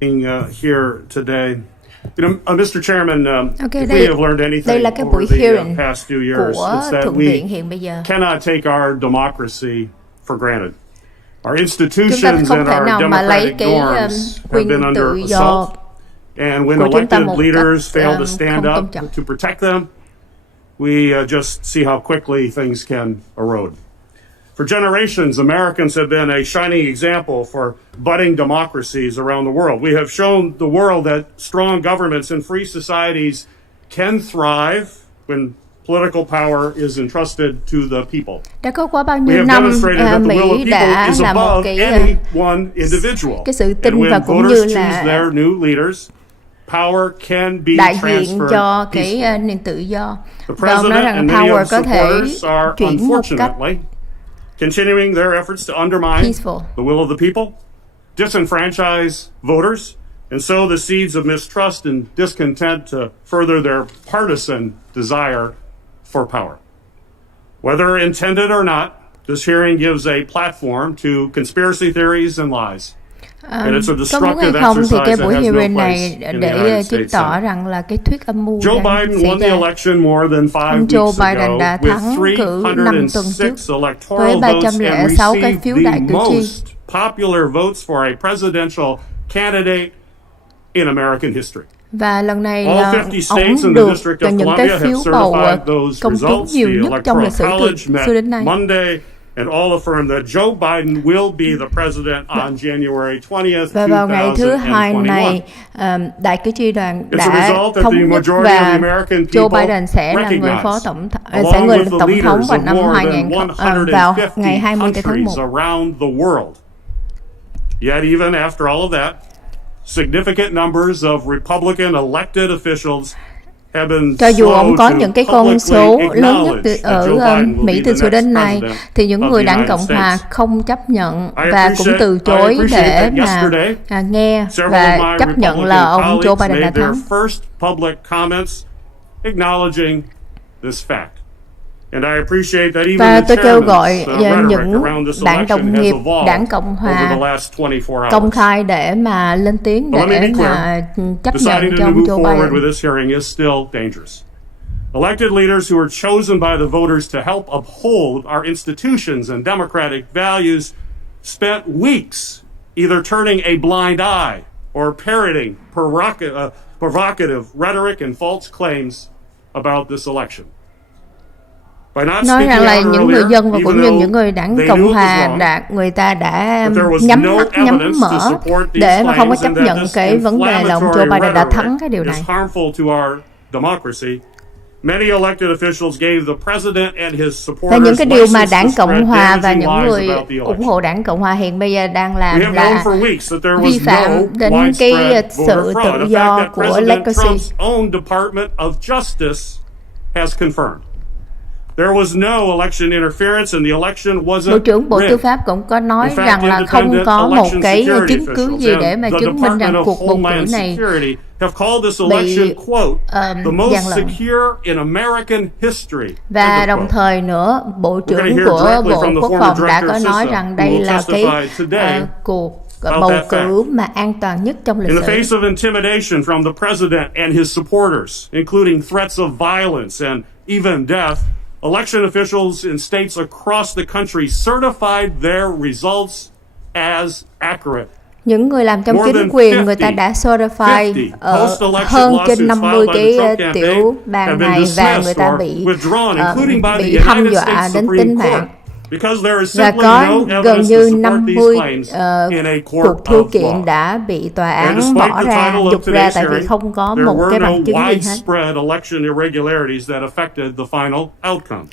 Here today. Mr. Chairman, Okay, if we have learned anything đây là cái over buổi the hearing past few years, của it's that Thượng we viện hiện bây giờ. cannot take our democracy for granted. Our Chúng ta institutions không and thể our nào mà lấy democratic cái norms have quyền been under tự do assault. And when của chúng ta elected một leaders cách fail to stand không tôn up trọng. to protect them, we just see how quickly things can erode. For generations, Americans have been a shining example for budding democracies around the world. We have shown the world that strong governments and free societies can thrive when political power is entrusted to the people. Đã có quá bao We nhiêu have năm demonstrated that the will of Mỹ people đã is là một above any one individual. cái sự And tin và when cũng như voters choose là their new leaders, power can be đại diện transferred cho peacefully. cái nền tự do. The Và ông nói president rằng and many power of có thể supporters are chuyển một cách unfortunately continuing their efforts to undermine peaceful. the will of the people, disenfranchise voters, and sow the seeds of mistrust and discontent to further their partisan desire for power. Whether intended or not, this hearing gives a platform to conspiracy theories and lies. And it's a Có muốn hay destructive không thì exercise cái that buổi has no hearing place này in the để United chứng States tỏ Senate. rằng là cái thuyết âm mưu Joe đang Biden xảy won the ra. election more than 5 Ông Joe weeks Biden ago đã with thắng cử 5 tuần trước 306 với electoral votes and 306 cái received phiếu the đại cử tri. most popular votes for a presidential candidate in American history. Và lần này All là 50 states ông in the được District of những cái Columbia have phiếu bầu certified those công chúng results. nhiều The nhất trong Electoral lịch sử College từ met xưa đến nay. Monday and all affirmed that Joe Biden will be the president on January 20th, Và vào ngày thứ Hai 2021. này, đại cử tri đoàn It's a đã result that thống the nhất majority of và the American Joe people Biden sẽ là người phó recognize, tổng sẽ along người with the tổng thống leaders vào of năm more 2000 than vào 150 ngày 20 tháng countries 1. around the world. Yet even after all of that, significant numbers of Republican elected officials have been Cho dù slow ông có to những cái con publicly số lớn nhất acknowledge that ở Joe Biden will Mỹ be từ the xưa next đến nay, president thì những of người the đảng United Cộng hòa States. không chấp nhận I và cũng từ chối appreciate để that mà yesterday, nghe several và of my chấp nhận là Republican ông Joe colleagues Biden đã made their thắng. first public comments acknowledging this fact. And I appreciate that even Và the tôi kêu chairman's gọi rhetoric những around this đảng election đồng has nghiệp, evolved đảng Cộng over the hòa last 24 hours. công khai để mà lên tiếng But let me để be mà clear, chấp deciding nhận cho to ông move Joe forward with Biden. this hearing is still dangerous. Elected leaders who are chosen by the voters to help uphold our institutions and democratic values spent weeks either turning a blind eye or parroting provocative rhetoric and false claims about this election. By not Nói rằng speaking là out những người earlier, dân và even cũng như though những người đảng they knew Cộng it was hòa wrong, người ta đã but there was nhắm no mắt evidence nhắm to mở support these để mà không có claims chấp and that nhận this cái vấn đề là ông Joe inflammatory Biden đã thắng rhetoric cái điều này. is harmful to our democracy. Many elected officials gave the president and his Và supporters những cái điều mà license đảng to Cộng spread hòa và damaging những lies người about the ủng election. hộ đảng Cộng hòa hiện bây giờ đang We làm have known là for weeks that there vi was phạm no đến cái widespread sự voter fraud, tự a fact do that của President legacy. Trump's own Department of Justice has confirmed. There was no election interference and the election wasn't Bộ trưởng Bộ Tư rigged. pháp cũng có nói In fact, rằng là không independent có một election cái security chứng cứ officials gì để and mà the chứng minh rằng Department of cuộc bầu cử Homeland này Security have called this bị election, quote, the most gian lận. secure in American history. Và end of đồng quote. thời nữa, Bộ trưởng hear của directly Bộ from the Quốc former phòng đã director có of nói CISA, rằng who đây will là cái testify today cuộc about bầu that fact. cử mà an toàn nhất trong In lịch the sử. face of intimidation from the president and his supporters, including threats of violence and even death, election officials in states across the country certified their results as accurate. Những người làm trong chính quyền người ta đã certify hơn trên 50 cái tiểu bang này và người ta bị hăm dọa đến tính mạng. Và có gần như 50 cuộc thư kiện đã bị tòa án bỏ ra, dục ra tại vì không có một cái bằng chứng gì hết.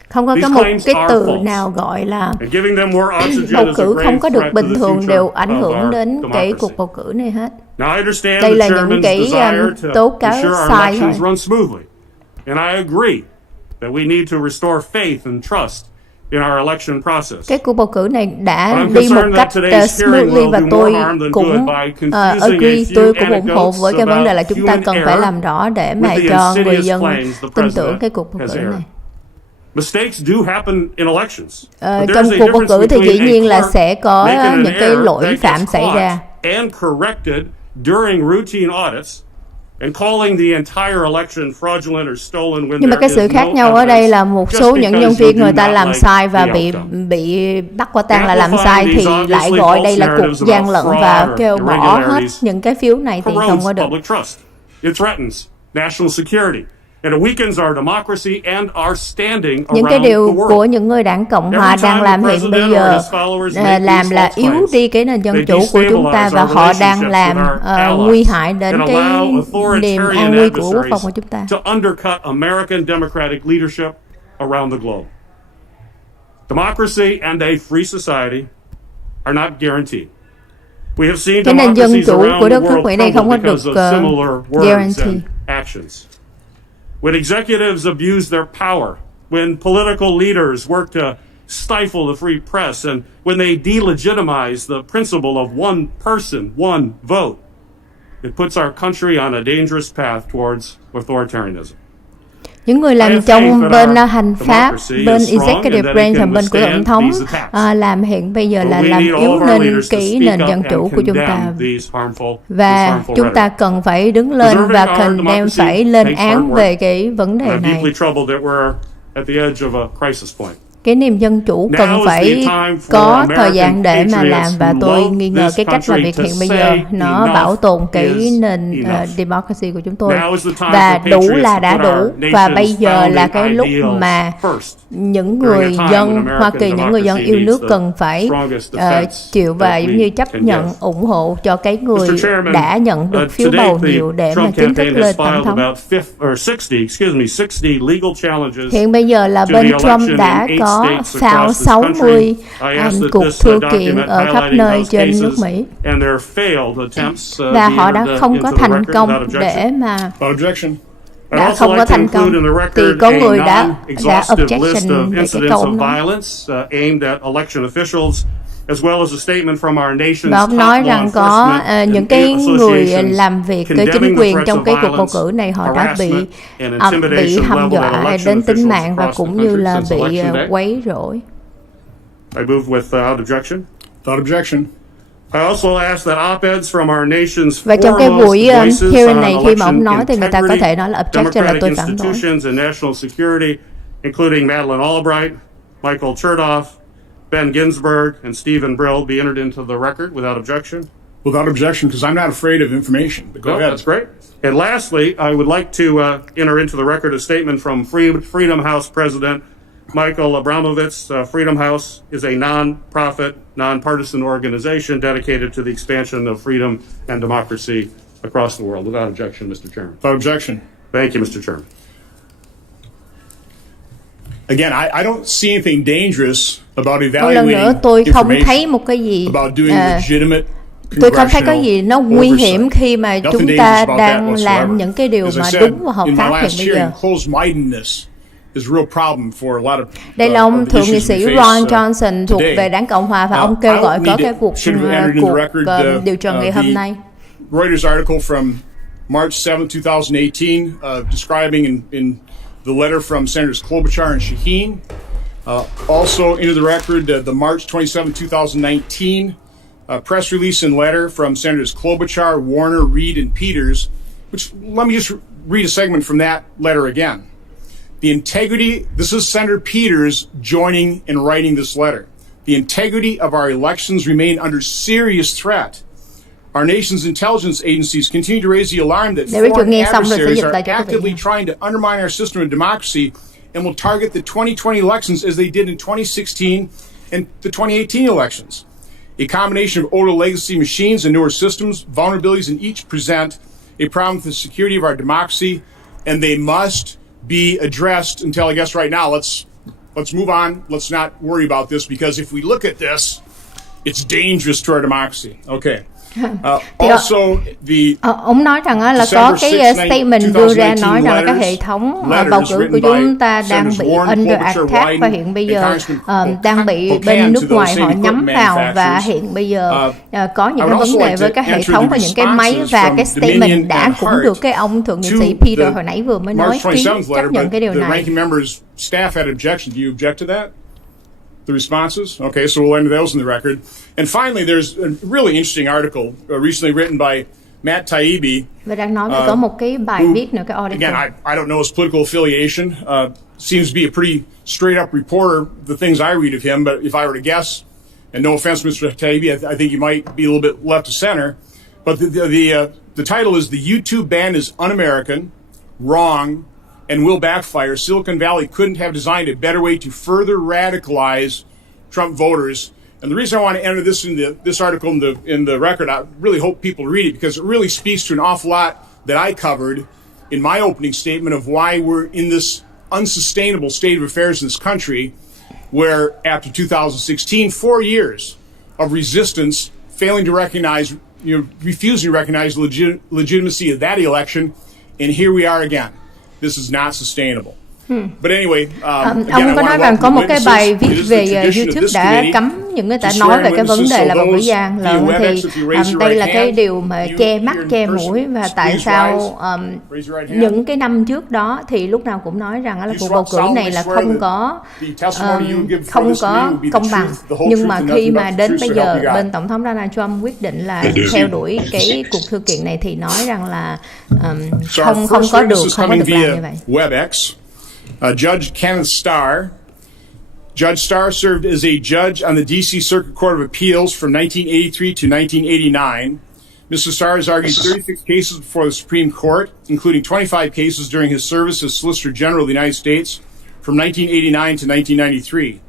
Không có một cái từ nào gọi là bầu cử không có được bình thường đều ảnh hưởng đến cái cuộc bầu cử này hết. Đây là những cái tố cáo sai thôi. Cái cuộc bầu cử này đã đi một cách smoothly và tôi cũng agree, tôi cũng ủng hộ với cái vấn đề là chúng ta cần phải làm rõ để mà cho người dân tin tưởng cái cuộc bầu cử này. Trong cuộc bầu cử thì dĩ nhiên là sẽ có những cái lỗi phạm xảy ra. Nhưng mà cái sự khác nhau ở đây là một số những nhân viên người ta làm sai và bị bắt quả tang là làm sai thì lại gọi đây là cuộc gian lận và kêu bỏ hết những cái phiếu này thì không có được. Những cái điều của những người đảng Cộng Hòa đang làm hiện bây giờ làm là yếu đi cái nền dân chủ của chúng ta và họ đang làm nguy hại đến cái niềm an nguy của quốc phòng của chúng ta. Democracy and a free society are not guaranteed. Cái nền dân chủ của đất nước Mỹ này không có được guarantee. When executives abuse their power, when political leaders work to stifle the free press, and when they delegitimize the principle of one person, one vote, it puts our country on a dangerous path towards authoritarianism. Những người làm trong bên hành pháp, bên executive branch và bên của tổng thống làm hiện bây giờ là làm yếu nên cái nền dân chủ của chúng ta. Và chúng ta cần phải đứng lên và cần đem phải lên án về cái vấn đề này. Cái niềm dân chủ cần phải có thời gian để mà làm và tôi nghi ngờ cái cách làm việc hiện bây giờ nó bảo tồn cái nền democracy của chúng tôi. Và đủ là đã đủ và bây giờ là cái lúc mà những người dân Hoa Kỳ, những người dân yêu nước cần phải chịu và giống như chấp nhận ủng hộ cho cái người đã nhận được phiếu bầu nhiều để mà chính thức lên tổng thống. Hiện bây giờ là bên Trump đã có sau 60 cuộc thư kiện ở khắp nơi trên nước Mỹ và họ đã không có thành công để mà đã không có thành công thì có người đã objection về cái câu đó. Và ông nói rằng có những cái người làm việc với chính quyền trong cái cuộc bầu cử này họ đã bị hăm dọa đến tính mạng và cũng như là bị quấy rối. I move without objection. Without objection. I also ask that op-eds from our nation's và trong cái buổi hearing này khi mà ông nói election thì người ta có thể nói là objection là tôi phản đối. Institutions and national security, including Madeleine Albright, Michael Chertoff, Ben Ginsburg, and Stephen Brill, be entered into the record without objection. Without objection, because I'm not afraid of information. But go ahead. That's great. And lastly, I would like to enter into the record a statement from Freedom House President Michael Abramovitz. Freedom House is a non-profit, non-partisan organization dedicated to the expansion of freedom and democracy across the world. Without objection, Mr. Chairman. Without objection. Thank you, Mr. Chairman. Again, I don't see anything dangerous about Một lần evaluating nữa tôi không thấy information, một cái gì about doing legitimate tôi không thấy có congressional gì nó nguy hiểm oversight. khi mà Nothing chúng dangerous ta about that đang làm whatsoever. những cái điều As I mà said đúng và hợp in my pháp hiện last bây giờ. hearing, closed-mindedness is a real problem for a lot of Đây là ông the thượng nghị issues we sĩ face, Ron Johnson thuộc today. về đảng Cộng hòa và ông I kêu don't gọi có need cái to- cuộc should have entered into the record, điều trần ngày hôm nay. Reuters article from March 7, 2018, describing in the letter from Senators Klobuchar and Shaheen. Also into the record, the March 27, 2019 press release and letter from Senators Klobuchar, Warner, Reid, and Peters, which let me just read a segment from that letter again. The integrity, this is Senator Peters joining and writing this letter. The integrity of our elections remain under serious threat. Our nation's intelligence agencies continue to raise the alarm that foreign adversaries are actively trying to undermine our system of democracy and will target the 2020 elections as they did in 2016 and the 2018 elections. A combination of older legacy machines and newer systems, vulnerabilities in each present a problem with the security of our democracy, and they must be addressed until, I guess, right now. Let's move on. Let's not worry about this, because if we look at this, it's dangerous to our democracy. Okay. Also, ông nói rằng là có cái statement đưa ra nói rằng là cái hệ thống bầu cử của chúng ta đang bị under attack và hiện bây giờ đang bị bên nước ngoài họ nhắm vào, và hiện bây giờ có những cái vấn đề với cái hệ thống và những cái máy, và cái statement đã cũng được cái ông thượng nghị sĩ Peter hồi nãy vừa mới nói ký chấp nhận cái điều này. The responses? Okay, so we'll enter those in the record. And finally, there's a really interesting article recently written by Matt Taibbi. Và đang nói về có một cái bài viết nữa, cái article. Again, I don't know his political affiliation. Seems to be a pretty straight up reporter, the things I read of him, but if I were to guess, and no offense, Mr. Taibbi, I think you might be a little bit left of center, but the title is "The YouTube Ban is Un-American, Wrong, and Will Backfire. Silicon Valley couldn't have designed a better way to further radicalize Trump voters." And the reason I want to enter this in this article in the record, I really hope people read it, because it really speaks to an awful lot that I covered in my opening statement of why we're in this unsustainable state of affairs in this country, where after 2016, 4 years of resistance, failing to recognize, refusing to recognize legitimacy of that election, and here we are again. This is not sustainable. But anyway, ông có nói rằng có một cái bài viết về YouTube đã cấm những người ta nói về cái vấn đề là bầu cử gian lận, thì đây là cái điều mà che mắt che mũi, và tại sao những cái năm trước đó thì lúc nào cũng nói rằng là cuộc bầu cử này là không có công bằng, nhưng mà khi mà đến bây giờ bên tổng thống Donald Trump quyết định là theo đuổi cái cuộc thư kiện này thì nói rằng là không có được làm như vậy. Judge Kenneth Starr. Judge Starr served as a judge on the D.C. Circuit Court of Appeals from 1983 to 1989. Mr. Starr has argued 36 cases before the Supreme Court, including 25 cases during his service as Solicitor General of the United States from 1989 to 1993.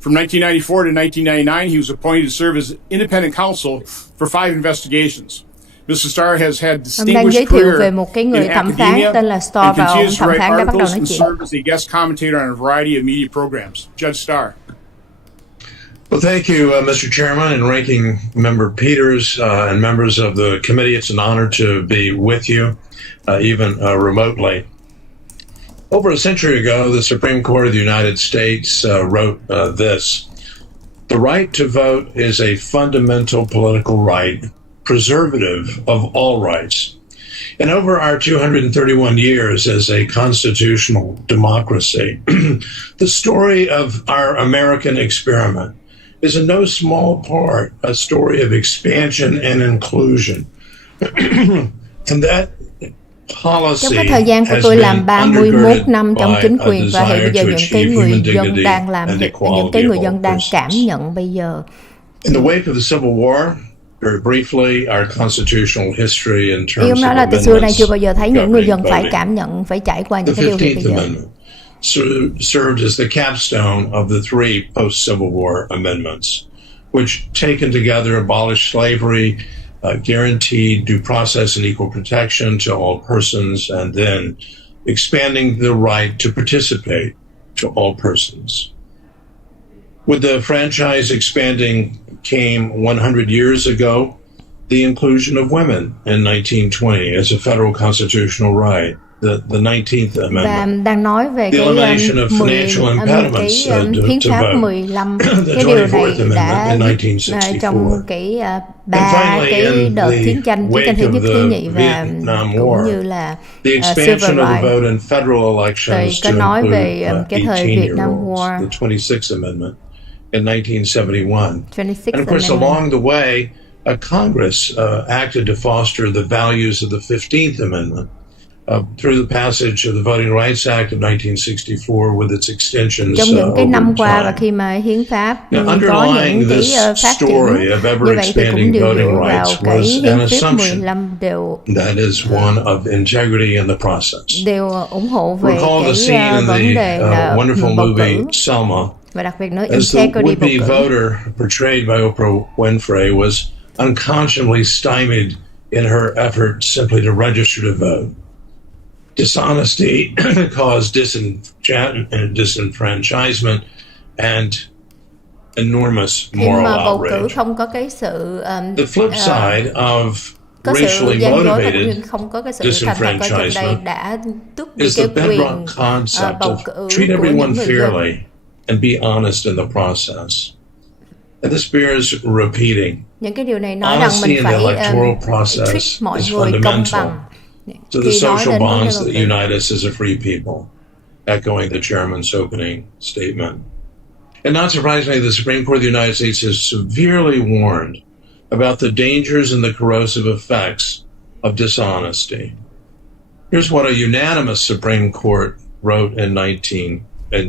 From 1994 to 1999, he was appointed to serve as independent counsel for 5 investigations. Mr. Starr has had distinguished career in academia and continues to write articles and serve as a guest commentator on a variety of media programs. Judge Starr. Well, thank you, Mr. Chairman and Ranking Member Peters and members of the committee. It's an honor to be with you, even remotely. Over a century ago, the Supreme Court of the United States wrote this: "The right to vote is a fundamental political right, preservative of all rights." And over our 231 years as a constitutional democracy, the story of our American experiment is in no small part a story of expansion and inclusion. And that trong cái thời gian của tôi làm 31 năm trong chính quyền, và hiện bây giờ những cái người dân đang làm, những cái người dân đang cảm nhận bây giờ. In the wake of the Civil War, very briefly, our constitutional history in terms of là từ xưa nay chưa bao giờ thấy những người dân phải cảm nhận, phải trải qua những cái điều gì bây giờ. Served as the capstone of the 3 post-Civil War amendments, which taken together abolished slavery, guaranteed due process and equal protection to all persons, and then expanding the right to participate to all persons. With the franchise expanding came 100 years ago the inclusion of women in 1920 as a federal constitutional right. The 19th Amendment. Đang nói về the elimination of financial impediments to vote. The 24th Amendment in 1964. Trong cái 3 cái đợt chiến tranh thế nhất thứ nhị, và cũng như là the expansion of the vote in federal elections to include cái thời Vietnam War. The 26th Amendment in 1971. And of course, along the way, Congress acted to foster the values of the 15th Amendment. through the passage of the Voting Rights Act of 1964 with its extensions trong những cái năm over qua và time. khi mà hiến pháp Now, có underlying những cái this phát triển story of như ever vậy thì cũng expanding đều voting dựa vào rights cái was hiến an pháp assumption 15 đều that is one of integrity in the process. đều ủng hộ về Recall the scene cái in vấn the đề là wonderful bầu movie cử Selma, và đặc biệt nói as the integrity bầu would-be cử. voter portrayed by Oprah Winfrey was unconscionably stymied in her effort simply to register to vote. Dishonesty caused disenfranchisement and enormous Khi moral mà bầu cử outrage. không có cái sự The flip side of có sự racially gian dối và cũng motivated như không có cái sự thành thật ở trên đây disenfranchisement đã tước đi is cái the quyền bedrock concept bầu of cử treat của everyone những người dân. fairly and be honest in the process. And this bears repeating. Những cái điều này nói rằng Honesty mình in the phải electoral process treat mọi is người công fundamental bằng. to the Khi nói social đến vấn đề bonds bầu that cử. unite us as a free people, echoing the chairman's opening statement. And not surprisingly, the Supreme Court of the United States has severely warned about the dangers and the corrosive effects of dishonesty. Here's what a unanimous Supreme Court wrote in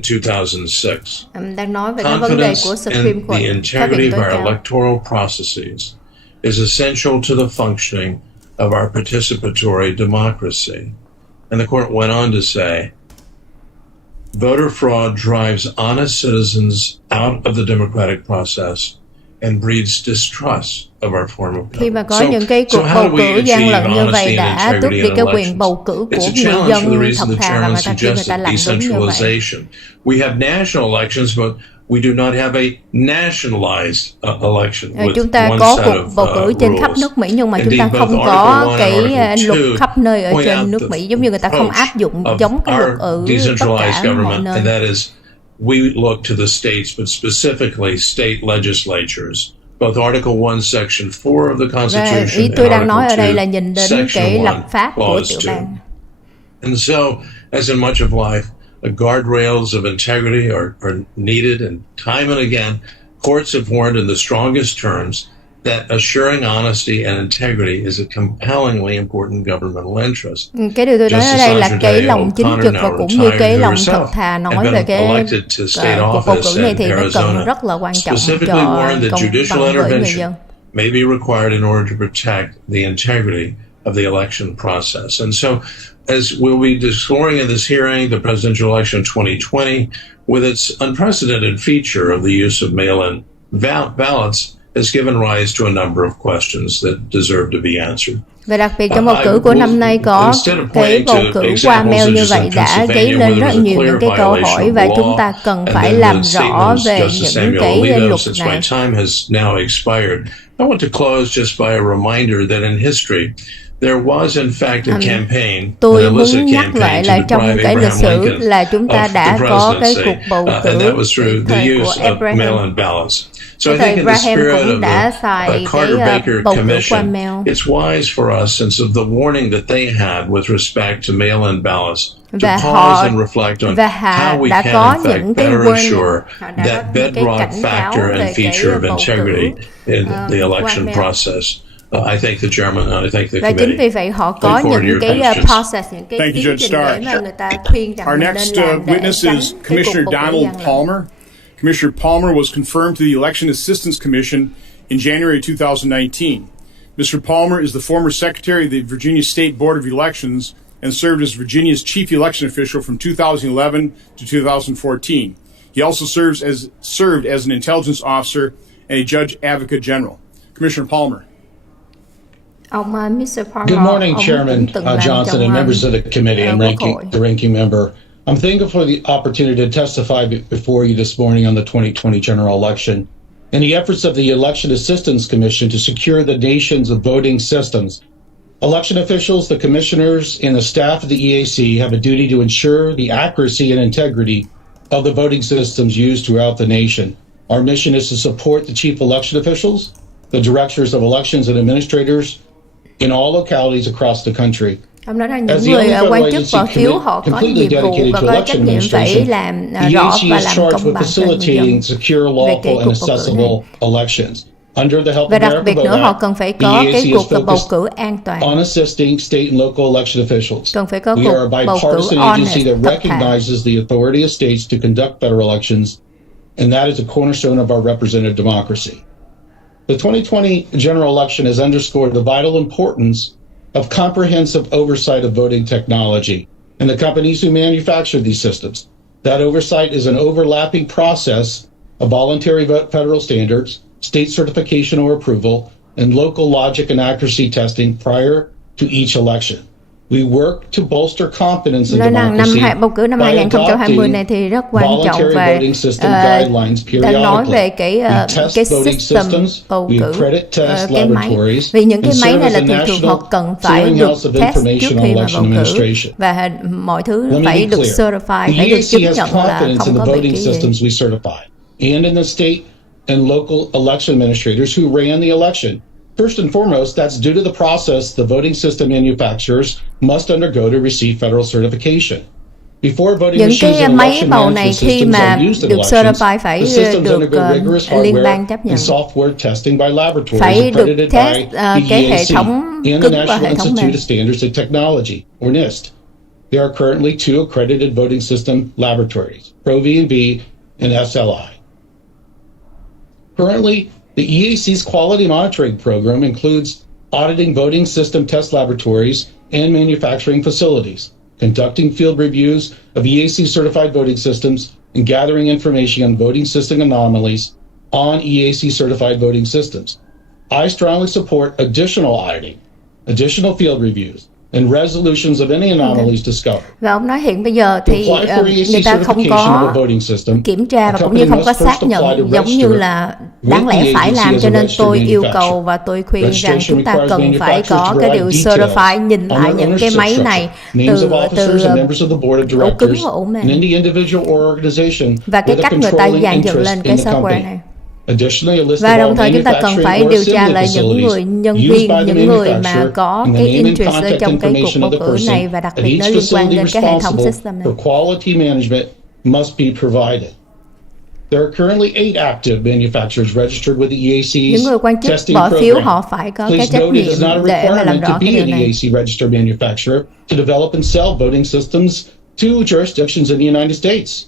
2006. Đang nói về cái vấn đề của Confidence Supreme in Court, the Pháp integrity viện of tối our cao. electoral processes is essential to the functioning of our participatory democracy. And the court went on to say, voter fraud drives honest citizens out of the democratic process and breeds distrust of our form of Khi mà government. có những cái cuộc how bầu do we cử gian achieve lận như honesty vậy and đã tước integrity đi in cái quyền elections? bầu cử của It's a người challenge for the dân reason thật the thà và chairman người ta khi người ta suggested làm đúng như vậy. decentralization. We have national elections, but we do not have a nationalized election with Chúng ta one có set cuộc of bầu cử trên khắp rules. nước Mỹ nhưng mà chúng Indeed, ta both không Article có 1 cái and Article luật 2 khắp nơi ở point trên out nước the Mỹ, giống như người ta không áp dụng of giống cái luật our ở tất decentralized cả mọi government, nơi. and that is we look to the states, but specifically state legislatures. Both Article 1, Section 4 of the Và Constitution ý tôi đang and nói ở đây Article là 2, nhìn đến Section cái 1, lập pháp của Clause tiểu 2. bang. And so, as in much of life, the guardrails of integrity are needed, and time and again, courts have warned in the strongest terms that assuring honesty and integrity is a compellingly important governmental interest. Cái điều tôi nói ở đây là cái lòng chính trực và cũng như cái lòng thật thà nói về cái cuộc bầu cử này thì nó cần rất là quan trọng cho công bằng với người dân. May be required in order to protect the integrity of the election process. And so, as we'll be exploring in this hearing, the presidential election 2020, with its unprecedented feature of the use of mail-in ballots, has given rise to a number of questions that deserve to be answered. Và đặc biệt trong bầu cử của năm nay có cái bầu cử qua mail như vậy đã dấy lên rất nhiều những cái câu hỏi và chúng ta cần phải làm rõ về những cái luật này. I want to close just by a reminder that in history, there was in fact a campaign, Tôi muốn nhắc lại là trong cái lịch sử là chúng ta đã có cái cuộc bầu cử thời của Abraham. So I think in the spirit of the Carter-Baker Commission, it's wise for us, since of the warning that they had with respect to mail-in ballots, to pause and reflect on how we can in fact better assure that bedrock factor and feature of integrity in the election process. I thank the chairman and I thank the committee. Và chính vì vậy họ có những cái process, những cái tiến trình để mà người ta khuyên rằng Our nên next làm để witness tránh is cái cuộc Commissioner bầu cử Donald gian lận. Palmer. Commissioner Palmer was confirmed to the Election Assistance Commission in January 2019. Mr. Palmer is the former Secretary of the Virginia State Board of Elections and served as Virginia's chief election official from 2011 to 2014. He also served as an intelligence officer and a judge advocate general. Commissioner Palmer. Mr. Palmer, good morning, Chairman Johnson and members of the committee and the ranking member. I'm thankful for the opportunity to testify before you this morning on the 2020 general election and the efforts of the Election Assistance Commission to secure the nation's voting systems. Election officials, the commissioners, and the staff of the EAC have a duty to ensure the accuracy and integrity of the voting systems used throughout the nation. Our mission is to support the chief election officials, the directors of elections and administrators in all localities across the country. Ông nói rằng những người quan chức bỏ phiếu họ có nhiệm vụ và có trách nhiệm phải làm rõ và làm công bằng cho người dân về cái cuộc bầu cử này. Under the Help Và đặc America biệt nữa Vote họ Act, cần phải the có EAC cái is cuộc bầu focused cử an toàn. on assisting state and local election officials. Cần phải có We are a cuộc bầu cử bipartisan honest, agency that thật thà. recognizes the authority of states to conduct federal elections, and that is a cornerstone of our representative democracy. The 2020 general election has underscored the vital importance of comprehensive oversight of voting technology and the companies who manufacture these systems. That oversight is an overlapping process of voluntary federal standards, state certification or approval, and local logic and accuracy testing prior to each election. We work to bolster confidence in Nói rằng democracy bầu cử năm by 2020 này thì rất quan trọng voluntary và voting system guidelines ta nói về periodically. cái We test voting system systems, bầu we cử accredit test cái máy, laboratories, vì những cái and máy serve này as là a thường thường họ national cần phải được clearinghouse of test trước information on khi mà election bầu cử administration. và mọi thứ Let me phải be được clear. certify, The phải được chứng EAC has nhận là confidence in không the có bị voting cái gì. systems we certify, and in the state and local election administrators who ran the election. First and foremost, that's due to the process the voting system manufacturers must undergo to receive federal certification. Before voting Những machines cái and máy election bầu này management khi systems mà are used in được elections, certify phải the systems được undergo rigorous liên hardware bang chấp nhận. and software testing by laboratories Phải được accredited test by cái the hệ EAC thống and the cứng và National hệ thống Institute mềm. of Standards and Technology, or NIST. There are currently 2 accredited voting system laboratories, ProV&B and SLI. Currently, the EAC's quality monitoring program includes auditing voting system test laboratories and manufacturing facilities, conducting field reviews of EAC-certified voting systems, and gathering information on voting system anomalies on EAC-certified voting systems. I strongly support additional auditing, additional field reviews, and resolutions of any anomalies discovered. Và ông nói hiện bây giờ To thì apply for EAC người ta không certification of a có voting system, kiểm tra a và cũng company như không có must first xác apply nhận to giống như register là with đáng lẽ the phải agency làm, as cho a nên registered tôi yêu cầu manufacturer. và tôi khuyên rằng Registration chúng ta requires cần phải có manufacturers cái to điều provide certify, nhìn details lại on những their cái ownership máy structure, này names of từ officers and members of the board of ổ cứng directors, và ổ mềm, and any individual or organization và cái with a cách người ta controlling dàn dựng interest lên in cái the software company. này. Additionally, a list Và of all đồng thời chúng ta cần phải manufacturing or điều tra assembly lại những facilities người nhân used viên, by the những người mà manufacturer có and the cái name and interest ở contact trong cái cuộc information bầu of the cử person này, và đặc at biệt each nó liên quan facility đến cái hệ thống responsible system này. for quality management must be provided. There are currently 8 active manufacturers registered with the Những người quan EAC's chức testing bỏ phiếu program. họ phải có cái Please trách note it nhiệm is not a để mà làm requirement rõ to cái be điều an này. EAC registered manufacturer to develop and sell voting systems to jurisdictions in the United States.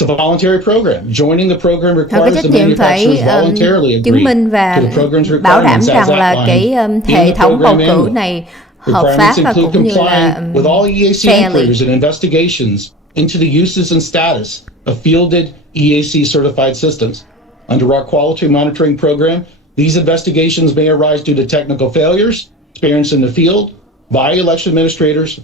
It's a voluntary program. Joining the program Cái requires trách the nhiệm phải manufacturers voluntarily chứng agree minh và to the program's bảo đảm requirements as rằng là cái outlined in hệ the thống bầu program cử manual. này hợp pháp Requirements và include cũng như là complying with all EAC fairly. inquiries and investigations into the uses and status of fielded EAC certified systems. Under our quality monitoring program, these investigations may arise due to technical failures, experience in the field, by election administrators,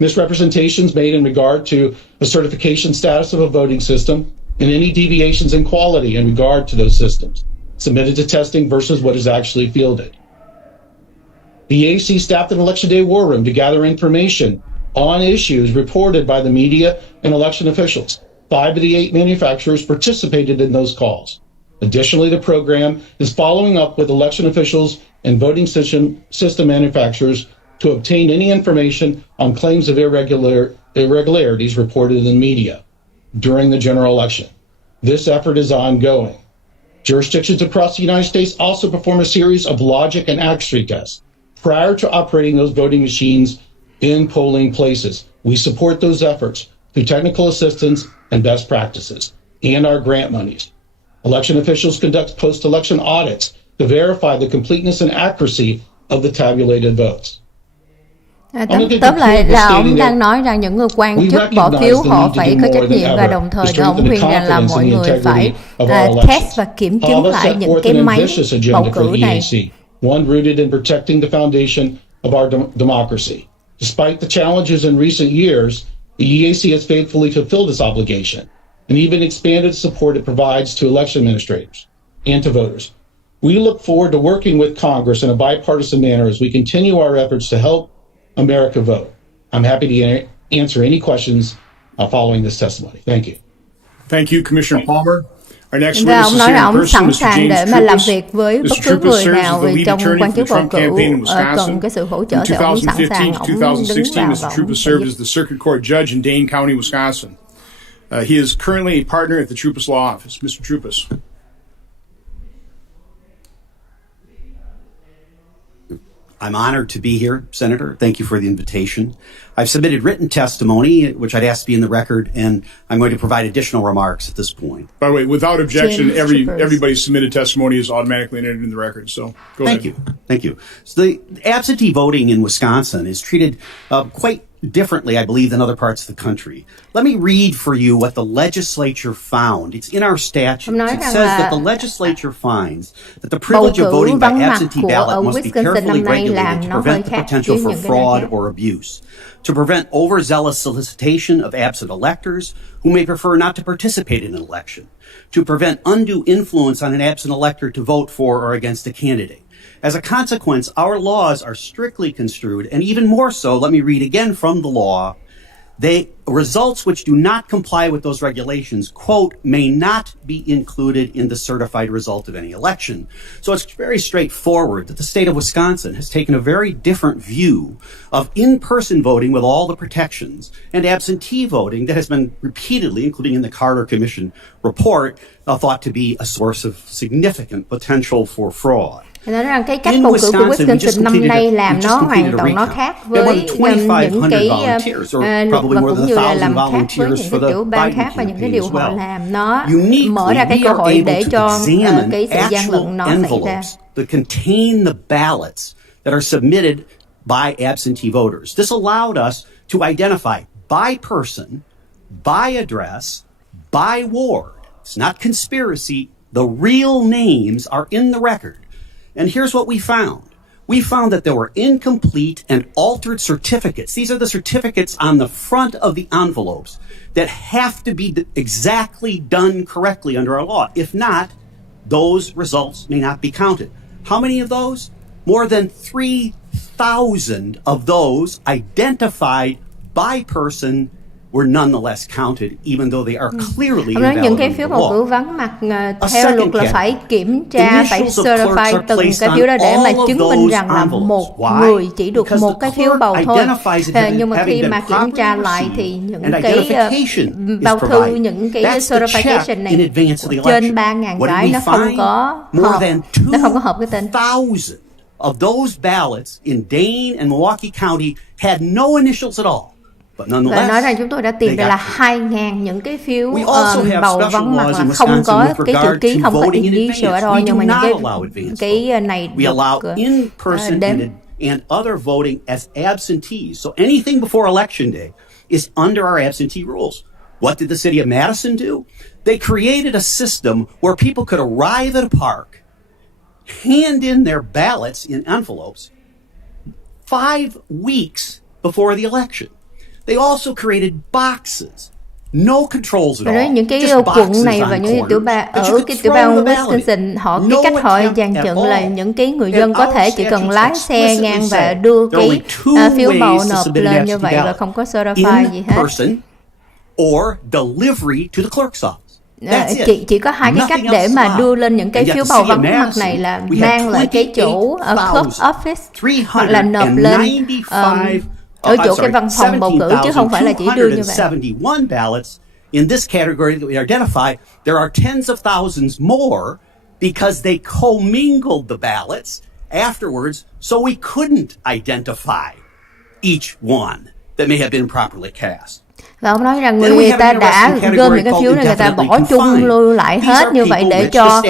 misrepresentations made in regard to the certification status of a voting system, and any deviations in quality in regard to those systems submitted to testing versus what is actually fielded. The EAC staffed an election day war room to gather information on issues reported by the media and election officials. 5 of the 8 manufacturers participated in those calls. Additionally, the program is following up with election officials and voting system manufacturers to obtain any information on claims of irregularities reported in the media during the general election. This effort is ongoing. Jurisdictions across the United States also perform a series of logic and accuracy tests prior to operating those voting machines in polling places. We support those efforts through technical assistance and best practices and our grant monies. Election officials conduct post-election audits to verify the completeness and accuracy of the tabulated votes. Tóm lại là ông đang nói rằng những người quan chức bỏ phiếu họ phải có trách nhiệm, và đồng thời ông khuyên rằng là mọi người phải test và kiểm chứng lại những cái máy bầu cử này. One rooted in protecting the foundation of our democracy. Despite the challenges in recent years, the EAC has faithfully fulfilled its obligation and even expanded support it provides to election administrators and to voters. We look forward to working with Congress in a bipartisan manner as we continue our efforts to help America vote. I'm happy to answer any questions following this testimony. Thank you. Thank you, Commissioner Palmer. Our next Và witness ông is nói here là in ông person, sẵn Mr. sàng để James mà làm Trupus. việc với bất Mr. cứ Trupus người serves as nào the lead trong attorney quan for chức the bầu Trump cử campaign in Wisconsin. cần cái sự hỗ trợ In thì ông sẵn 2015 sàng, to ông đứng 2016, vào Mr. và ông Trupus sẽ served giúp. as the Circuit Court Judge in Dane County, Wisconsin. He is currently a partner at the Trupus Law Office. Mr. Trupus. I'm honored to be here, Senator. Thank you for the invitation. I've submitted written testimony, which I'd ask to be in the record, and I'm going to provide additional remarks at this point. By the way, without objection, everybody's submitted testimony is automatically entered in the record. So go ahead. Thank you. So the absentee voting in Wisconsin is treated quite differently, I believe, than other parts of the country. Let me read for you what the legislature found. It's in our statute. It says that the legislature finds that the privilege of voting by absentee ballot must be carefully regulated to prevent the potential for fraud or abuse, to prevent overzealous solicitation of absent electors who may prefer not to participate in an election, to prevent undue influence on an absent elector to vote for or against a candidate. As a consequence, our laws are strictly construed, and even more so, let me read again from the law, results which do not comply with those regulations, quote, may not be included in the certified result of any election. So it's very straightforward that the state of Wisconsin has taken a very different view of in-person voting with all the protections and absentee voting that has been repeatedly, including in the Carter Commission report, thought to be a source of significant potential for fraud. Nói rằng cái cách bầu cử của Wisconsin năm nay làm nó hoàn toàn nó khác với những cái và cũng như là làm khác với những cái tiểu bang khác và những cái điều họ làm, nó mở ra cái cơ hội để cho cái sự gian lận nó xảy ra. That contain the ballots that are submitted by absentee voters. This allowed us to identify by person, by address, by ward. It's not conspiracy. The real names are in the record. And here's what we found. We found that there were incomplete and altered certificates. These are the certificates on the front of the envelopes that have to be exactly done correctly under our law. If not, those results may not be counted. How many of those? More than 3,000 of those identified by person were nonetheless counted, even though they are clearly invalid những cái phiếu bầu cử vắng mặt theo luật là phải kiểm tra, phải certify từng cái phiếu đó để mà chứng minh rằng là một người chỉ được một cái phiếu bầu thôi. Nhưng mà khi mà kiểm tra lại thì những cái bao thư, những cái certification này trên 3.000 cái nó không có hợp cái tên. Of those ballots in Dane and Milwaukee County had no initials at all. Và nói rằng chúng tôi đã tìm ra là 2.000 những cái phiếu bầu vắng mặt là không có cái chữ ký, không có initial at all, nhưng mà những cái này được đến. And other voting as absentees. So anything before election day is under our absentee rules. What did the city of Madison do? They created a system where people could arrive at a park, hand in their ballots in envelopes 5 weeks before the election. They also created boxes, no controls at all. Những cái quận này và những tiểu bang ở cái tiểu bang Wisconsin, cái cách họ dàn dựng là những cái người dân có thể chỉ cần lái xe ngang và đưa cái phiếu bầu nộp lên như vậy và không có certify gì hết. Or delivery to the clerk's office. Chỉ có hai cái cách để mà đưa lên những cái phiếu bầu vắng mặt này là mang lại cái chỗ clerk's office hoặc là nộp lên ở chỗ cái văn phòng bầu cử, chứ không phải là chỉ đưa như vậy. Ballots in this category that we identify, there are tens of thousands more because they commingled the ballots afterwards, so we couldn't identify each one that may have been properly cast. Và ông nói rằng người ta đã gom những cái phiếu này, người ta bỏ chung lưu lại hết như vậy để cho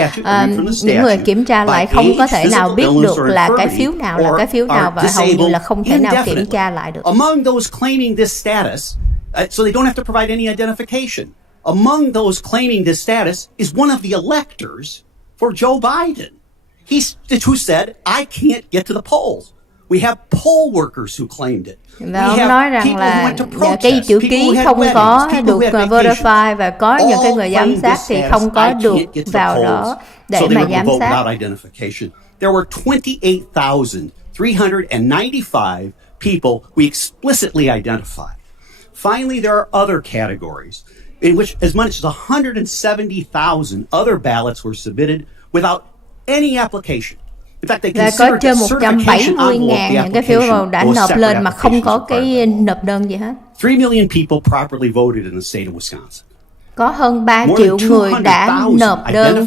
những người kiểm tra lại không có thể nào biết được là cái phiếu nào là cái phiếu nào và hầu như là không thể nào kiểm tra lại được. Among those claiming this status, so they don't have to provide any identification. Among those claiming this status is one of the electors for Joe Biden. Who said, I can't get to the polls. We have poll workers who claimed it. Và ông nói rằng là cái chữ ký không có được verify và có những cái người giám sát thì không có được vào đó để mà giám sát. There were 28,395 people we explicitly identified. Finally, there are other categories in which as much as 170,000 other ballots were submitted without any application. Và có trên 170.000 những cái phiếu bầu đã nộp lên mà không có cái nộp đơn gì hết. 3 million people properly voted in the state of Wisconsin. có hơn 3 triệu người đã nộp đơn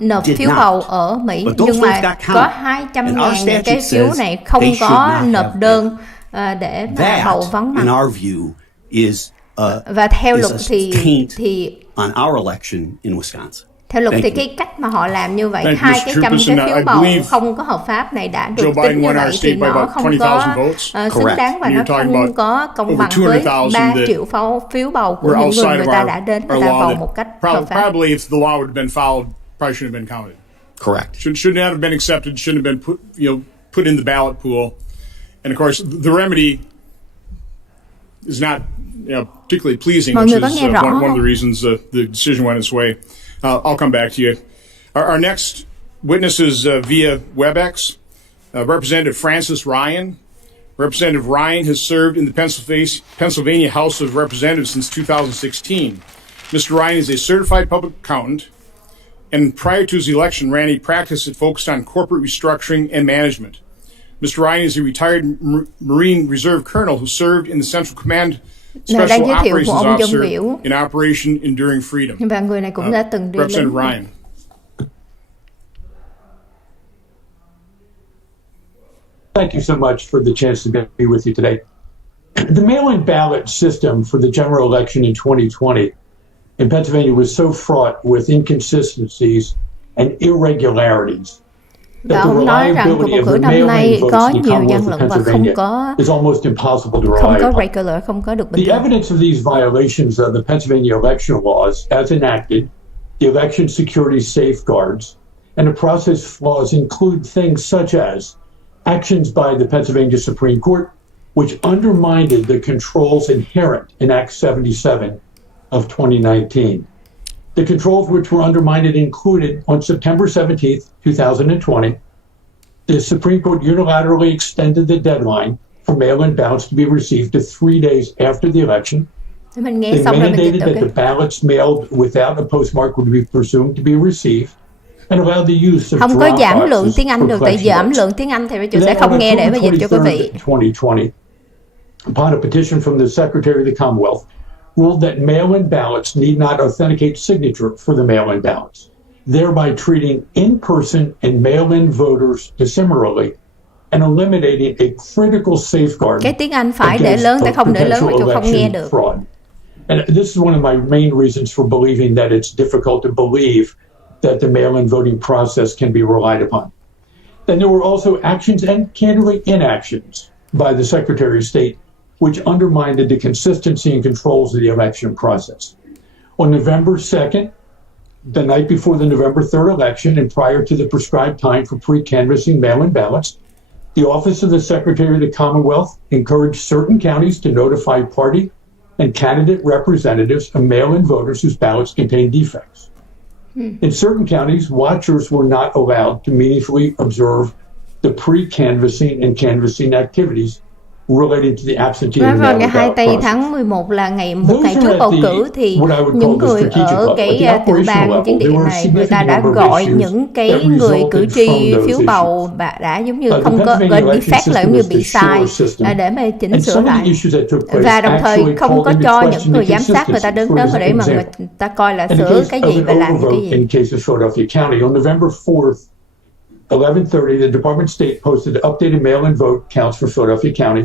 nộp phiếu bầu ở Mỹ, nhưng mà có 200.000 những cái phiếu này không có nộp đơn để mà bầu vắng mặt. Và theo luật thì theo luật thì cái cách mà họ làm như vậy, 200 cái phiếu bầu không có hợp pháp này đã được tính như vậy thì nó không có xứng đáng và nó không có công bằng với 3 triệu phiếu bầu của những người ta đã đến người ta bầu một cách hợp pháp. Probably if the law would have been followed, probably shouldn't have been counted. Correct. Shouldn't have been accepted. Shouldn't have been put in the ballot pool. And of course, the remedy is not particularly pleasing, which is one of the reasons the decision went its way. I'll come back to you. Our next witness is via WebEx, Representative Francis Ryan. Representative Ryan has served in the Pennsylvania House of Representatives since 2016. Mr. Ryan is a certified public accountant, and prior to his election, ran a practice that focused on corporate restructuring and management. Mr. Ryan is a retired Marine Reserve Colonel who served in the Central Command Special Operations Officer in Operation Enduring Freedom. Và người này cũng đã từng đi Representative Ryan. Thank you so much for the chance to be with you today. The mail-in ballot system for the general election in 2020 in Pennsylvania was so fraught with inconsistencies and irregularities. Và ông nói rằng cuộc bầu cử năm nay có nhiều gian lận và không có regular, không có được bình thường. The evidence of these violations of the Pennsylvania election laws as enacted, the election security safeguards, and the process flaws include things such as actions by the Pennsylvania Supreme Court, which undermined the controls inherent in Act 77 of 2019. The controls which were undermined included, on September 17th, 2020, the Supreme Court unilaterally extended the deadline for mail-in ballots to be received to 3 days after the election. They mandated that the ballots mailed without a postmark would be presumed to be received, and allowed the use of không có giảm lượng tiếng Anh được, tại giảm lượng tiếng Anh thì tôi sẽ không nghe để mà dịch cho quý vị. 2020, upon a petition from the Secretary of the Commonwealth, ruled that mail-in ballots need not authenticate signature for the mail-in ballots, thereby treating in-person and mail-in voters dissimilarly and eliminating a critical safeguard. Cái tiếng Anh phải để lớn, tại không để lớn mà chúng không nghe được. Fraud. And this is one of my main reasons for believing that it's difficult to believe that the mail-in voting process can be relied upon. Then there were also actions and candidly inactions by the Secretary of State which undermined the consistency and controls of the election process. On November 2nd, the night before the November 3rd election and prior to the prescribed time for pre-canvassing mail-in ballots, the Office of the Secretary of the Commonwealth encouraged certain counties to notify party and candidate representatives of mail-in voters whose ballots contained defects. In certain counties, watchers were not allowed to meaningfully observe the pre-canvassing and canvassing activities relating to the absentee and vào ngày 2 tháng 11 là một ngày trước bầu cử thì những người ở cái tiểu bang chiến địa này, người ta đã gọi những cái người cử tri phiếu bầu đã giống như không có gọi defect là giống như bị sai để mà chỉnh sửa lại, và đồng thời không có cho những người giám sát người ta đến đó để mà người ta coi là sửa cái gì và làm cái gì. In case of Philadelphia County, on November 4th, 11:30, the Department of State posted updated mail-in vote counts for Philadelphia County,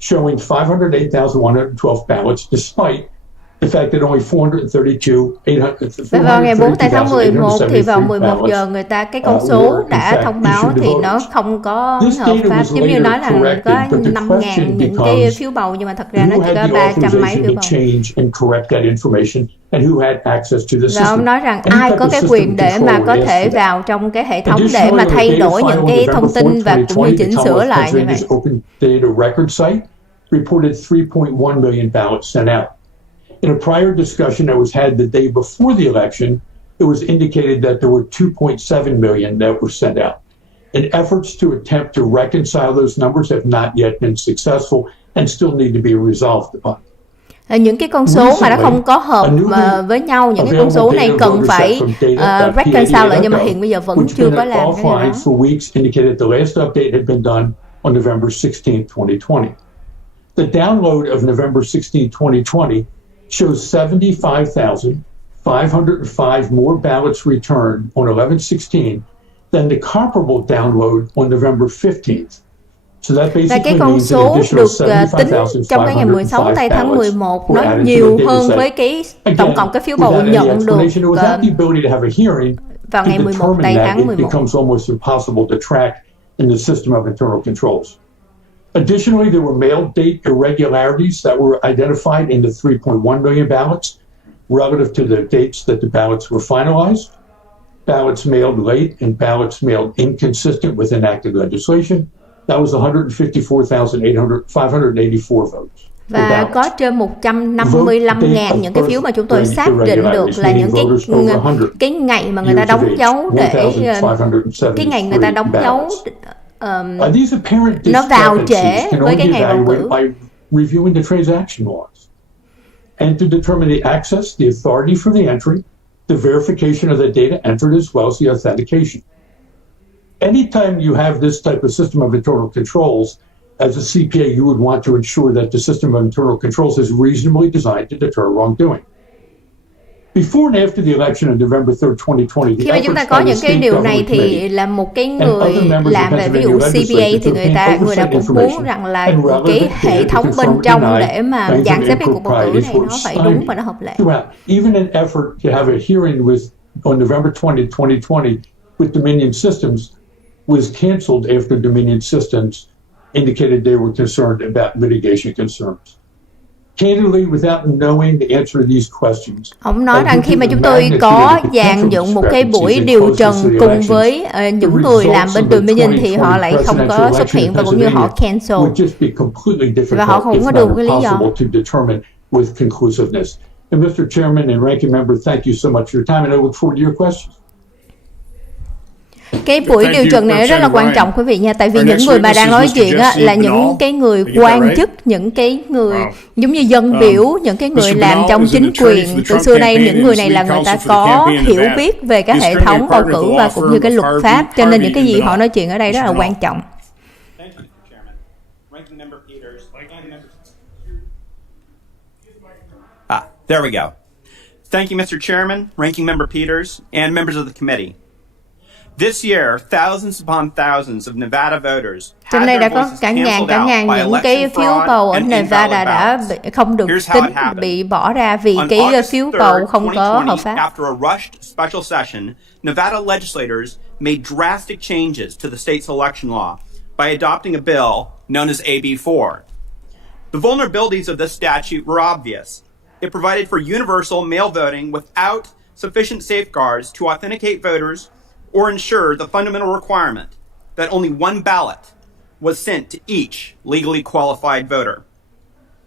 showing 508,112 ballots, despite the fact that only 432,800. Và vào ngày 4 tháng 11 thì vào 11 giờ người ta cái con số đã thông báo thì nó không có hợp pháp, giống như nói là có 5.000 những cái phiếu bầu nhưng mà thật ra nó chỉ có 300 mấy phiếu bầu. Và ông nói rằng ai có cái quyền để mà có thể vào trong cái hệ thống để mà thay đổi những cái thông tin và cũng như chỉnh sửa lại như vậy. Reported 3.1 million ballots sent out. In a prior discussion that was had the day before the election, it was indicated that there were 2.7 million that were sent out. And efforts to attempt to reconcile those numbers have not yet been successful and still need to be resolved upon. Những cái con số mà nó không có hợp với nhau, những cái con số này cần phải reconcile lại, nhưng mà hiện bây giờ vẫn chưa có làm cái đó. For weeks indicated the last update had been done on November 16, 2020. The download of November 16, 2020 shows 75,505 more ballots returned on 11/16 than the comparable download on November 15th. So that Và basically cái con means an số additional được tính trong cái ngày 16 tây tháng 11 nó nhiều hơn với cái tổng cộng cái phiếu bầu nhận được vào ngày 11 tây tháng 11. Becomes almost impossible to track in the system of internal controls. Additionally, there were mail date irregularities that were identified in the 3.1 million ballots relative to the dates that the ballots were finalized. Ballots mailed late and ballots mailed inconsistent with enacted legislation. That was 154,584 votes. Và có trên 155.000 những cái phiếu mà chúng tôi xác định được là những cái ngày mà người ta đóng dấu để cái ngày người ta đóng dấu nó vào trễ với cái ngày bầu cử. Reviewing the transaction laws and to determine the access, the authority for the entry, the verification of the data entered as well as the authentication. Anytime you have this type of system of internal controls, as a CPA, you would want to ensure that the system of internal controls is reasonably designed to deter wrongdoing. Before and after the election on November 3rd, 2020, khi mà chúng ta có những cái điều này thì là một cái người làm về ví dụ CPA thì người nào cũng muốn rằng là cái hệ thống bên trong để mà dàn xếp cái cuộc bầu cử này nó phải đúng và nó hợp lệ. Even an effort to have a hearing on November 20th, 2020 with Dominion Systems was canceled after Dominion Systems indicated they were concerned about litigation concerns. Candidly, without knowing the answer to these questions, ông nói rằng khi mà chúng tôi có dàn dựng một cái buổi điều trần cùng với những người làm bên Dominion thì họ lại không có xuất hiện và cũng như họ cancel và họ không có đủ cái lý do. And Mr. Chairman and Ranking Member, thank you so much for your time, and I look forward to your questions. Cái buổi điều trần này rất là quan trọng quý vị nha, tại vì những người mà đang nói chuyện á, là những cái người quan chức, những cái người giống như dân biểu, những cái người làm trong chính quyền. Từ xưa nay những người này là người ta có hiểu biết về cái hệ thống bầu cử và cũng như cái luật pháp, cho nên những cái gì họ nói chuyện ở đây rất là quan trọng. There we go. Thank you, Mr. Chairman, Ranking Member Peters, and members of the committee. This year, thousands upon thousands of Nevada voters Trên đây đã có cả ngàn những cái phiếu bầu ở Nevada đã không được tính, bị bỏ ra vì cái phiếu bầu không có hợp pháp. After a rushed special session, Nevada legislators made drastic changes to the state's election law by adopting a bill known as AB4. The vulnerabilities of this statute were obvious. It provided for universal mail voting without sufficient safeguards to authenticate voters or ensure the fundamental requirement that only one ballot was sent to each legally qualified voter.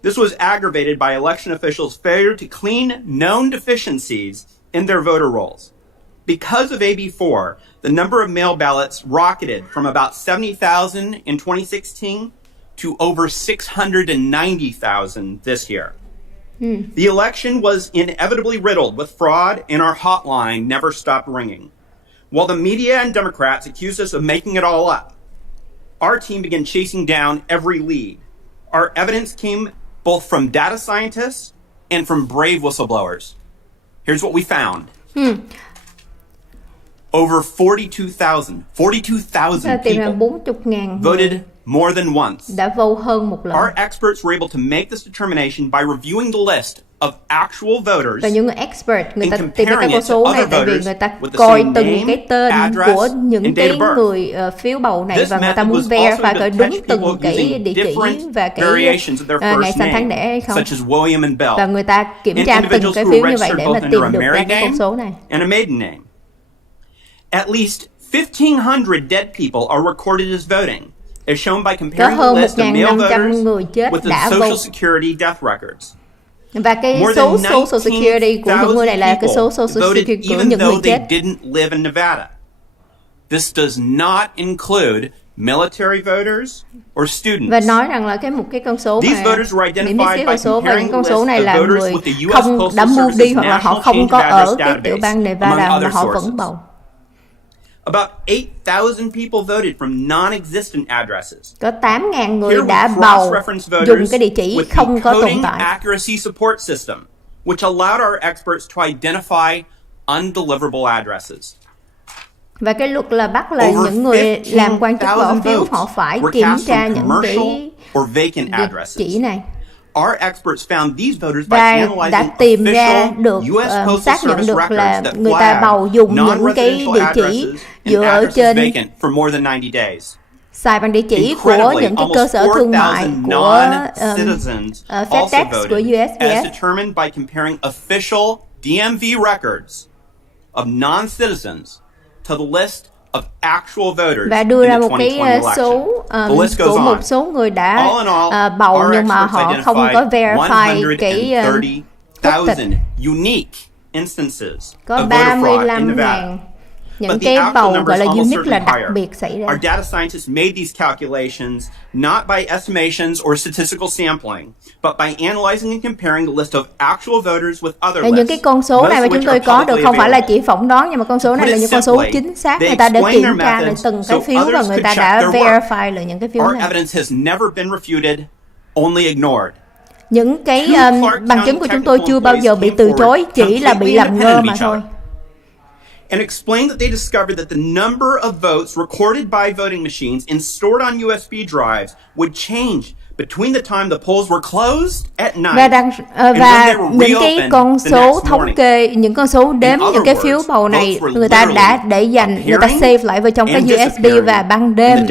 This was aggravated by election officials' failure to clean known deficiencies in their voter rolls. Because of AB4, the number of mail ballots rocketed from about 70,000 in 2016 to over 690,000 this year. The election was inevitably riddled with fraud, and our hotline never stopped ringing. While the media and Democrats accused us of making it all up, our team began chasing down every lead. Our evidence came both from data scientists and from brave whistleblowers. Here's what we found. Over 42,000 people voted more than once. Đã vote hơn một lần. Our experts were able to make this determination by reviewing the list of actual voters. Và những người expert, người ta tìm ra cái con số này tại vì người ta coi từng cái tên của những cái người phiếu bầu này và người ta muốn verify coi đúng từng cái địa chỉ và cái ngày sinh tháng đẻ hay không. Và người ta kiểm tra từng cái phiếu như vậy để mà tìm được ra cái con số này. At least 1,500 dead people are recorded as voting, as shown by comparing the list of male voters with the Social Security death records. Và cái số Social Security của những người này là cái số Social Security của những người chết. Didn't live in Nevada. This does not include military voters or students. Và nói rằng là một cái con số mà Mỹ biết con số và những con số này là người không đã mua đi hoặc là họ không có ở cái tiểu bang Nevada mà họ vẫn bầu. About 8,000 people voted from non-existent addresses. Có 8.000 người đã bầu dùng cái địa chỉ không có tồn tại. Accuracy support system which allowed our experts to identify undeliverable addresses. Và cái luật là bắt là những người làm quan chức bỏ phiếu họ phải kiểm tra những cái địa chỉ này. Our experts found these voters by Và đã analyzing tìm ra official được, US Postal xác nhận Service được là records that người ta bầu dùng những cái non-residential địa chỉ addresses dựa and ở addresses trên vacant for more than 90 days. xài bằng địa chỉ của những cái cơ sở thương mại của FedEx, của USPS. As determined by comparing official DMV records of non-citizens to the list of actual voters và đưa ra in the một cái 2020 số election. của một số người đã All in all, bầu our nhưng mà experts họ không có verify cái quốc tịch. 130,000 unique instances Có of voter fraud in 35.000 Nevada. những cái bầu gọi là unique là đặc biệt xảy ra. Our data scientists made these calculations not by estimations or statistical sampling, but by analyzing and comparing the list of actual voters with other lists. Những cái con số này mà chúng tôi có được không phải là chỉ phỏng đoán, nhưng mà con số này là những con số chính xác. Người ta đã kiểm tra lại từng cái phiếu và người ta đã verify lại những cái phiếu Our này. evidence has never been refuted, only ignored. Những cái bằng chứng của chúng tôi chưa bao giờ bị từ chối, chỉ là bị làm ngơ mà thôi. And explained that they discovered that the number of votes recorded by voting machines and stored on USB drives would change between the time the polls were closed at night và những cái con số thống kê, những con số đếm những cái phiếu bầu này người ta đã để dành, người ta save lại vào trong cái USB, và ban đêm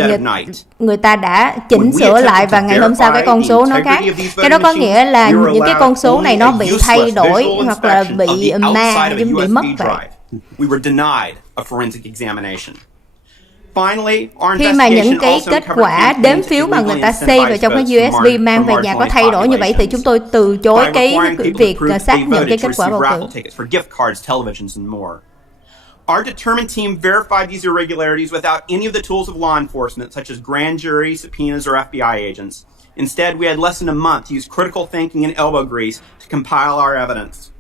người ta đã chỉnh sửa lại và ngày hôm sau cái con số nó khác. Cái đó có nghĩa là những cái con số này nó bị thay đổi hoặc là bị ma, giống bị mất vậy. We were denied a forensic examination. Finally, our khi mà những cái kết quả đếm phiếu mà người ta save vào trong cái USB mang về nhà có thay đổi như vậy thì chúng tôi từ chối cái việc xác nhận cái kết quả bầu cử. Our determined team verified these irregularities without any of the tools of law enforcement, such as grand jury, subpoenas, or FBI agents. Instead, we had less than a month to use critical thinking and elbow grease to compile our evidence.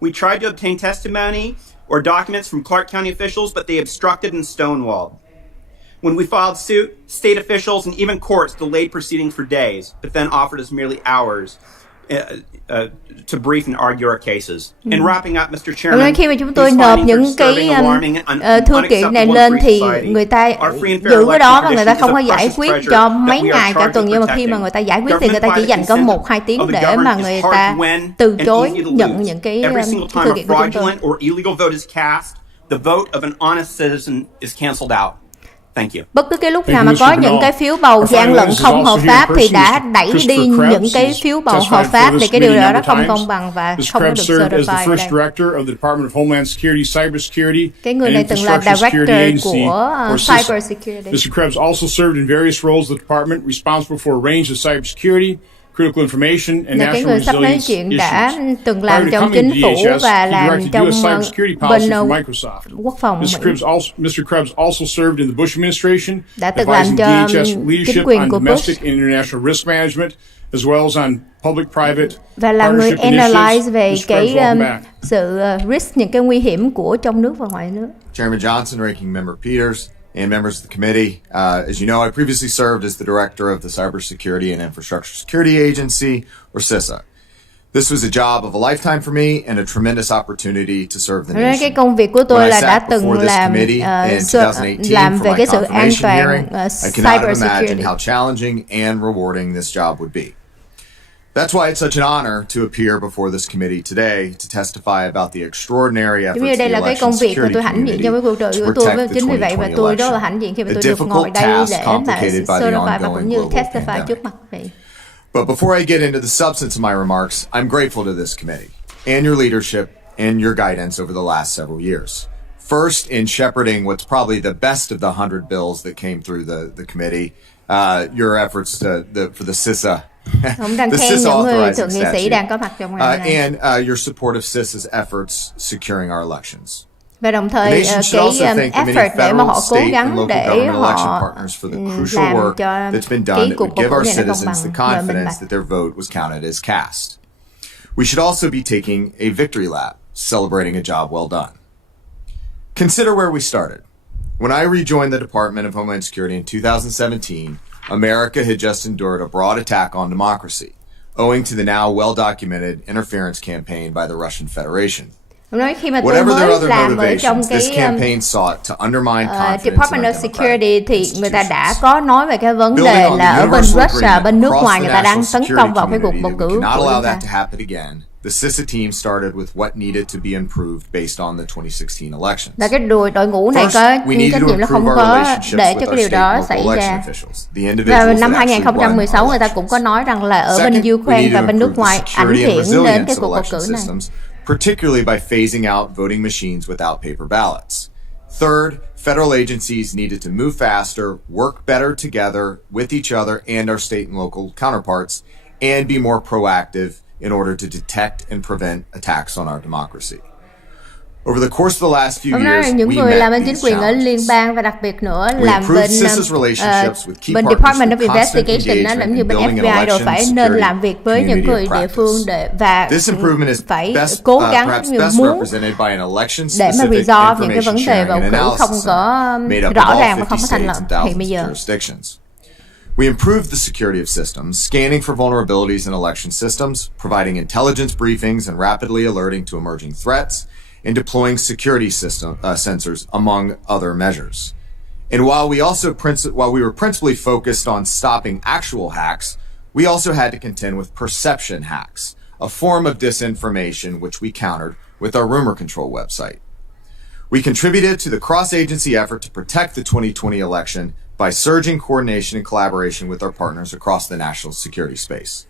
We tried to obtain testimony or documents from Clark County officials, but they obstructed and stonewalled. When we filed suit, state officials and even courts delayed proceedings for days, but then offered us merely hours to brief and argue our cases. In wrapping up, Mr. Chairman, khi mà chúng tôi nộp những cái thư kiện này lên thì người ta giữ cái đó và người ta không có giải quyết cho mấy ngày cả tuần, nhưng mà khi mà người ta giải quyết thì người ta chỉ dành có 1-2 tiếng để mà người ta từ chối nhận những cái thư kiện của chúng tôi. The vote of an honest citizen is canceled out. Thank you. Bất cứ cái lúc nào mà có những cái phiếu bầu gian lận không hợp pháp thì đã đẩy đi những cái phiếu bầu hợp pháp, thì cái điều đó nó không công bằng và không có được certified ở đây. Cái người này từng là director của cybersecurity. Mr. Krebs also served in various roles of the department responsible for a range of cybersecurity, critical information and national resilience issues. Đã từng làm trong chính phủ và làm trong bên quốc phòng Mỹ. Mr. Krebs also served in the Bush administration, đã từng làm cho chính quyền của Bush and international risk management, as well as on public-private và là người analyze về cái sự risk, những cái nguy hiểm của trong nước và ngoài nước. Chairman Johnson, Ranking Member Peters, and members of the committee. As you know, I previously served as the director of the Cybersecurity and Infrastructure Security Agency, or CISA. This was a job of a lifetime for me and a tremendous opportunity to serve the nation. Cái công việc của tôi là đã từng làm về cái sự an toàn cybersecurity. How challenging and rewarding this job would be. That's why it's such an honor to appear before this committee today to testify about the extraordinary efforts of the election security community to protect the 2020 election. A difficult task complicated by the ongoing global pandemic. But before I get into the substance of my remarks, I'm grateful to this committee and your leadership and your guidance over the last several years. First, in shepherding what's probably the best of the 100 bills that came through the committee, your efforts for the CISA. The CISA authorizing statute, and your support of CISA's efforts securing our elections. Và đồng thời cái effort để mà họ cố gắng để họ làm cho cái cuộc bầu cử này nó công bằng và minh bạch. We should also be taking a victory lap, celebrating a job well done. Consider where we started. When I rejoined the Department of Homeland Security in 2017, America had just endured a broad attack on democracy, owing to the now well-documented interference campaign by the Russian Federation. Nói khi mà tôi Whatever their mới other làm ở trong motivations, this cái campaign sought to undermine confidence in Department our of democratic Security thì người ta đã institutions. có nói về cái vấn Building đề on là the ở bên universal Russia, bên agreement nước ngoài across người the ta đang national tấn công vào cái security cuộc bầu community cử that we cannot của allow chúng ta. that to happen again. The CISA team started with what needed to be improved based on the 2016 elections. Là cái đội ngũ này First, có we need trách to nhiệm là không improve our có relationships để with cho cái our điều state đó and xảy local election ra. officials, the Và individuals năm that actually run 2016 our người ta cũng có elections. nói rằng là ở bên Second, we Ukraine need và to bên nước improve the ngoài ảnh security and hưởng đến resilience cái of cuộc bầu election cử này. systems, particularly by phasing out voting machines without paper ballots. Third, federal agencies needed to move faster, work better together with each other and our state and local counterparts, and be more proactive in order to detect and prevent attacks on our democracy. Over the course of the last few Hôm years, nay những we người làm met bên chính these quyền ở liên challenges. bang và đặc biệt nữa We làm improved bên CISA's relationships with key bên partners Department of through constant Investigation đó, engagement giống như in bên building an FBI rồi election phải nên security làm việc với những community người of địa phương practice. để và This improvement is phải best, cố perhaps gắng best muốn represented by an để mà election-specific resolve những cái vấn information đề sharing bầu and cử không analysis có made up of rõ all ràng và 50 không có thành states lập and hiện bây thousands giờ. of jurisdictions. We improved the security of systems, scanning for vulnerabilities in election systems, providing intelligence briefings and rapidly alerting to emerging threats, and deploying security sensors, among other measures. And while we were principally focused on stopping actual hacks, we also had to contend with perception hacks, a form of disinformation which we countered with our rumor control website. We contributed to the cross-agency effort to protect the 2020 election by surging coordination and collaboration with our partners across the national security space.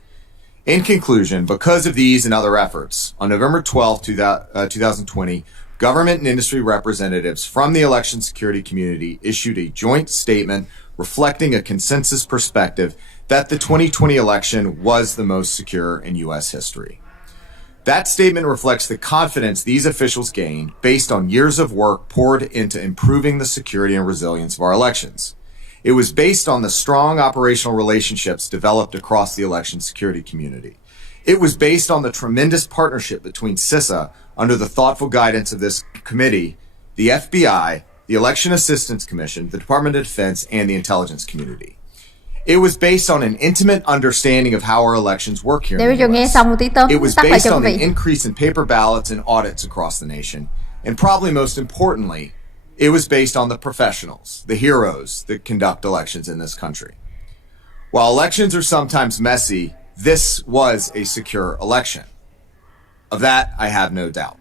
In conclusion, because of these and other efforts, on November 12, 2020, government and industry representatives from the election security community issued a joint statement reflecting a consensus perspective that the 2020 election was the most secure in U.S. history. That statement reflects the confidence these officials gained based on years of work poured into improving the security and resilience of our elections. It was based on the strong operational relationships developed across the election security community. It was based on the tremendous partnership between CISA, under the thoughtful guidance of this committee, the FBI, the Election Assistance Commission, the Department of Defense, and the intelligence community. It was based on an intimate understanding of how our elections work here in the US. It was based on an increase in paper ballots and audits across the nation. And probably most importantly, it was based on the professionals, the heroes that conduct elections in this country. While elections are sometimes messy, this was a secure election. Of that, I have no doubt.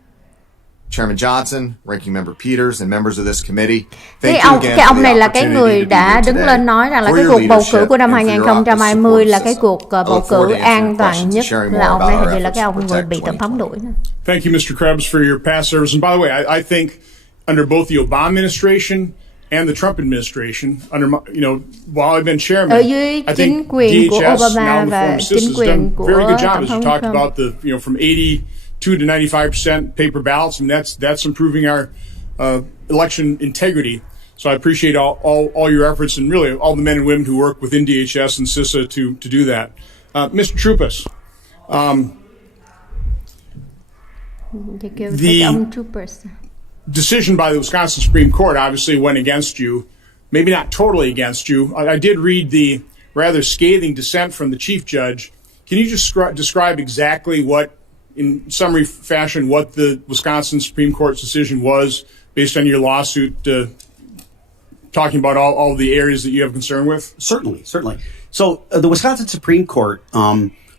Chairman Johnson, Ranking Member Peters, and members of this committee, thank you again cái for ông the này là cái opportunity người to be đã here đứng today, lên nói rằng là for cái your cuộc bầu cử leadership của năm and for your 2020 là support cái system. cuộc I bầu look forward cử to answering an toàn questions nhất, and sharing là more ông about này our hình như là efforts cái to ông người protect bị tổng thống 2020. đuổi. Thank you, Mr. Krebs, for your past service. And by the way, I think under both the Obama administration and the Trump administration, while I've been chairman, Ở dưới I chính think quyền của DHS, now Obama in the và form of chính CISA, has quyền done a của very good job, tổng as you thống talked Trump. about from 82 to 95% paper ballots, and that's improving our election integrity. So I appreciate all your efforts and really all the men and women who work within DHS and CISA to do that. Mr. Troupas, the decision by the Wisconsin Supreme Court obviously went against you, maybe not totally against you. I did read the rather scathing dissent from the chief judge. Can you just describe exactly in summary fashion, what the Wisconsin Supreme Court's decision was based on your lawsuit, talking about all the areas that you have concern with? Certainly. So the Wisconsin Supreme Court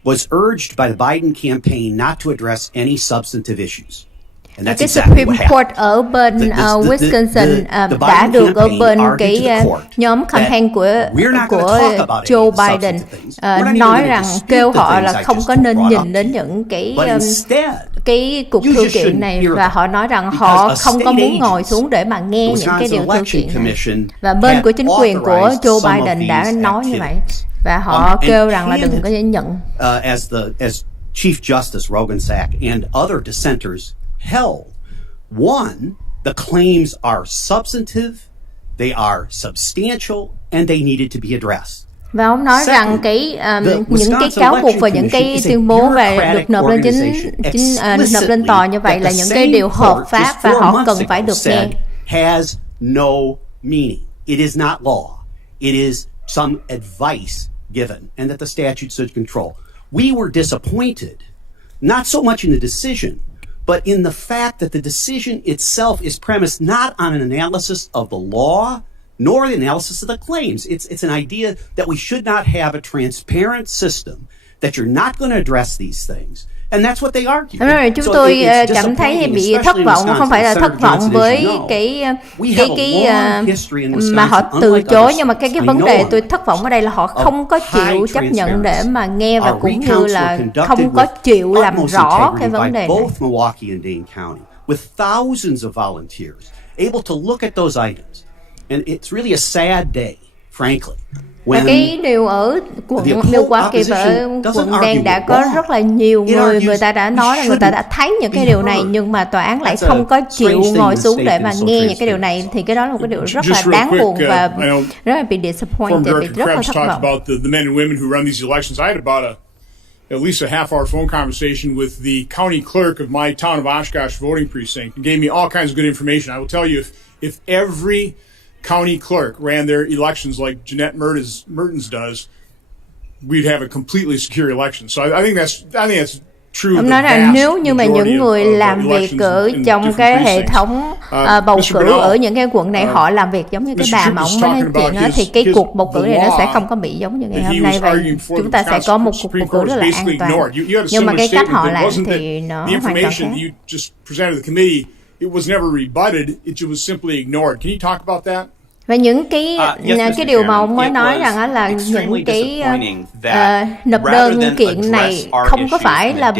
was urged by the Biden campaign not to address any substantive issues. And that's cái exactly Supreme what Court happened. ở bên Wisconsin đã được ở bên cái nhóm campaign của Joe Biden nói rằng kêu họ là không có nên nhìn đến những cái cuộc thư kiện này, và họ nói rằng họ không có muốn ngồi xuống để mà nghe những cái điều thư kiện này. Và bên của chính quyền của Joe Biden đã nói như vậy, và họ kêu rằng là đừng có nhận. As Chief Justice Roggensack and other dissenters held. One, the claims are substantive, they are substantial, and they needed to be addressed. Và ông nói rằng những cái cáo buộc và những cái tuyên bố và được nộp lên nộp lên tòa như vậy là những cái điều hợp pháp và họ cần phải được nghe. Has no meaning. It is not law. It is some advice given, and that the statute should control. We were disappointed, not so much in the decision, but in the fact that the decision itself is premised not on an analysis of the law, nor the analysis of the claims. It's an idea that we should not have a transparent system, that you're not going to address these things. And that's what they argue. Đúng rồi, chúng tôi cảm thấy bị thất vọng, không phải là thất vọng với cái mà họ từ chối, nhưng mà cái vấn đề tôi thất vọng ở đây là họ không có chịu chấp nhận để mà nghe, và cũng như là không có chịu làm rõ cái vấn đề này. With thousands of volunteers able to look at those items. And it's really a sad day, frankly. Và cái điều ở quận Milwaukee và ở quận đen đã có rất là nhiều người ta đã nói là người ta đã thấy những cái điều này, nhưng mà tòa án lại không có chịu ngồi xuống để mà nghe những cái điều này, thì cái đó là một cái điều rất là đáng buồn và rất là bị disappointed, bị rất là thất vọng. The men and women who run these elections, I had about at least a half-hour phone conversation with the county clerk of my town of Oshkosh voting precinct, and gave me all kinds of good information. I will tell you, if every county clerk ran their elections like Jeanette Mertens does, we'd have a completely secure election. So I think that's true. Ông nói rằng nếu như mà những người làm việc ở trong cái hệ thống bầu cử ở những cái quận này họ làm việc giống như cái bà mà ông mới nói chuyện đó, thì cái cuộc bầu cử này nó sẽ không có bị giống như ngày hôm nay vậy. Chúng ta sẽ có một cuộc bầu cử rất là an toàn. Nhưng mà cái cách họ làm thì nó hoàn toàn khác. It was never rebutted, it was simply ignored. Can you talk about that? Và những cái điều mà ông mới nói rằng là những cái nộp đơn kiện này không có phải là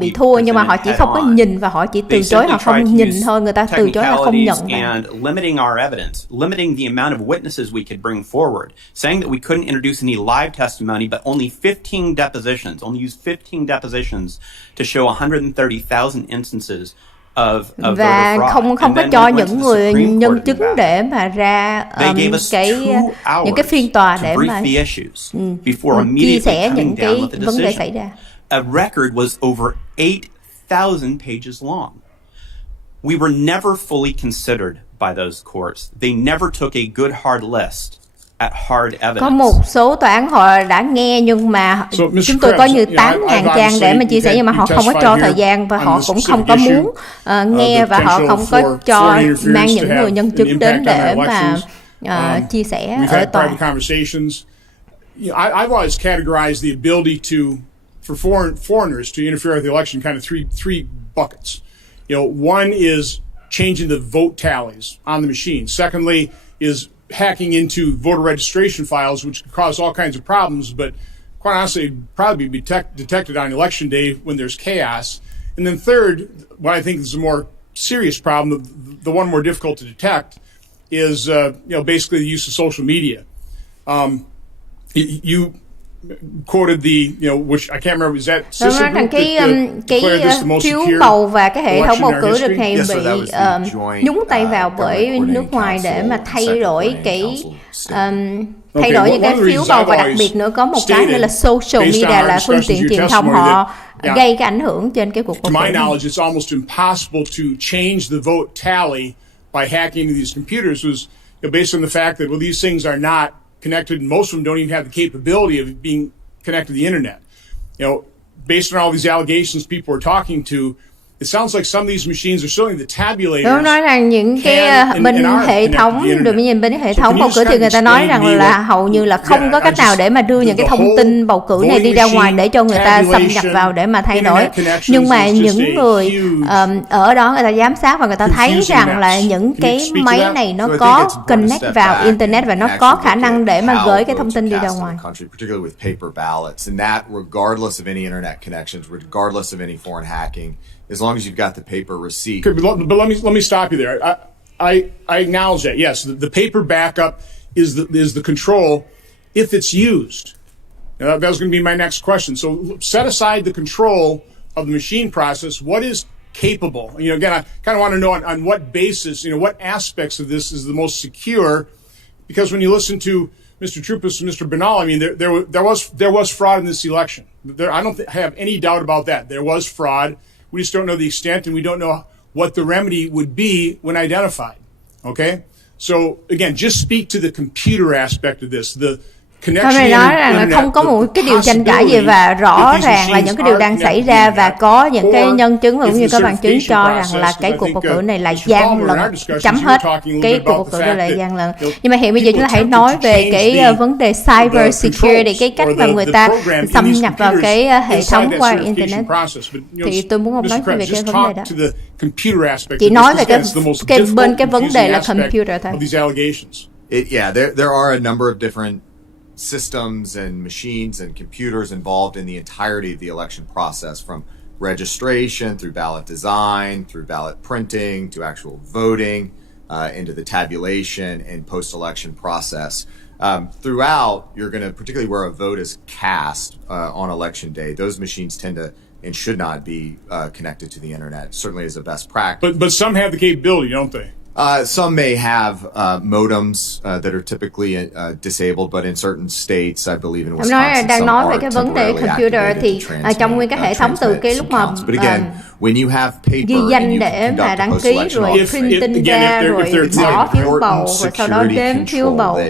bị thua, nhưng mà họ chỉ không có nhìn và họ chỉ từ chối, họ không nhìn thôi, người ta từ chối, họ không nhận. And limiting our evidence, limiting the amount of witnesses we could bring forward, saying that we couldn't introduce any live testimony, but only 15 depositions, only use 15 depositions to show 130,000 instances và không có cho những người nhân chứng để mà ra những cái phiên tòa để mà chia sẻ những cái vấn đề xảy ra. A record was over 8,000 pages long. We were never fully considered by those courts. They never took a good hard list. Có một số tòa án họ đã nghe, nhưng mà chúng tôi có như 8.000 trang để mà chia sẻ, nhưng mà họ không có cho thời gian, và họ cũng không có muốn nghe, và họ không có cho mang những người nhân chứng đến để mà chia sẻ ở tòa. I've always categorized the ability for foreigners to interfere with the election kind of three buckets. One is changing the vote tallies on the machine. Secondly is hacking into voter registration files, which could cause all kinds of problems, but quite honestly, it'd probably be detected on election day when there's chaos. And then third, what I think is a more serious problem, the one more difficult to detect, is basically the use of social media. You quoted which I can't remember, is that Sister Group that declared this the most secure phiếu bầu và cái hệ thống bầu cử được này bị nhúng tay vào bởi nước ngoài để mà thay đổi những cái phiếu bầu, và đặc biệt nữa có một cái nữa là social media, là phương tiện truyền thông họ gây cái ảnh hưởng trên cái cuộc bầu cử. To my knowledge, it's almost impossible to change the vote tally by hacking into these computers, was based on the fact that these things are not connected, and most of them don't even have the capability of being connected to the internet. Based on all these allegations people are talking to, it sounds like some of these machines are showing the tabulators. Tôi nói rằng những cái bên hệ thống, được nhìn bên hệ thống bầu cử thì người ta nói rằng là hầu như là không có cách nào để mà đưa những cái thông tin bầu cử này đi ra ngoài để cho người ta xâm nhập vào để mà thay đổi. Nhưng mà những người ở đó người ta giám sát và người ta thấy rằng là những cái máy này nó có connect vào internet và nó có khả năng để mà gửi cái thông tin đi ra ngoài. Particularly with paper ballots, and that regardless of any internet connections, regardless of any foreign hacking. As long as you've got the paper receipt. But let me stop you there. I acknowledge that. Yes, the paper backup is the control if it's used. That was going to be my next question. So set aside the control of the machine process. What is capable? Again, I kind of want to know on what basis, what aspects of this is the most secure. Because when you listen to Mr. Trupus and Mr. Bernal, I mean, there was fraud in this election. I don't have any doubt about that. There was fraud. We just don't know the extent, and we don't know what the remedy would be when identified. Okay? So, again, just speak to the computer aspect of this. connection này to nói the rằng là internet, không có một cái điều tranh cãi gì possibility và rõ that these ràng là những cái điều đang machines xảy are ra connected và to the có những cái internet. nhân chứng cũng Or như if các the bằng chứng certification cho rằng là process, cái 'cause cuộc I bầu think, cử này là Mr. gian Palmer, in lận, our discussions, chấm you were hết talking a little cái bit cuộc about bầu the cử fact này là that, gian lận. you know, Nhưng mà hiện bây giờ chúng ta hãy people nói attempted to về change cái the vấn đề cyber security, cái cách mà người ta xâm nhập vào cái hệ thống qua internet. Thì tôi muốn ông nói về cái vấn đề đó. Chỉ nói về cái vấn đề là computer thôi. There are a number of different systems and machines and computers involved in the entirety of the election process, from registration through ballot design, through ballot printing, to actual voting, into the tabulation and post-election process. Throughout, you're going to, particularly where a vote is cast on election day, those machines tend to and should not be connected to the internet, certainly as a best practice. But some have the capability, don't they? Some may have modems that are typically disabled, but in certain states, I believe in Wisconsin, đang some nói về are cái vấn đề temporarily computer activated thì to transmit, trong nguyên cái hệ thống từ cái lúc mà But again, when you have paper ghi and danh you để can mà conduct a đăng ký post-election rồi audit, printing ra rồi bỏ phiếu bầu rồi sau đó đếm phiếu bầu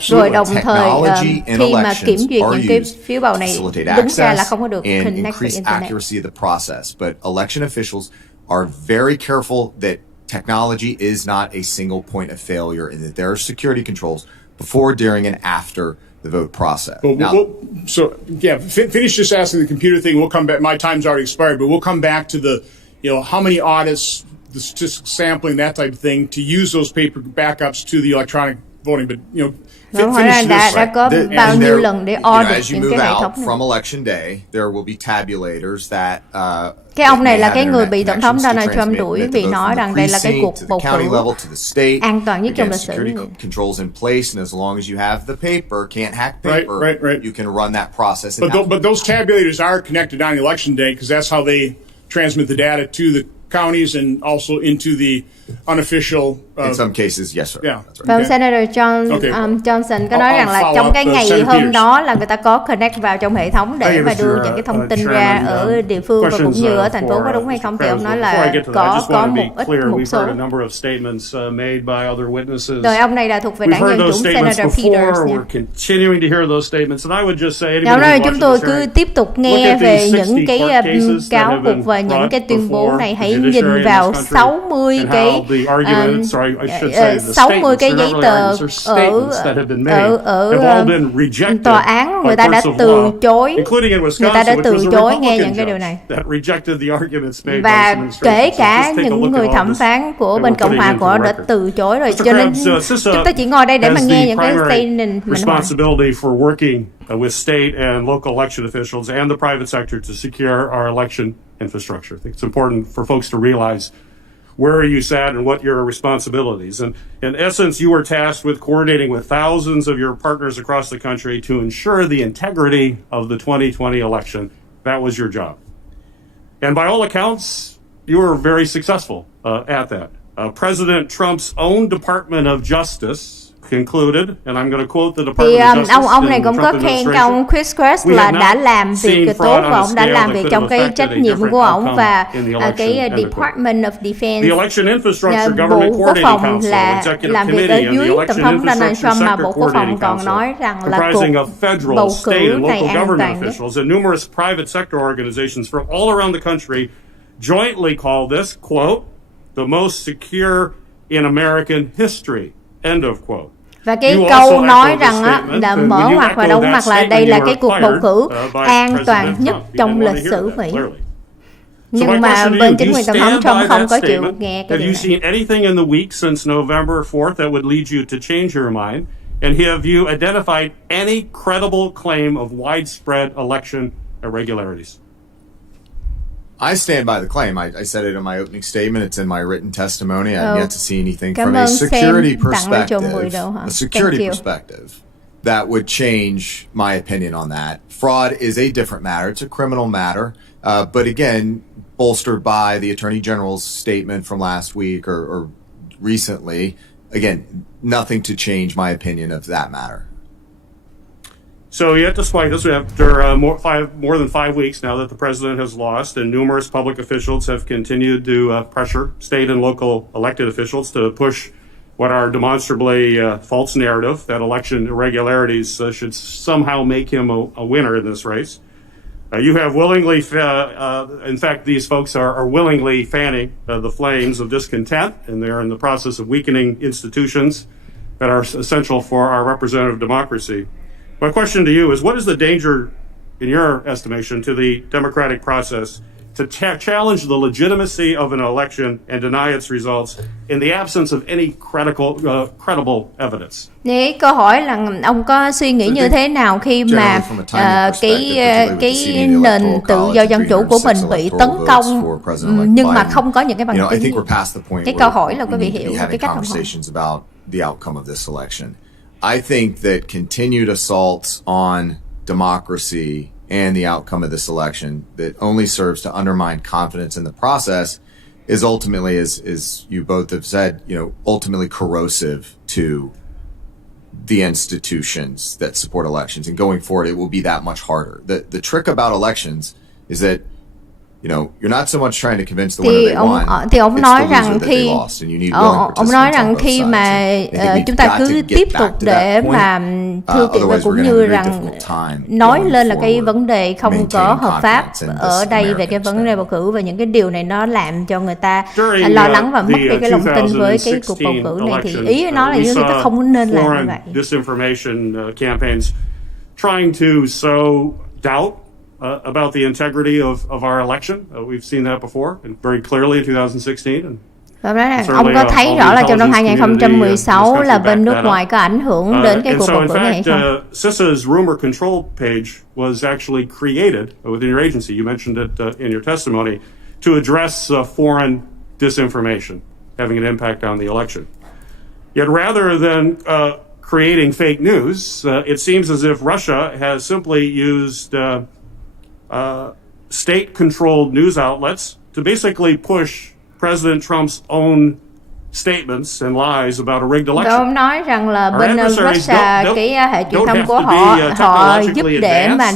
rồi đồng thời khi mà kiểm duyệt những cái phiếu bầu này đúng ra là không có được connect to internet. Accuracy of the process, but election officials are very careful that technology is not a single point of failure and that there are security controls before, during, and after the vote process. Finish just asking the computer thing. We'll come back. My time's already expired, but we'll come back to the, how many audits, the statistical sampling, that type of thing, to use those paper backups to the electronic voting. But, finish this. Đã có bao nhiêu lần để audit as you những move cái hệ out thống này. from election day, there will be tabulators that cái ông này là cái người bị tổng thống Donald Trump đuổi vì nói rằng đây là cái cuộc bầu cử an toàn nhất trong lịch sử. Controls in place, and as long as you have the paper, can't hack paper, you can run that process. But those tabulators are connected on election day because that's how they transmit the data to the counties and also into the unofficial. In some cases, yes, sir. Yeah. Vâng, Senator Johnson có nói rằng là trong cái ngày hôm đó là người ta có connect vào trong hệ thống để mà đưa những cái thông tin ra ở địa phương và cũng như ở thành phố, có đúng hay không? Thì ông nói là có một số. Rồi ông này là thuộc về đảng Dân Chủ, Senator Peters nha. Hôm nay chúng tôi cứ tiếp tục nghe về những cái cáo buộc và những cái tuyên bố này. Hãy nhìn vào 60 cái giấy tờ ở tòa án, người ta đã từ chối nghe những cái điều này, và kể cả những người thẩm phán của bên Cộng hòa của đã từ chối rồi, cho nên chúng ta chỉ ngồi đây để mà nghe những cái statement with state and local election officials and the private sector to secure our election infrastructure. I think it's important for folks to realize where you sat and what your responsibilities. And in essence, you were tasked with coordinating with thousands of your partners across the country to ensure the integrity of the 2020 election. That was your job. And by all accounts, you were very successful at that. President Trump's own Department of Justice concluded, and I'm going to quote the Department of Justice. Ông này cũng có khen cái ông Chris Christ là đã làm việc tốt và ông đã làm việc trong cái trách nhiệm của ông, và cái Department of Defense, Bộ Quốc phòng là làm việc ở dưới Tổng thống Donald Trump, mà Bộ Quốc phòng còn nói rằng là cuộc bầu cử này an toàn nhất. And numerous private sector organizations from all around the country jointly call this, quote, the most secure in American history, end of quote. Và cái câu nói rằng là mở ngoặt và đóng ngoặt là đây là cái cuộc bầu cử an toàn nhất trong lịch sử Mỹ. Nhưng mà bên chính quyền Tổng thống Trump không có chịu nghe cái điều này. Have you seen anything in the week since November 4th that would lead you to change your mind? And have you identified any credible claim of widespread election irregularities? I stand by the claim. I said it in my opening statement. It's in my written testimony. I've yet to see anything from a security perspective that would change my opinion on that. Fraud is a different matter. It's a criminal matter. But again, bolstered by the Attorney General's statement from last week or recently, again, nothing to change my opinion of that matter. So yet, despite this, after more than 5 weeks now that the president has lost, and numerous public officials have continued to pressure state and local elected officials to push what are demonstrably false narrative that election irregularities should somehow make him a winner in this race. You have willingly, in fact, these folks are willingly fanning the flames of discontent, and they're in the process of weakening institutions that are essential for our representative democracy. My question to you is, what is the danger, in your estimation, to the democratic process to challenge the legitimacy of an election and deny its results in the absence of any credible evidence? Câu hỏi là ông có suy nghĩ như thế nào khi mà cái nền tự do dân chủ của mình bị tấn công nhưng mà không có những cái bằng chứng? Cái câu hỏi là quý vị hiểu cái cách ông hỏi. The outcome of this election. I think that continued assaults on democracy and the outcome of this election that only serves to undermine confidence in the process is ultimately, as you both have said, ultimately corrosive to the institutions that support elections. And going forward, it will be that much harder. The trick about elections is that you're not so much trying to convince the winner they won. Thì ông nói rằng khi mà chúng ta cứ tiếp tục để mà thư kiện và cũng như rằng nói lên là cái vấn đề không có hợp pháp ở đây về cái vấn đề bầu cử, và những cái điều này nó làm cho người ta lo lắng và mất đi cái lòng tin với cái cuộc bầu cử này, thì ý nó là như chúng ta không nên làm như vậy. Disinformation campaigns trying to sow doubt about the integrity of our election. We've seen that before and very clearly in 2016. Ông có thấy rõ là trong năm 2016 là bên nước ngoài có ảnh hưởng đến cái cuộc bầu cử này hay không? CISA's rumor control page was actually created within your agency. You mentioned it in your testimony to address foreign disinformation having an impact on the election. Yet rather than creating fake news, it seems as if Russia has simply used state-controlled news outlets to basically push President Trump's own statements and lies about a rigged election. Ông nói rằng là bên Russia, cái hệ truyền thông của họ giúp để mà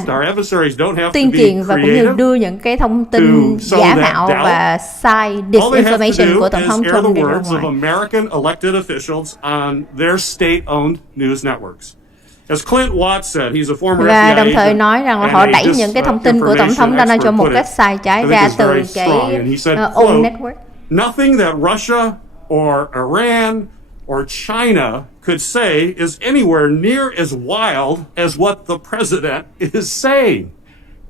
tuyên truyền và cũng như đưa những cái thông tin giả mạo và sai disinformation của tổng thống Trump đi ra ngoài. American elected officials on their state-owned news networks. As Clint Watts said, he's a former và đồng thời nói rằng là họ đẩy những cái thông tin của tổng thống Donald Trump một cách sai trái ra từ cái own network. Nothing that Russia or Iran or China could say is anywhere near as wild as what the president is saying.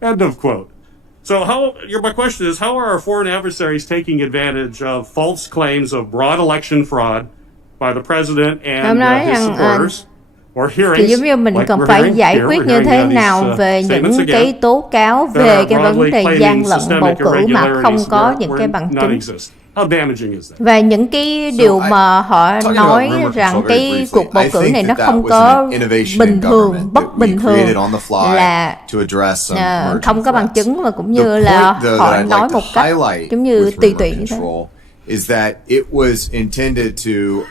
End of quote. So my question is, how are our foreign adversaries taking advantage of false claims of broad election fraud by the president and his supporters? Thì giống như mình cần phải giải quyết như thế nào về những cái tố cáo về cái vấn đề gian lận bầu cử mà không có những cái bằng chứng, và những cái điều mà họ nói rằng cái cuộc bầu cử này nó không có bình thường, bất bình thường, là không có bằng chứng, và cũng như là họ nói một cách giống như tùy tiện như thế. Is that it was intended to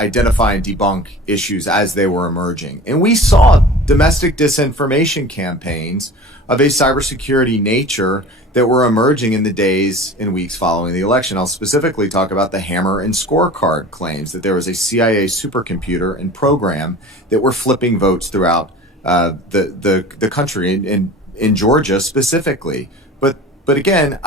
identify and debunk issues as they were emerging. And we saw domestic disinformation campaigns of a cybersecurity nature that were emerging in the days and weeks following the election. I'll specifically talk about the hammer and scorecard claims that there was a CIA supercomputer and program that were flipping votes throughout the country, in Georgia specifically. But again,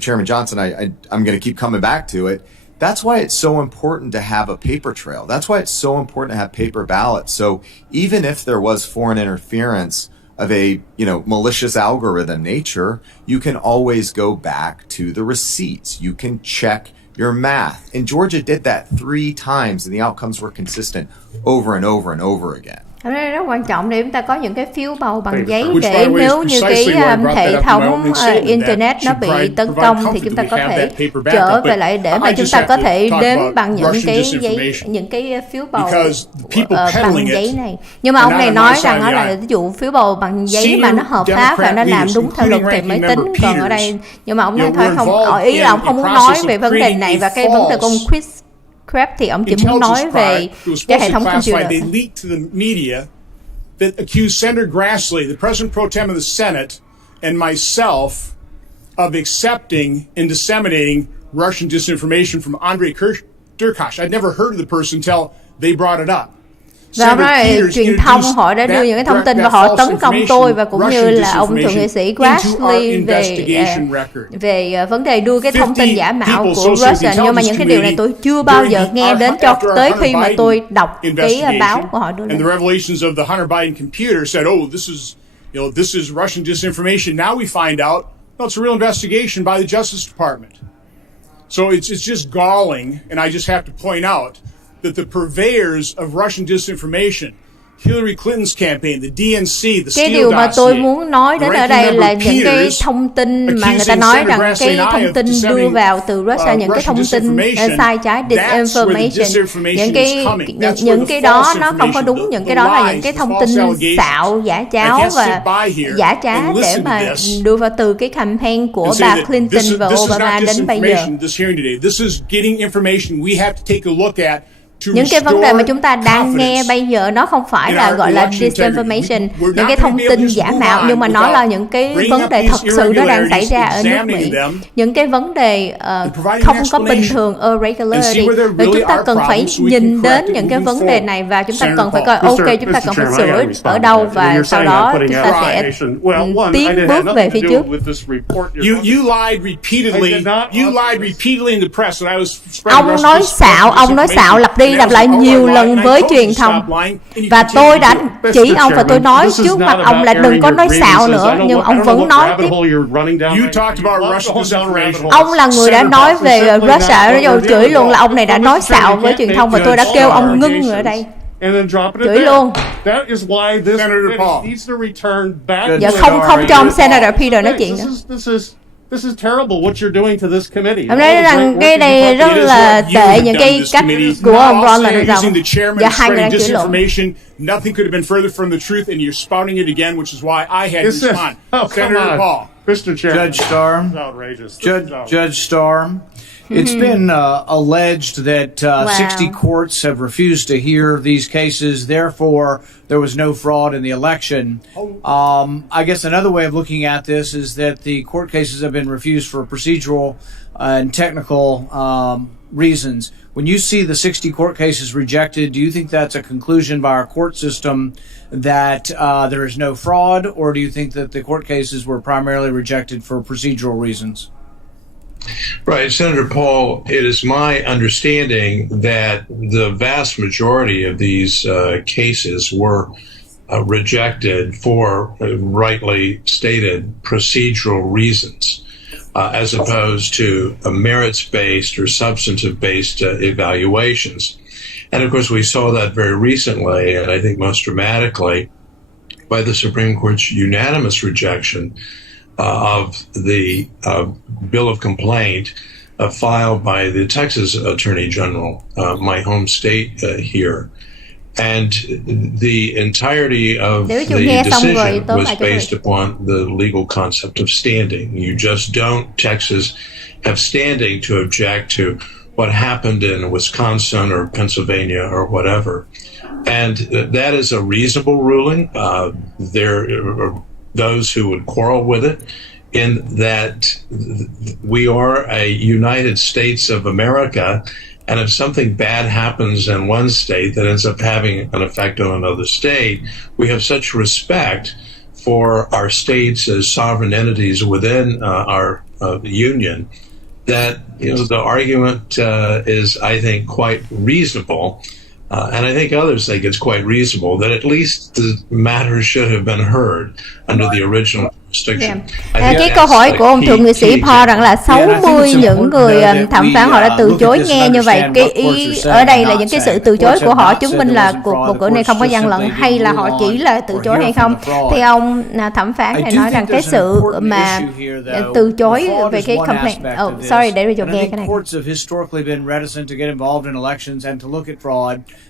Chairman Johnson, I'm going to keep coming back to it. That's why it's so important to have a paper trail. That's why it's so important to have paper ballots. So even if there was foreign interference of a, malicious algorithm nature, you can always go back to the receipts. You can check your math. And Georgia did that 3 times, and the outcomes were consistent over and over and over again. Ở đây rất quan trọng để chúng ta có những cái phiếu bầu bằng giấy, để nếu như cái hệ thống internet nó bị tấn công thì chúng ta có thể trở về lại để mà chúng ta có thể đếm bằng những cái giấy, những cái phiếu bầu bằng giấy này. Nhưng mà ông này nói rằng đó là ví dụ phiếu bầu bằng giấy mà nó hợp pháp và nó làm đúng theo luật thì mới tính. Còn ở đây, nhưng mà ông nói thôi không, ý là ông không muốn nói về vấn đề này, và cái vấn đề của ông Crab thì ông chỉ muốn nói về cái hệ thống computer. They leaked to the media that accused Senator Grassley, the president pro tem of the Senate, and myself of accepting and disseminating Russian disinformation from Andrei Durkash. I'd never heard of the person until they brought it up. Và hôm nay truyền thông họ đã đưa những cái thông tin và họ tấn công tôi và cũng như là ông thượng nghị sĩ Grassley về vấn đề đưa cái thông tin giả mạo của Russia. Nhưng mà những cái điều này tôi chưa bao giờ nghe đến cho tới khi mà tôi đọc cái báo của họ đưa lên. And the revelations of the Hunter Biden computer said, "Oh, this is Russian disinformation." Now we find out, no, it's a real investigation by the Justice Department. So it's just galling, and I just have to point out that the purveyors of Russian disinformation, Hillary Clinton's campaign, the DNC, the Steele cái điều mà tôi dossier, muốn nói đến ở đây là những cái thông tin mà người ta nói rằng cái thông tin đưa vào từ Russia, những cái thông tin sai trái, disinformation, những cái đó nó không có đúng, những cái đó là những cái thông tin xạo, giả cháo và giả trá để mà đưa vào từ cái campaign của bà Clinton và Obama đến bây giờ. This is getting information we have to take a look at. Những cái vấn đề mà chúng ta đang nghe bây giờ nó không phải là gọi là disinformation, những cái thông tin giả mạo, nhưng mà nó là những cái vấn đề thật sự nó đang xảy ra ở nước Mỹ, những cái vấn đề không có bình thường, irregularity, và chúng ta cần phải nhìn đến những cái vấn đề này và chúng ta cần phải coi ok chúng ta cần phải sửa ở đâu và sau đó chúng ta sẽ tiến bước về phía trước. Ông nói xạo lặp đi lặp lại nhiều lần với truyền thông và tôi đã chỉ ông và tôi nói trước mặt ông là đừng có nói xạo nữa, nhưng ông vẫn nói tiếp. Ông là người đã nói về Russia rồi chửi luôn là ông này đã nói xạo với truyền thông và tôi đã kêu ông ngưng ở đây. Chửi luôn. Dạ không cho ông Senator Peter nói chuyện nữa. This is terrible what you're doing to this committee. Ông nói rằng cái này rất là tệ, những cái cách của ông Ron là rằng và hai người đang chửi lộn. Nothing could have been further from the truth, and you're spouting it again, which is why I had to respond. Senator Paul. Mr. Chairman. Judge Storm. Outrageous. Judge Storm. It's been alleged that 60 courts have refused to hear these cases. Therefore, there was no fraud in the election. I guess another way of looking at this is that the court cases have been refused for procedural and technical reasons. When you see the 60 court cases rejected, do you think that's a conclusion by our court system that there is no fraud, or do you think that the court cases were primarily rejected for procedural reasons? Right, Senator Paul, it is my understanding that the vast majority of these cases were rejected for rightly stated procedural reasons, as opposed to merits-based or substantive-based evaluations. And of course, we saw that very recently, and I think most dramatically, by the Supreme Court's unanimous rejection of the bill of complaint filed by the Texas Attorney General, my home state here. And the entirety of the decision was based upon the legal concept of standing. You just don't, Texas, have standing to object to what happened in Wisconsin or Pennsylvania or whatever. And that is a reasonable ruling. There are those who would quarrel with it, in that we are a United States of America, and if something bad happens in one state that ends up having an effect on another state, we have such respect for our states as sovereign entities within our union that the argument is, I think, quite reasonable. And I think others think it's quite reasonable that at least the matter should have been heard under the original jurisdiction. Cái câu hỏi của ông thượng nghị sĩ Paul rằng là 60 những người thẩm phán họ đã từ chối nghe như vậy. Cái ý ở đây là những cái sự từ chối của họ chứng minh là cuộc bầu cử này không có gian lận, hay là họ chỉ là từ chối hay không? Thì ông thẩm phán này nói rằng cái sự mà từ chối về cái complaint. Sorry, để rồi nghe cái này.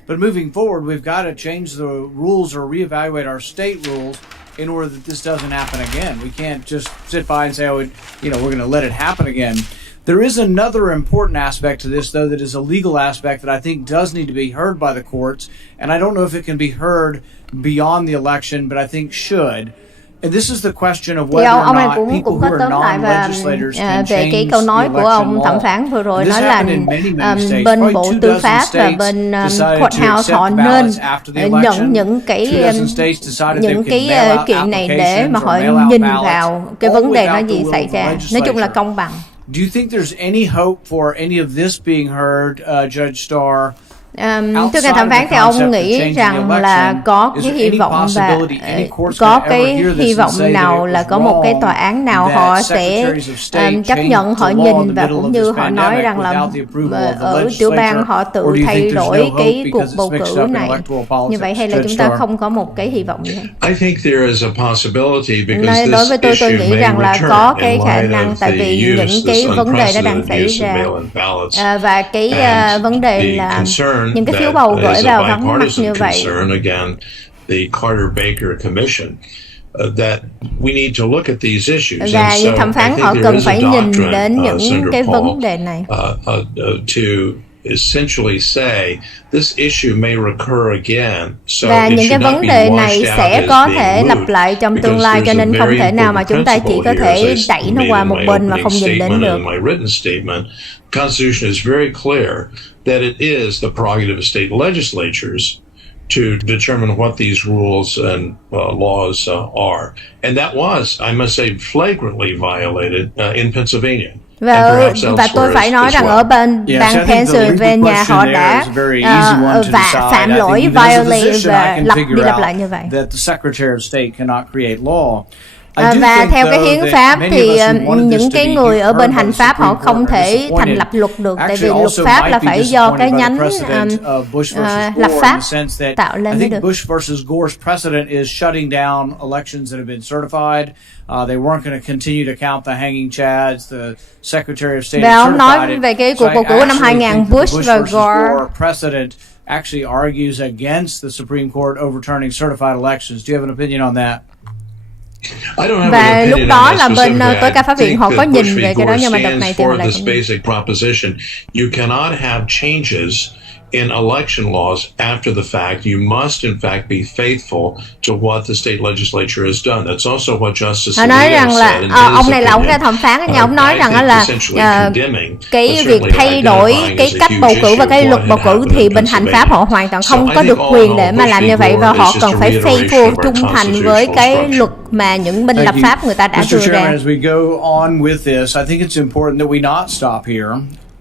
But moving forward, we've got to change the rules or reevaluate our state rules in order that this doesn't happen again. We can't just sit by and say, oh, we're going to let it happen again. There is another important aspect to this, though, that is a legal aspect that I think does need to be heard by the courts, and I don't know if it can be heard beyond the election, but I think should. And this is the question of whether or not people who are non-legislators can change the election law. Vừa rồi This nói là happened in many, many states. bên Probably Bộ 2 Tư dozen pháp và states bên decided to Courthouse accept họ nên ballots after the election. những 2 dozen states decided they những could cái mail out kiện này để applications mà or họ mail out nhìn ballots, vào cái all vấn đề nó without the gì will xảy of the ra. Nói chung là legislature. công bằng. Do you think there's any hope for any of this being heard, Judge Starr? Thưa ngài thẩm phán, thì ông nghĩ rằng là có cái hy vọng và có cái hy vọng nào là có một cái tòa án nào họ sẽ chấp nhận, họ nhìn và cũng như họ nói rằng là ở tiểu bang họ tự thay đổi cái cuộc bầu cử này như vậy, hay là chúng ta không có một cái hy vọng gì hết? Đối với tôi nghĩ rằng là có cái khả năng, tại vì những cái vấn đề đó đang xảy ra và cái vấn đề là những cái phiếu bầu gửi vào vắng mặt như vậy. Và những thẩm phán họ cần phải nhìn đến những cái vấn đề này. Và những cái vấn đề này sẽ có thể lặp lại trong tương lai, cho nên không thể nào mà chúng ta chỉ có thể đẩy nó qua một bên mà không nhìn đến được. Constitution is very clear that it is the prerogative of state legislatures to determine what these rules and laws are. And that was, I must say, flagrantly violated in Pennsylvania. Và tôi phải nói rằng ở bên bang Pennsylvania họ đã phạm lỗi, violate và lặp đi lặp lại như vậy. Và theo cái hiến pháp thì những cái người ở bên hành pháp họ không thể thành lập luật được, tại vì luật pháp là phải do cái nhánh lập pháp tạo lên mới được. Bush versus Gore's precedent is shutting down elections that have been certified. They weren't going to continue to count the hanging chads. The Secretary of State và ông nói certified về cái cuộc bầu cử năm 2000 Bush và Gore precedent actually argues against the Supreme Court overturning certified elections. Do you have an opinion on that? Và lúc đó là bên tối cao pháp viện họ có nhìn về cái đó, nhưng mà đợt này thì họ lại in election laws after the fact. You must in fact be faithful to what the state legislature has done. That's also what Justice Alito said in his ông này là ông ra thẩm phán, nhưng ông nói rằng là cái việc thay đổi cái cách bầu cử và cái luật bầu cử thì bên hành pháp họ hoàn toàn không có được quyền để mà làm như vậy, và họ cần phải faithful, trung thành với cái luật mà những bên lập pháp người ta đã đưa ra. As we go on with this, I think it's important that we not stop here.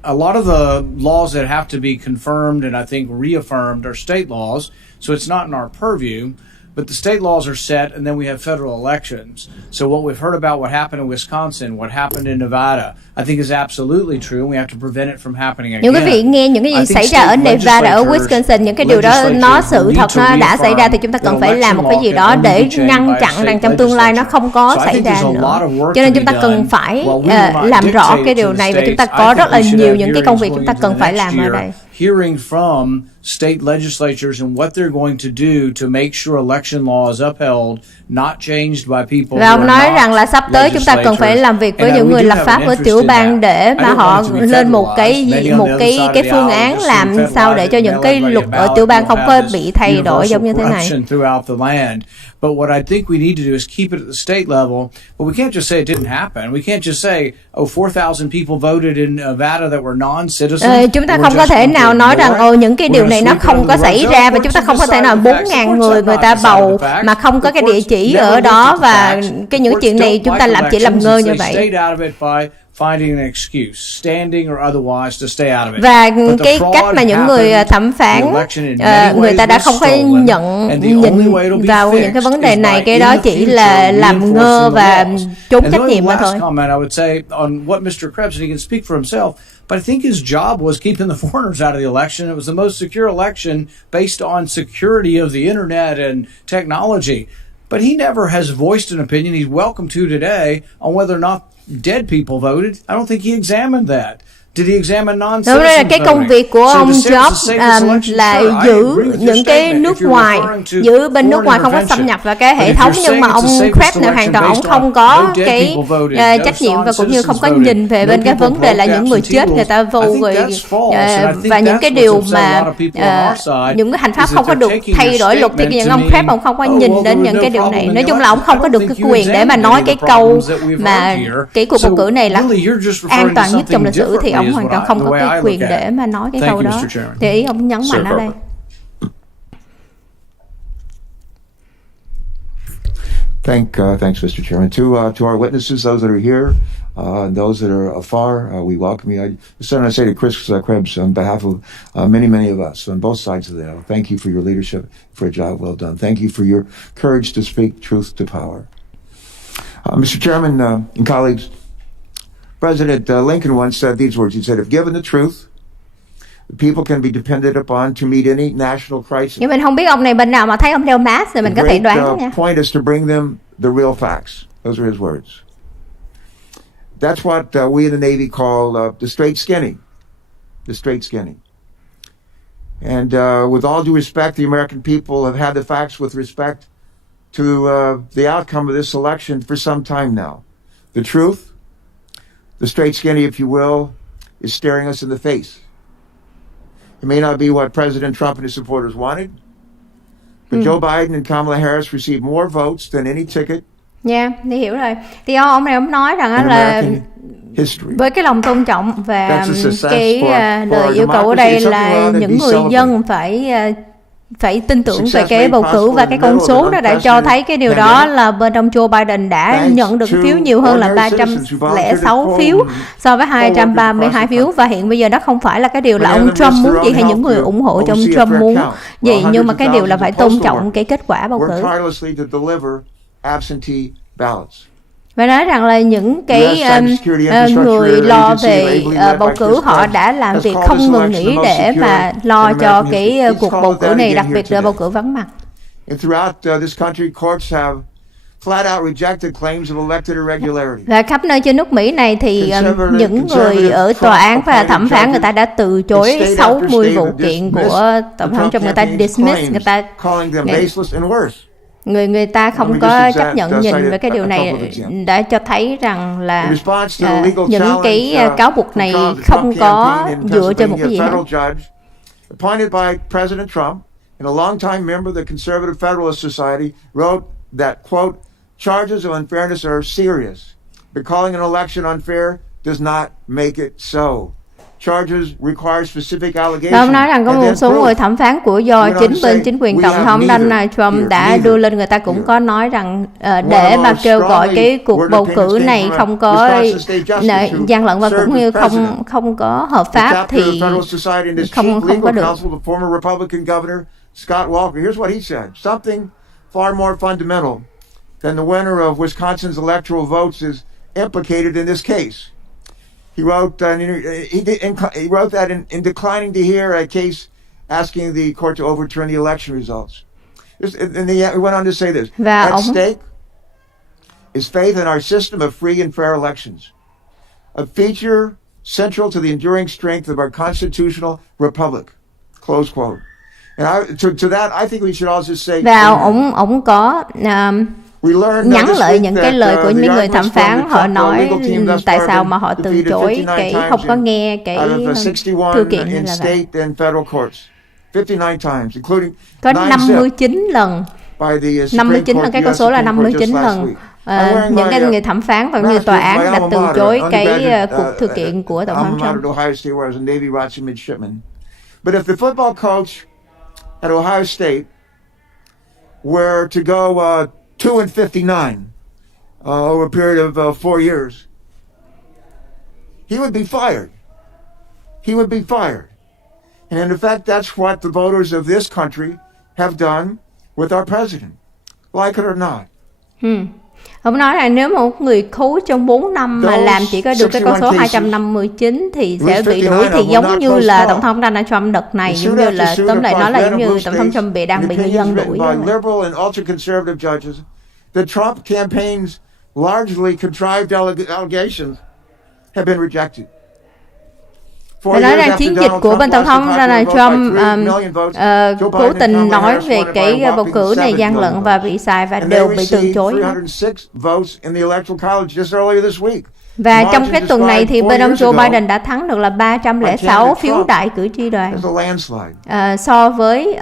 A lot of the laws that have to be confirmed and I think reaffirmed are state laws, so it's not in our purview. But the state laws are set, and then we have federal elections. So what we've heard about what happened in Wisconsin, what happened in Nevada, I think is absolutely true, and we have to prevent it from happening again. Những quý vị nghe những cái gì xảy ra ở Nevada, ở Wisconsin, những cái điều đó nó sự thật nó đã xảy ra, thì chúng ta cần phải làm một cái gì đó để ngăn chặn rằng trong tương lai nó không có xảy ra nữa. Cho nên chúng ta cần phải làm rõ cái điều này, và chúng ta có rất là nhiều những cái công việc chúng ta cần phải làm ở đây. Hearing from state legislatures and what they're going to do to make sure election law is upheld, not changed by people. Và ông nói rằng là sắp tới chúng ta cần phải làm việc với những người lập pháp ở tiểu bang để mà họ lên một cái phương án làm sao để cho những cái luật ở tiểu bang không có bị thay đổi giống như thế này. But what I think we need to do is keep it at the state level. But we can't just say it didn't happen. We can't just say, 4,000 people voted in Nevada that were non-citizens. Chúng ta không có thể nào nói rằng những cái điều này nó không có xảy ra, và chúng ta không có thể nào 4.000 người ta bầu mà không có cái địa chỉ ở đó, và những chuyện này chúng ta chỉ làm ngơ như vậy. Finding an excuse, standing or otherwise to stay out of it. Và cái cách mà những người thẩm phán người ta đã không có nhìn vào những cái vấn đề này, cái đó chỉ là làm ngơ và trốn trách nhiệm mà thôi. I would say on what Mr. Krebs, and he can speak for himself, but I think his job was keeping the foreigners out of the election. It was the most secure election based on security of the internet and technology. But he never has voiced an opinion. He's welcome to today on whether or not dead people voted. I don't think he examined that. Did he examine Đúng non-citizens rồi, cái công voting? việc của So ông to say it's the Job safest election, là sure, I giữ agree with your những cái statement. nước If you're ngoài, referring to giữ bên nước foreign ngoài không có intervention. xâm nhập vào cái But hệ if thống, you're nhưng mà saying ông it's the Krebs safest hoàn toàn election ông không based có on no dead cái people voted, no trách nhiệm và cũng như non-citizens không có voted, nhìn về no bên cái people vấn đề là broke những người absentee chết người ta rules. I vô think người that's false, and I think và những that's cái what's điều upset a mà lot of people on our side những cái hành pháp is that không có they're được taking thay your đổi luật, thì statement những to ông mean, Krebs ông không có oh, nhìn well, đến there was những no cái điều problem này. in Nói the chung là ông election. không có I được don't cái think you quyền để mà examined nói any of cái the câu problems that we've mà heard here. cái cuộc bầu cử này là really, you're just an referring to toàn nhất trong something lịch sử, thì ông differently hoàn is toàn what không the có way cái I look quyền at để it. mà nói cái Thank câu you, đó. Mr. Chairman. Thì ý ông nhấn Sir mạnh ở đây. Thanks, Mr. Chairman. To our witnesses, those that are here, and those that are afar, we welcome you. I say to Chris Krebs, on behalf of many of us on both sides of the aisle, thank you for your leadership, for a job well done. Thank you for your courage to speak truth to power. Mr. Chairman and colleagues, President Lincoln once said these words. He said, if given the truth, the people can be depended upon to meet any national crisis. Nhưng mình không biết ông này bên nào mà thấy ông đeo mask thì mình có thể đoán nha. The point is to bring them the real facts. Those are his words. That's what we in the Navy call the straight skinny. The straight skinny. And with all due respect, the American people have had the facts with respect to the outcome of this election for some time now. The truth, the straight skinny, if you will, is staring us in the face. It may not be what President Trump and his supporters wanted, but Joe Biden and Kamala Harris received more votes than any ticket. Dạ, đi hiểu rồi. Thì ông này ông nói rằng là với cái lòng tôn trọng và cái lời yêu cầu ở đây là những người dân phải tin tưởng về cái bầu cử, và cái con số đó đã cho thấy cái điều đó là bên ông Joe Biden đã nhận được phiếu nhiều hơn là 306 phiếu so với 232 phiếu, và hiện bây giờ đó không phải là cái điều là ông Trump muốn gì hay những người ủng hộ cho ông Trump muốn gì, nhưng mà cái điều là phải tôn trọng cái kết quả bầu cử. Và nói rằng là những cái người lo về bầu cử họ đã làm việc không ngừng nghỉ để mà lo cho cái cuộc bầu cử này, đặc biệt là bầu cử vắng mặt. Và khắp nơi trên nước Mỹ này thì những người ở tòa án và thẩm phán người ta đã từ chối 60 vụ kiện của tổng thống Trump, người ta dismiss, người ta không có chấp nhận nhìn về cái điều này, đã cho thấy rằng là những cái cáo buộc này không có dựa trên một cái gì hết. Appointed by President Trump and a long-time member of the Conservative Federalist Society wrote that, quote, charges of unfairness are serious, but calling an election unfair does not make it so. Ông nói rằng có một số người thẩm phán của do chính quyền tổng thống Donald Trump đã đưa lên, người ta cũng có nói rằng để mà kêu gọi cái cuộc bầu cử này không có gian lận và cũng như không có hợp pháp thì không có được. Scott Walker, here's what he said. Something far more fundamental than the winner of Wisconsin's electoral votes is implicated in this case. He wrote that in declining to hear a case asking the court to overturn the election results. And he went on to say this. At stake is faith in our system of free and fair elections, a feature central to the enduring strength of our constitutional republic. Close quote. And to that, I think we should also say. Và ông có nhắn lại những cái lời của những người thẩm phán, họ nói tại sao mà họ từ chối cái không có nghe cái thư kiện này là vậy. Có 59 lần. 59 là cái con số là 59 lần. Những cái người thẩm phán và người tòa án đã từ chối cái cuộc thư kiện của tổng thống Trump. But if the football coach at Ohio State were to go 2-59 over a period of 4 years, he would be fired. He would be fired. And in effect, that's what the voters of this country have done with our president, like it or not. Ông nói là nếu một người coach trong 4 năm mà làm chỉ có được cái con số 259 thì sẽ bị đuổi, thì giống như là tổng thống Donald Trump đợt này, giống như là tóm lại nó là giống như tổng thống Trump đang bị người dân đuổi. The Trump campaign's largely contrived allegations have been rejected. Phải nói rằng chiến dịch của bên Tổng thống Donald Trump cố tình nói về cái bầu cử này gian lận và bị sai và đều bị từ chối. Và trong cái tuần này thì bên ông Joe Biden đã thắng được là 306 phiếu đại cử tri đoàn so với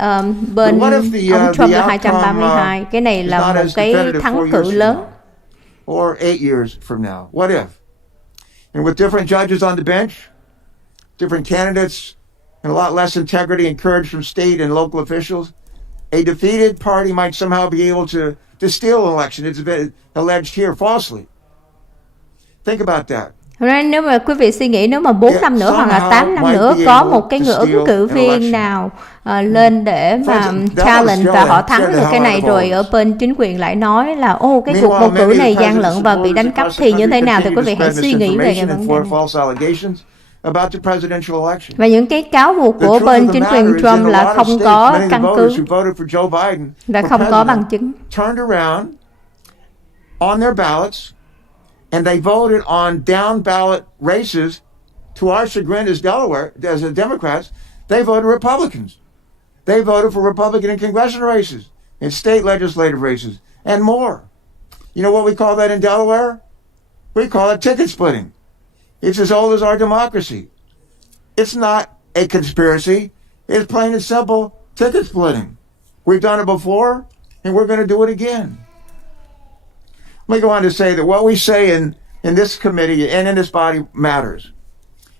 bên ông Trump là 232. Cái này là một cái thắng cử lớn. Or 8 years from now. What if? And with different judges on the bench, different candidates, and a lot less integrity and courage from state and local officials, a defeated party might somehow be able to steal an election. It's been alleged here falsely. Think about that. Nếu mà quý vị suy nghĩ nếu mà 4 năm nữa hoặc là 8 năm nữa có một cái người ứng cử viên nào lên để mà challenge và họ thắng được cái này rồi ở bên chính quyền lại nói là cái cuộc bầu cử này gian lận và bị đánh cắp thì như thế nào thì quý vị hãy suy nghĩ về cái vấn đề này. Và những cái cáo buộc của bên chính quyền Trump là không có căn cứ và không có bằng chứng. And they voted on down ballot races. To our chagrin as Delaware, as the Democrats, they voted Republicans. They voted for Republican in congressional races, in state legislative races, and more. You know what we call that in Delaware? We call it ticket splitting. It's as old as our democracy. It's not a conspiracy. It's plain and simple ticket splitting. We've done it before, and we're going to do it again. Let me go on to say that what we say in this committee and in this body matters.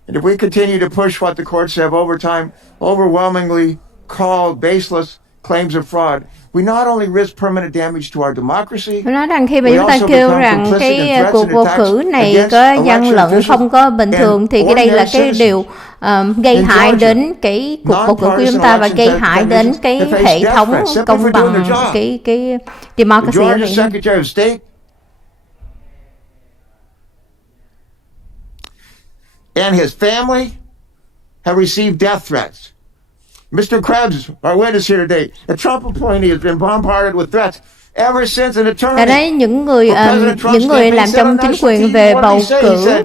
And if we continue to push what the courts have over time overwhelmingly called baseless claims of fraud, we not only risk permanent damage to our democracy. Tôi nói rằng khi mà chúng ta kêu rằng cái cuộc bầu cử này có gian lận không có bình thường thì cái đây là cái điều gây hại đến cái cuộc bầu cử của chúng ta và gây hại đến cái hệ thống công bằng cái democracy ở Mỹ. And his family have received death threats. Mr. Krebs, our witness here today, a Trump appointee has been bombarded with threats ever since an attorney. Ở đây những người làm trong chính quyền về bầu cử,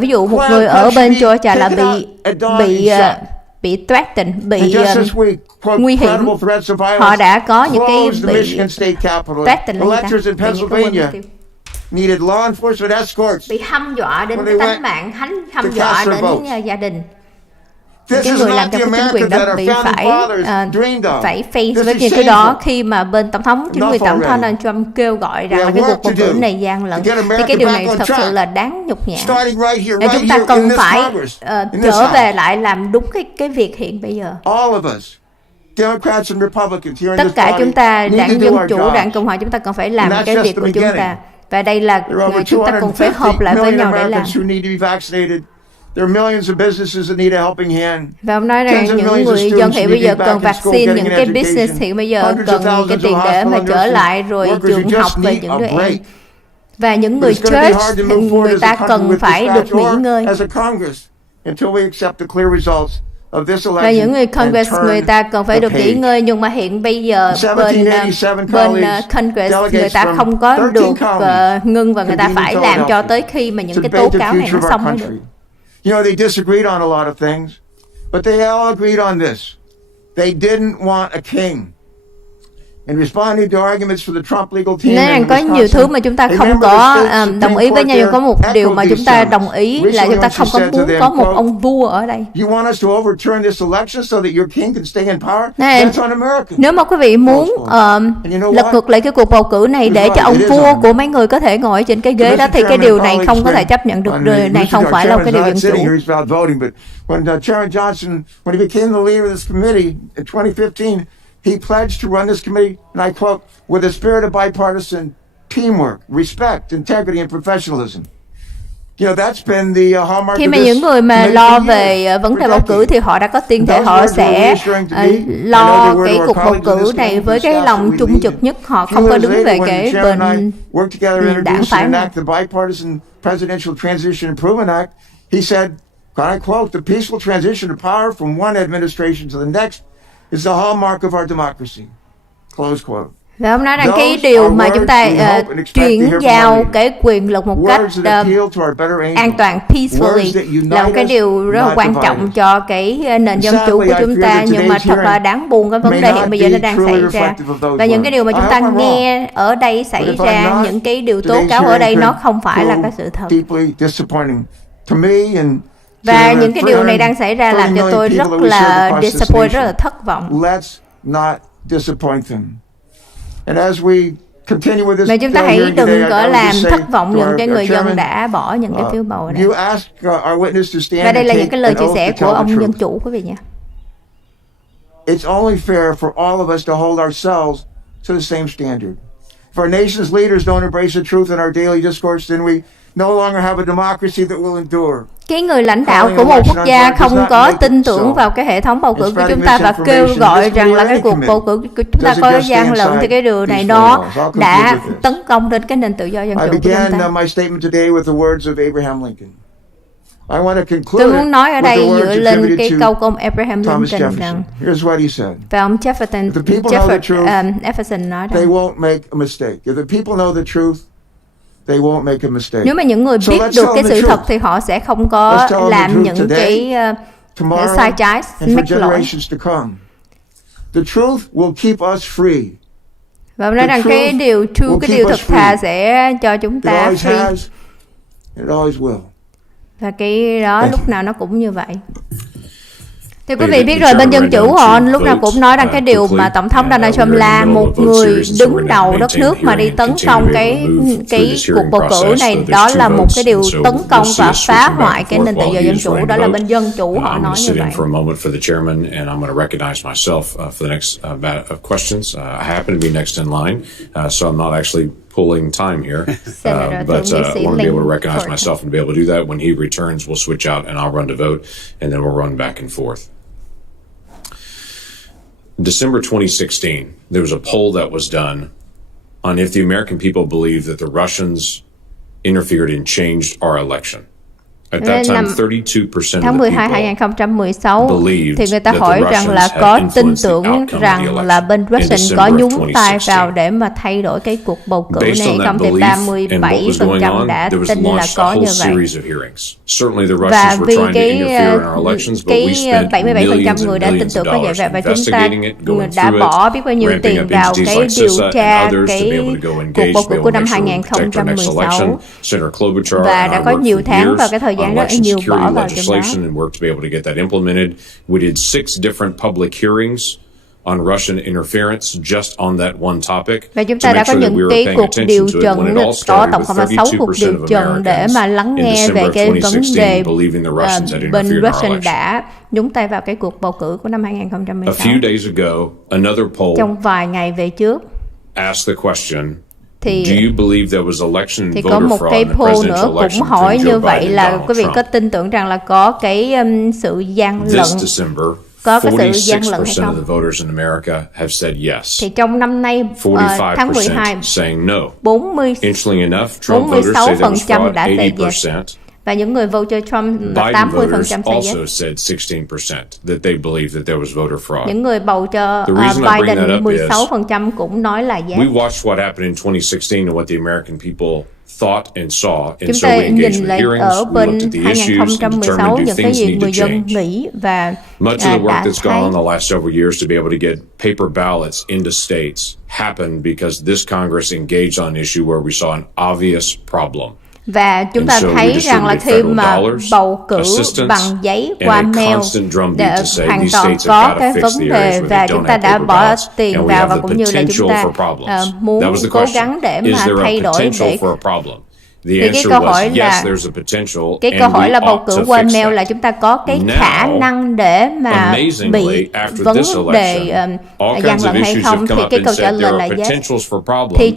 ví dụ một người ở bên Georgia là bị threatened, bị nguy hiểm. Họ đã có những cái bị threatened needed law enforcement escorts. Bị hăm dọa đến tính mạng, hăm dọa đến gia đình. Cái người làm trong chính quyền đó bị phải face với những cái đó khi mà bên chính quyền tổng thống Donald Trump kêu gọi rằng là cái cuộc bầu cử này gian lận. Thì cái điều này thật sự là đáng nhục nhã. Chúng ta cần phải trở về lại làm đúng cái việc hiện bây giờ. Tất cả chúng ta, đảng Dân Chủ, đảng Cộng Hòa, chúng ta cần phải làm cái việc của chúng ta. Và đây là chúng ta cùng phải hợp lại với nhau để làm. Và ông nói rằng những người dân hiện bây giờ cần vaccine, những cái business hiện bây giờ cần cái tiền để mà trở lại rồi trường học về những đứa em. Và những người church, người ta cần phải được nghỉ ngơi. Và những người Congress, người ta cần phải được nghỉ ngơi, nhưng mà hiện bây giờ bên Congress người ta không có được ngưng và người ta phải làm cho tới khi mà những cái tố cáo này nó xong mới được. You know, they disagreed on a lot of things, but they all agreed on this. They didn't want a king. In responding to arguments for the Trump legal team, nên có nhiều thứ mà chúng ta không có đồng ý với nhau, nhưng có một điều mà chúng ta đồng ý là chúng ta không có muốn có một ông vua ở đây. Nếu mà quý vị muốn lật ngược lại cái cuộc bầu cử này để cho ông vua của mấy người có thể ngồi trên cái ghế đó thì cái điều này không có thể chấp nhận được. Điều này không phải là cái điều dân chủ. When Chairman Johnson, when he became the leader of this committee in 2015, he pledged to run this committee, and I quote, with a spirit of bipartisan teamwork, respect, integrity, and professionalism. You know, that's been the hallmark. Khi mà những người mà lo về vấn đề bầu cử thì họ đã có tiền thể họ sẽ lo cái cuộc bầu cử này với cái lòng trung trực nhất. Họ không có đứng về cái bên đảng phái nào. The bipartisan Presidential Transition Improvement Act. He said, and I quote, the peaceful transition of power from one administration to the next is the hallmark of our democracy. Close quote. Và ông nói rằng cái điều mà chúng ta chuyển giao cái quyền lực một cách an toàn, peacefully, là một cái điều rất là quan trọng cho cái nền dân chủ của chúng ta. Nhưng mà thật là đáng buồn cái vấn đề hiện bây giờ nó đang xảy ra. Và những cái điều mà chúng ta nghe ở đây xảy ra, những cái điều tố cáo ở đây nó không phải là cái sự thật. Và những cái điều này đang xảy ra làm cho tôi rất là disappointed, rất là thất vọng. Mà chúng ta hãy đừng có làm thất vọng những cái người dân đã bỏ những cái phiếu bầu này. Và đây là những cái lời chia sẻ của ông dân chủ, quý vị nhé. It's only fair for all of us to hold ourselves to the same standard. If our nation's leaders don't embrace the truth in our daily discourse, then we no longer have a democracy that will endure. Cái người lãnh đạo của một quốc gia không có tin tưởng vào cái hệ thống bầu cử của chúng ta và kêu gọi rằng là cái cuộc bầu cử của chúng ta có gian lận, thì cái điều này nó đã tấn công đến cái nền tự do dân chủ của chúng ta. Tôi muốn nói ở đây dựa lên cái câu của ông Abraham Lincoln rằng, và ông Jefferson nói rằng nếu mà những người biết được cái sự thật thì họ sẽ không có làm những cái sai trái, mắc lỗi. Và nói rằng cái điều thật thà sẽ cho chúng ta free. Và cái đó lúc nào nó cũng như vậy. Thì quý vị biết rồi, bên dân chủ họ lúc nào cũng nói rằng cái điều mà Tổng thống Donald Trump là một người đứng đầu đất nước mà đi tấn công cái cuộc bầu cử này, đó là một cái điều tấn công và phá hoại cái nền tự do dân chủ. Đó là bên dân chủ họ nói như vậy. Pulling time here, but I want to be able to recognize myself and be able to do that. When he returns, we'll switch out and I'll run to vote, and then we'll run back and forth. December 2016, there was a poll that was done on if the American people believed that the Russians interfered and changed our election. At that time, 32% tháng 12 2016 thì người ta hỏi rằng là có tin tưởng rằng là bên Russian có nhúng tay vào để mà thay đổi cái cuộc bầu cử này hay không, thì 37% đã tin là có như vậy. Và vì cái 77% người đã tin tưởng có vậy, và chúng ta đã bỏ biết bao nhiêu tiền vào cái điều tra cái cuộc bầu cử của năm 2016, và đã có nhiều tháng vào cái thời gian rất nhiều bỏ vào trong đó. And work to be able to get that implemented. We did 6 different public hearings on Russian interference just on that one topic. Và chúng ta đã có những cái cuộc điều trần, có tổng cộng là 6 cuộc điều trần để mà lắng nghe về cái vấn đề bên Russian đã nhúng tay vào cái cuộc bầu cử của năm 2016. A few days ago, another poll trong vài ngày về trước asked the question, thì có một cái poll nữa cũng hỏi như vậy là quý vị có tin tưởng rằng là có cái sự gian lận, có cái sự gian lận hay không? Thì trong năm nay tháng 12, 46% đã say yes. Và những người vote cho Trump là 80% say yes. Những người bầu cho Biden 16% cũng nói là yes. We watched what happened in 2016 and what the American people thought and saw, and chúng so ta we engaged nhìn in lại hearings, ở we bên looked at the issues and 2016 determined những do cái things gì need người to dân change. nghĩ và Much of the work đã that's gone thấy. on the last several years to be able to get paper ballots into states happened because this Congress engaged on an issue where we saw an obvious problem. Và chúng ta thấy rằng là khi mà bầu cử bằng giấy qua mail để hoàn toàn có cái vấn đề, và chúng ta đã bỏ tiền vào, và cũng như là chúng ta muốn cố gắng để mà thay đổi để. Thì cái câu hỏi là bầu cử qua mail là chúng ta có cái khả năng để mà bị vấn đề gian lận hay không, thì cái câu trả lời là yes. Thì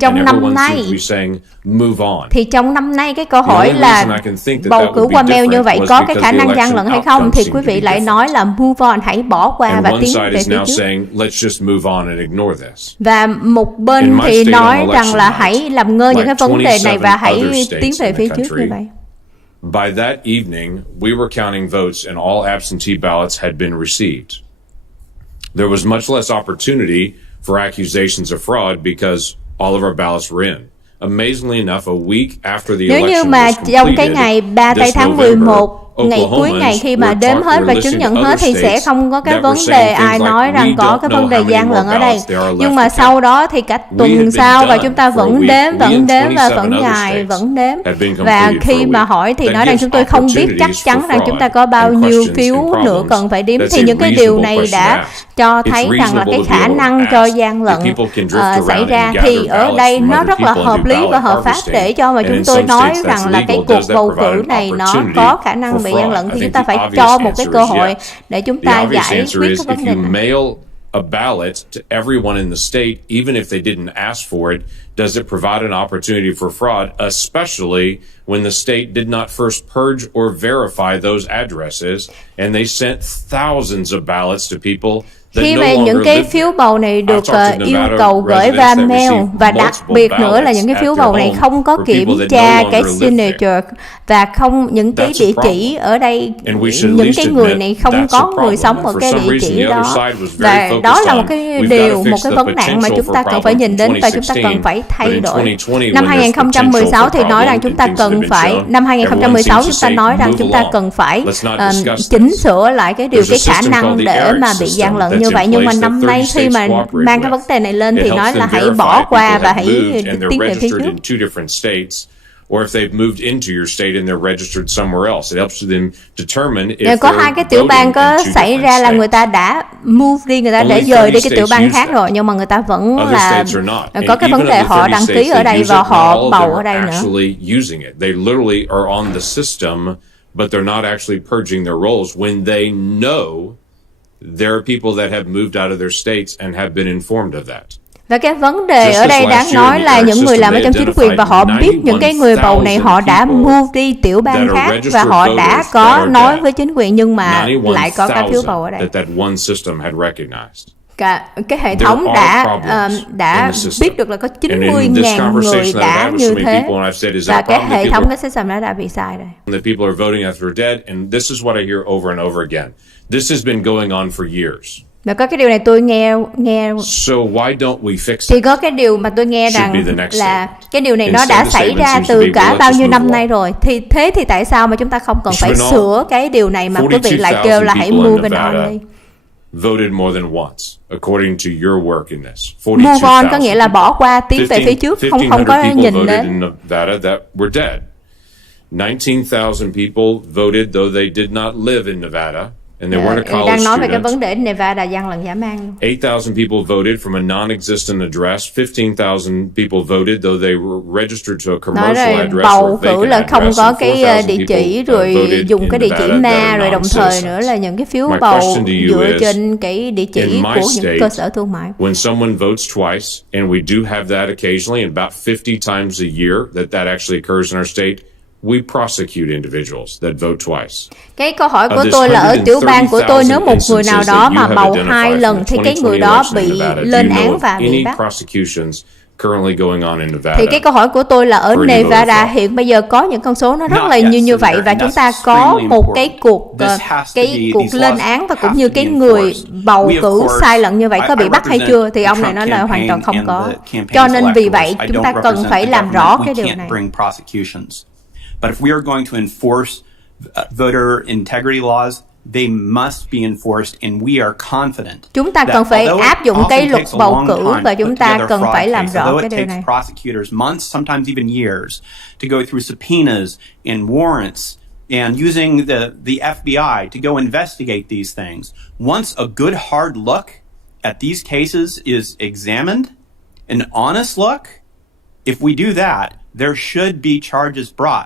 trong năm nay cái câu hỏi là bầu cử qua mail như vậy có cái khả năng gian lận hay không, thì quý vị lại nói là move on, hãy bỏ qua và tiến về phía trước. Và một bên thì nói rằng là hãy làm ngơ những cái vấn đề này và hãy tiến về phía trước như vậy. By that evening, we were counting votes and all absentee ballots had been received. There was much less opportunity for accusations of fraud because all of our ballots were in. Amazingly enough, a week after the Nếu như election mà was trong cái completed, ngày 3 this tháng November, 11, ngày cuối ngày khi mà đếm hết và chứng nhận hết thì sẽ không có cái vấn đề ai nói rằng có cái vấn đề gian lận ở đây. Nhưng mà sau đó thì cả tuần sau và chúng ta vẫn đếm và vẫn ngày vẫn đếm. Và khi mà hỏi thì nói rằng chúng tôi không biết chắc chắn rằng chúng ta có bao nhiêu phiếu nữa cần phải đếm. Thì những cái điều này đã cho thấy rằng là cái khả năng cho gian lận xảy ra. Thì ở đây nó rất là hợp lý và hợp pháp để cho mà chúng tôi nói rằng là cái cuộc bầu cử này nó có khả năng bị gian lận, thì chúng ta phải cho một cái cơ hội để chúng ta giải quyết cái vấn đề này. A ballot to everyone in the state, even if they didn't ask for it, does it provide an opportunity for fraud, especially when the state did not first purge or verify those addresses, and they sent thousands of ballots to people. Khi mà những cái phiếu bầu này được yêu cầu gửi qua mail, và đặc biệt nữa là những cái phiếu bầu này không có kiểm tra cái signature và không những cái địa chỉ ở đây, những cái người này không có người sống ở cái địa chỉ đó, và đó là một cái điều, một cái vấn nạn mà chúng ta cần phải nhìn đến và chúng ta cần phải thay đổi. Năm 2016 thì nói rằng chúng ta cần phải, năm 2016 chúng ta nói rằng chúng ta cần phải chỉnh sửa lại cái khả năng để mà bị gian lận như vậy. Nhưng mà năm nay khi mà mang cái vấn đề này lên thì nói là hãy bỏ qua và hãy tiến về phía trước. Or if they've moved into your state and they're registered somewhere else, it helps them determine if có hai cái tiểu bang có xảy ra là người ta đã move đi, người ta để dời đi cái tiểu bang khác rồi, nhưng mà người ta vẫn là có cái vấn đề họ đăng ký ở đây và họ bầu ở đây nữa. They literally are on the system, but they're not actually purging their rolls when they know there are people that have moved out of their states and have been informed of that. Và cái vấn đề ở đây đáng nói là những người làm ở trong chính quyền và họ biết những cái người bầu này họ đã move đi tiểu bang khác và họ đã có nói với chính quyền nhưng mà lại có các phiếu bầu ở đây. Cả cái hệ thống đã biết được là có 90.000 người đã như thế, và cái hệ thống cái system đó đã bị sai rồi. The people are voting after they're dead, and this is what I hear over and over again. This has been going on for years. Và có cái điều này tôi nghe So why don't we fix it? Thì có cái điều mà tôi nghe rằng là cái điều này nó đã xảy ra từ cả bao nhiêu năm nay rồi. Thì thế thì tại sao mà chúng ta không cần phải sửa cái điều này mà quý vị lại kêu là hãy move on đi? Voted more than once, according to your work in this. Move on có nghĩa là bỏ qua, tiến về phía trước, không có nhìn đến. Nevada that were dead. 19,000 people voted though they did not live in Nevada. And they weren't a college đang nói về student. cái vấn đề Nevada gian lận dã man. 8,000 people voted from a non-existent address. 15,000 people voted though they were registered to a commercial address. Bầu cử là không có cái địa chỉ rồi dùng cái địa chỉ ma, rồi đồng thời nữa là những cái phiếu bầu dựa trên cái địa chỉ của những cơ sở thương mại. When someone votes twice, and we do have that occasionally, and about 50 times a year that actually occurs in our state, we prosecute individuals that vote twice. Cái câu hỏi của tôi là ở tiểu bang của tôi, nếu một người nào đó mà bầu 2 lần thì cái người đó bị lên án và bị bắt. Thì cái câu hỏi của tôi là ở Nevada hiện bây giờ có những con số nó rất là như vậy, và chúng ta có một cái cuộc lên án và cũng như cái người bầu cử sai lận như vậy có bị bắt hay chưa, thì ông này nói là hoàn toàn không có. Cho nên vì vậy chúng ta cần phải làm rõ cái điều này. But if we are going to enforce voter integrity laws, they must be enforced, and we are confident. Chúng ta cần phải áp dụng cái luật bầu cử và chúng ta cần phải làm rõ cái điều này. Prosecutors months, sometimes even years, to go through subpoenas and warrants and using the FBI to go investigate these things. Once a good hard look at these cases is examined, an honest look, if we do that, there should be charges brought.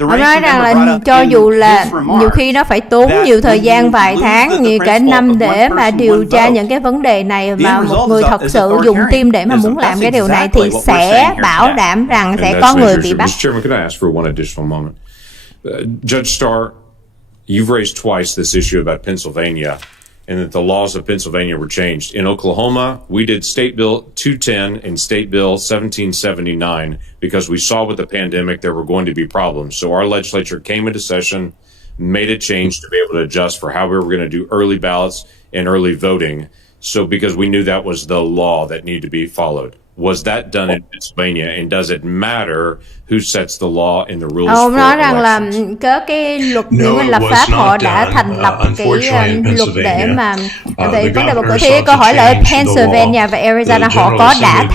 Họ nói rằng là cho dù là nhiều khi nó phải tốn nhiều thời gian, vài tháng, như cả năm để mà điều tra những cái vấn đề này, mà một người thật sự dùng tim để mà muốn làm cái điều này thì sẽ bảo đảm rằng sẽ có người bị bắt. Judge Starr, you've raised twice this issue about Pennsylvania, and that the laws of Pennsylvania were changed. In Oklahoma, we did State Bill 210 and State Bill 1779 because we saw with the pandemic there were going to be problems. So our legislature came into session, made a change to be able to adjust for how we were going to do early ballots and early voting So because we knew that was the law that needed to be followed. Was that done in Pennsylvania, and does it matter who sets the law and the rules Ông for nói rằng là elections? cái luật những lập pháp họ đã thành lập cái luật để mà về vấn đề bầu cử. Thì câu hỏi là ở Pennsylvania và Arizona họ có đã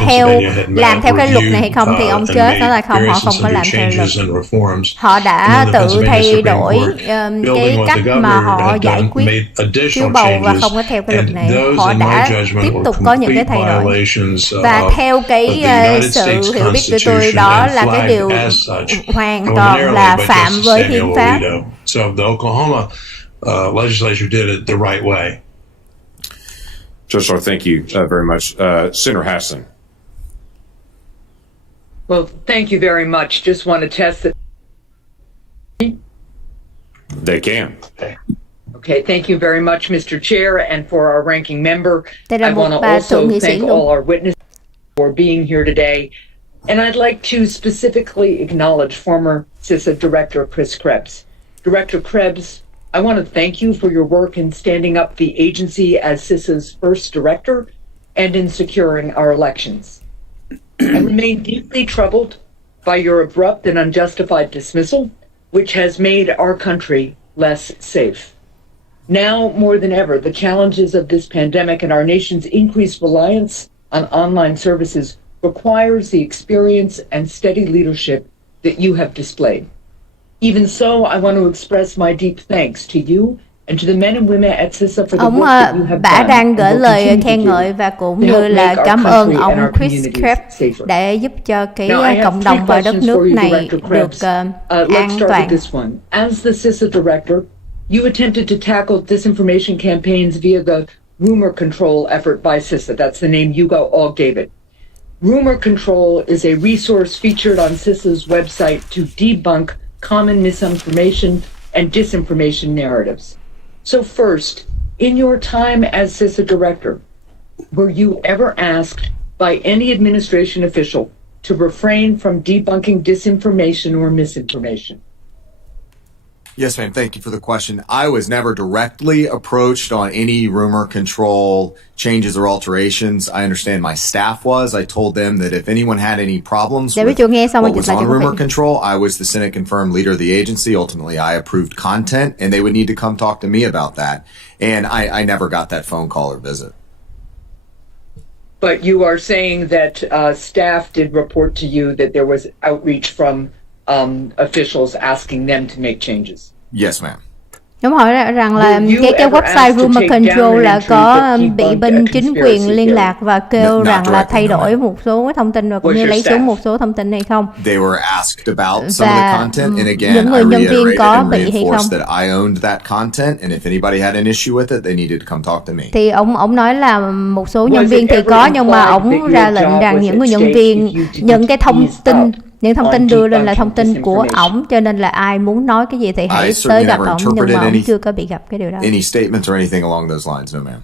làm theo cái luật này hay không? Thì ông chết nói là không, họ không có làm theo luật. Họ đã tự thay đổi cái cách mà họ giải quyết phiếu bầu và không có theo cái luật này. Họ đã tiếp tục có những cái thay đổi. Và theo cái sự hiểu biết của tôi, đó là cái điều hoàn toàn là phạm với hiến pháp. So the Oklahoma legislature did it the right way. Judge Lord, thank you very much. Senator Hassan. Well, thank you very much. Just want to test that. They can. Okay, thank you very much, Mr. Chair, and for our ranking member. I want to bà also thượng nghị sĩ thank all our witnesses for being here today. And I'd like to specifically acknowledge former CISA Director Chris Krebs. Director Krebs, I want to thank you for your work in standing up the agency as CISA's first director and in securing our elections. I remain deeply troubled by your abrupt and unjustified dismissal, which has made our country less safe. Now, more than ever, the challenges of this pandemic and our nation's increased reliance on online services requires the experience and steady leadership that you have displayed. Even so, I want to express my deep thanks to you and to the men and women at CISA for the work that you have done. Đang gửi lời khen ngợi và cũng như là cảm ơn ông Chris Krebs để giúp cho cái cộng đồng và đất nước này được an toàn. As the CISA director, you attempted to tackle disinformation campaigns via the rumor control effort by CISA. That's the name you all gave it. Rumor control is a resource featured on CISA's website to debunk common misinformation and disinformation narratives. So first, in your time as CISA director, were you ever asked by any administration official to refrain from debunking disinformation or misinformation? Yes, ma'am. Thank you for the question. I was never directly approached on any rumor control changes or alterations. I understand my staff was. I told them that if anyone had any problems with what was on rumor control, I was the Senate confirmed leader of the agency. Ultimately, I approved content, and they would need to come talk to me about that. And I never got that phone call or visit. But you are saying that staff did report to you that there was outreach from officials asking them to make changes. Yes, ma'am. Đúng hỏi rằng là cái website Rumor Control là có bị bên chính quyền liên lạc và kêu rằng là thay đổi một số thông tin và cũng như lấy xuống một số thông tin hay không? They were asked about some of the content, and again, những người nhân viên có bị hay không? That I owned that content, and if anybody had an issue with it, they needed to come talk to me. Thì ông nói là một số nhân viên thì có, nhưng mà ông ra lệnh rằng những người nhân viên những thông tin đưa lên là thông tin của ổng, cho nên là ai muốn nói cái gì thì hãy tới gặp ổng, nhưng mà ổng chưa có bị gặp cái điều đó. Any statements or anything along those lines, no ma'am.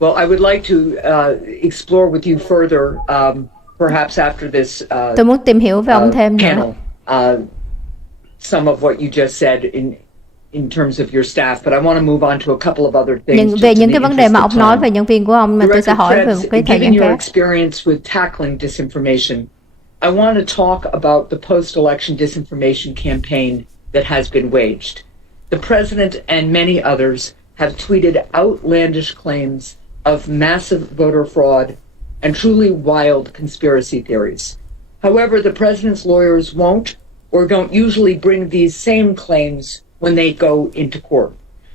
Well, I would like to explore with you further, perhaps after this. Tôi muốn tìm hiểu với ông thêm nữa. Some of what you just said in terms of your staff, but I want to move on to a couple of other things. Về những cái vấn đề mà ông nói về nhân viên của ông, mà tôi sẽ hỏi về một cái thời gian khác. Given your experience with tackling disinformation, I want to talk about the post-election disinformation campaign that has been waged. The president and many others have tweeted outlandish claims of massive voter fraud and truly wild conspiracy theories. However, the president's lawyers won't or don't usually bring these same claims when they go into court.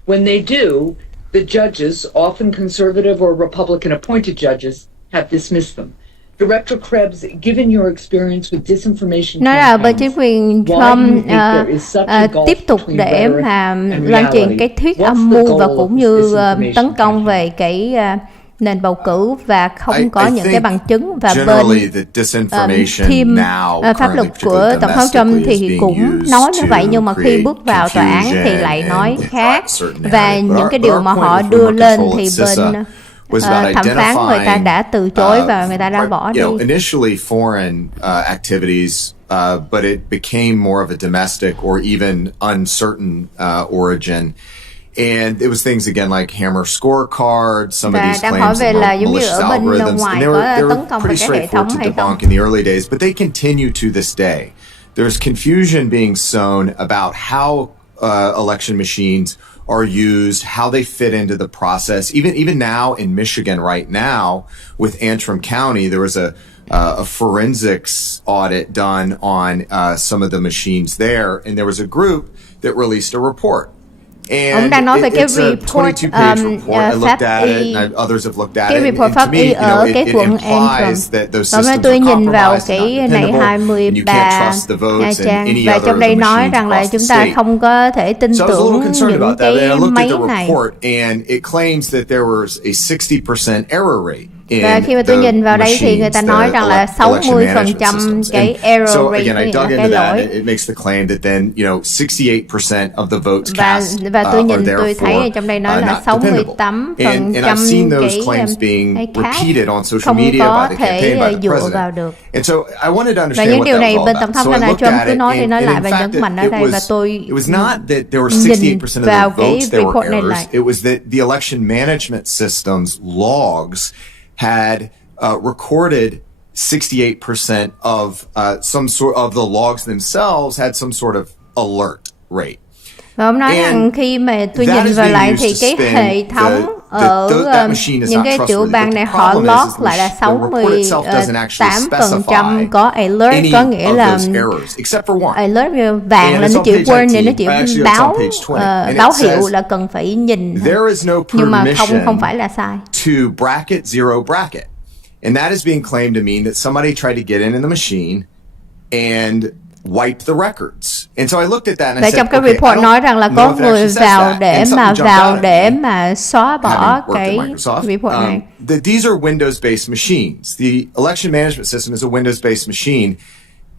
When they do, the judges, often conservative or Republican-appointed judges, have dismissed them. Director Krebs, given your experience with disinformation nói là bên chính quyền Trump tiếp tục để mà lan truyền cái thuyết âm mưu và cũng như tấn công về cái nền bầu cử và không có những cái bằng chứng, và bên team pháp luật của Tổng thống Trump thì cũng nói như vậy, nhưng mà khi bước vào tòa án thì lại nói khác, và những cái điều mà họ đưa lên thì bên thẩm phán người ta đã từ chối và người ta đã bỏ đi. Initially foreign activities, but it became more of a domestic or even uncertain origin. And it was things again like hammer scorecards, some of Và these đang hỏi claims về là involved giống như malicious ở bên algorithms, ngoài and có they tấn were công vào pretty cái hệ thống straightforward to hay không? debunk in the early days, but they continue to this day. There's confusion being sown about how election machines are used, how they fit into the process. Even now in Michigan right now with Antrim County, there was a forensics audit done on some of the machines there, and there was a group that released a report. Ông đang nói về cái report pháp y, cái report pháp y ở cái quận Antrim. Và mới tôi nhìn vào cái này 23 trang và trong đây nói rằng là chúng ta không có thể tin tưởng những cái máy này. And it claims that there was a 60% error rate. Và khi mà tôi nhìn vào đây thì người ta nói rằng là 60% cái error rate, cái lỗi. It makes the claim that then, 68% of the votes cast Và tôi nhìn are tôi thấy trong đây nói là 68% and I've seen those claims being repeated on social media by the campaign by the president. And so I wanted to understand what that was all about. So I looked at it, and in fact, it was not that there were 68% of the votes that were errors. It was that the election management system's logs had recorded 68% of some sort of the logs themselves had some sort of alert rate. Và ông nói rằng khi mà tôi nhìn vào lại thì cái hệ thống ở những cái tiểu bang này họ log lại là 68% có alert, có nghĩa là alert vàng là nó chữ warn nên nó chữ báo hiệu là cần phải nhìn, nhưng mà không phải là sai. To bracket zero bracket, and that is being claimed to mean that somebody tried to get in the machine and wipe the records. And so I looked at that and I said, trong cái report nói rằng là có người vào để mà xóa bỏ cái report này. These are Windows-based machines. The election management system is a Windows-based machine,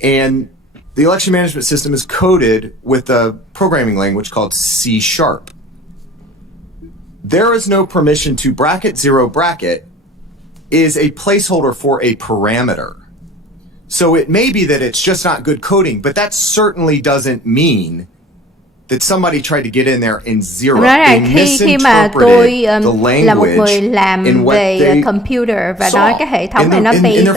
and the election management system is coded with a programming language called C#. There is no permission to bracket zero bracket is a placeholder for a parameter. So it may be that it's just not good coding, but that certainly doesn't mean that somebody tried to get in there and zero. Khi mà tôi là một người làm về computer và nói cái hệ thống này nó based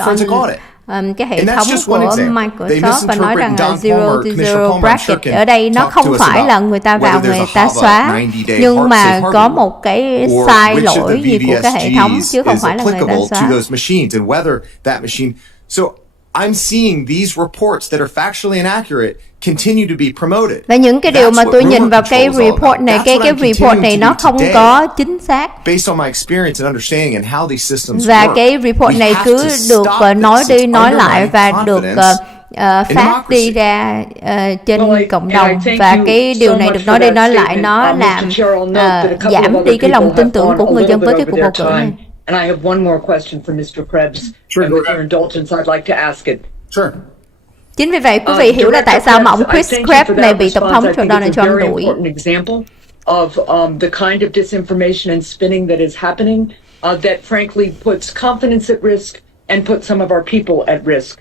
on cái hệ thống của Microsoft và nói rằng là zero to zero bracket ở đây nó không phải là người ta vào người ta xóa, nhưng mà có một cái sai lỗi gì của cái hệ thống chứ không phải là người ta xóa. I'm seeing these reports that are factually inaccurate continue to be promoted. Và những cái điều mà tôi nhìn vào cái report này, cái report này nó không có chính xác. Based on my experience and understanding and how these systems và cái report này cứ được nói đi nói lại và được phát đi ra trên cộng đồng, và cái điều này được nói đi nói lại nó làm giảm đi cái lòng tin tưởng của người dân với cái cuộc bầu cử này. And I have one more question for Mr. Krebs. Sure, and with your indulgence, I'd like to ask it. Sure. Chính vì vậy, quý vị hiểu là tại sao mà ông Chris Krebs này bị tổng thống Donald Trump đuổi. Example of the kind of disinformation and spinning that is happening that frankly puts confidence at risk and puts some of our people at risk.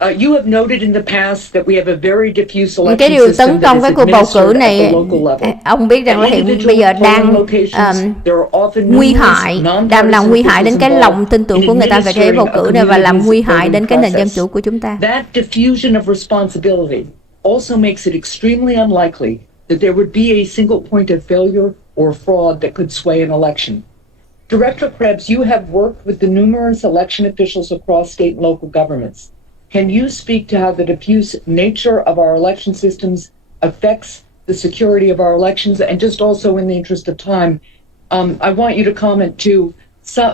You have noted in the past that we have a very diffuse election cái điều system tấn công cái cuộc bầu cử này, ông biết rằng là hiện bây giờ đang đang làm nguy hại đến cái lòng tin tưởng của người ta về cái bầu cử này và làm nguy hại đến cái nền dân chủ của chúng ta. That diffusion of responsibility also makes it extremely unlikely that there would be a single point of failure or fraud that could sway an election. Director Krebs, you have worked with the numerous election officials across state and local governments. Can you speak to how the diffuse nature of our election systems affects the security of our elections? And just also in the interest of time, I want you to comment too.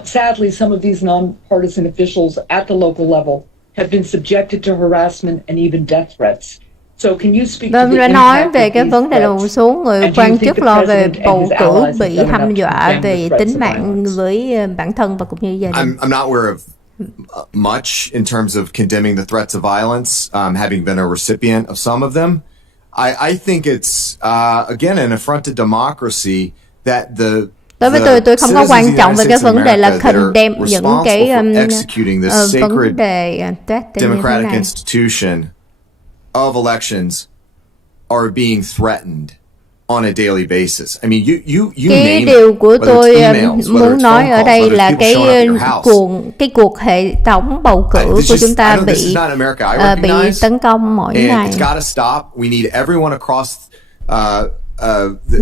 Sadly, some of these nonpartisan officials at the local level have been subjected to harassment and even death threats. So can you speak to the nói về cái vấn đề là một số người quan chức lo về bầu cử bị hăm dọa về tính mạng với bản thân và cũng như gia đình. I'm not aware of much in terms of condemning the threats of violence, having been a recipient of some of them. I think it's again an affront to democracy that đối với tôi không có quan trọng về cái vấn đề là condemn những cái vấn đề democratic institution of elections are being threatened on a daily basis. I mean, you cái name điều it, của whether tôi it's emails, whether muốn it's nói phone ở calls, đây whether là it's people showing up at your house. cuộc hệ thống bầu cử của chúng ta bị tấn công mỗi And ngày. it's got to stop. We need everyone across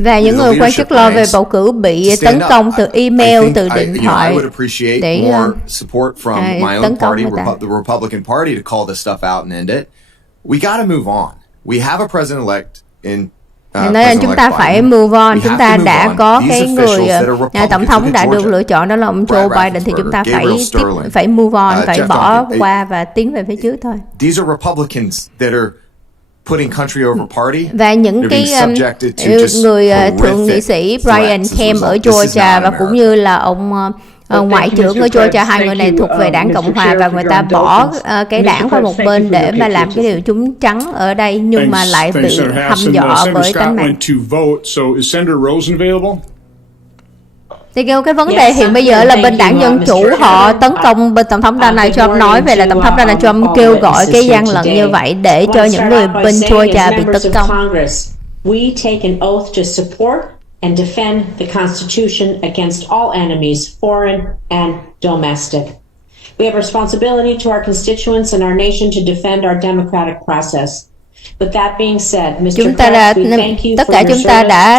Và những người quan chức lo về bầu cử bị tấn công từ email, từ điện thoại I would appreciate để more support from my own tấn công party, người ta. the Republican Party, to call this stuff out and end it. We got to move on. We have a president-elect in nên chúng ta phải move on. Chúng ta đã có cái người tổng thống đã được lựa chọn, đó là ông Joe Biden, thì chúng ta phải move on, phải bỏ qua và tiến về phía trước thôi. These are Republicans that are putting country over party. Và những cái người thượng nghị sĩ Brian Kemp ở Georgia và cũng như là ông ngoại trưởng ở Georgia, hai người này thuộc về đảng Cộng hòa và người ta bỏ cái đảng qua một bên để mà làm cái điều trúng trắng ở đây, nhưng mà lại bị hăm dọa bởi tánh mạng. Thì cái vấn đề hiện bây giờ là bên đảng Dân Chủ họ tấn công bên Tổng thống Donald Trump, nói về là Tổng thống Donald Trump kêu gọi cái gian lận như vậy để cho những người bên Georgia bị tấn công. We take an oath to support and defend the Constitution against all enemies, foreign and domestic. We have a responsibility to our constituents and our nation to defend our democratic process. With that being said, Mr. Krebs, we thank you for your service to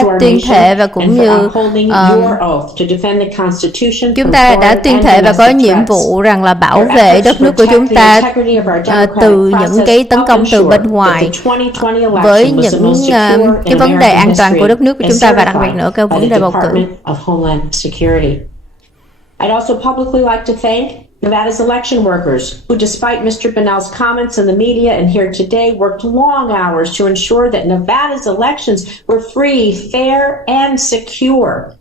our nation and for upholding your oath to defend the Constitution. Chúng ta đã tuyên thệ và có nhiệm vụ rằng là bảo vệ đất nước của chúng ta từ những cái tấn công từ bên ngoài, với những cái vấn đề an toàn của đất nước của chúng ta và đặc biệt nữa cái vấn đề bầu cử. I'd also publicly like to thank Nevada's election workers, who, despite Mr. Bunnell's comments in the media and here today, worked long hours to ensure that Nevada's elections were free, fair, and secure.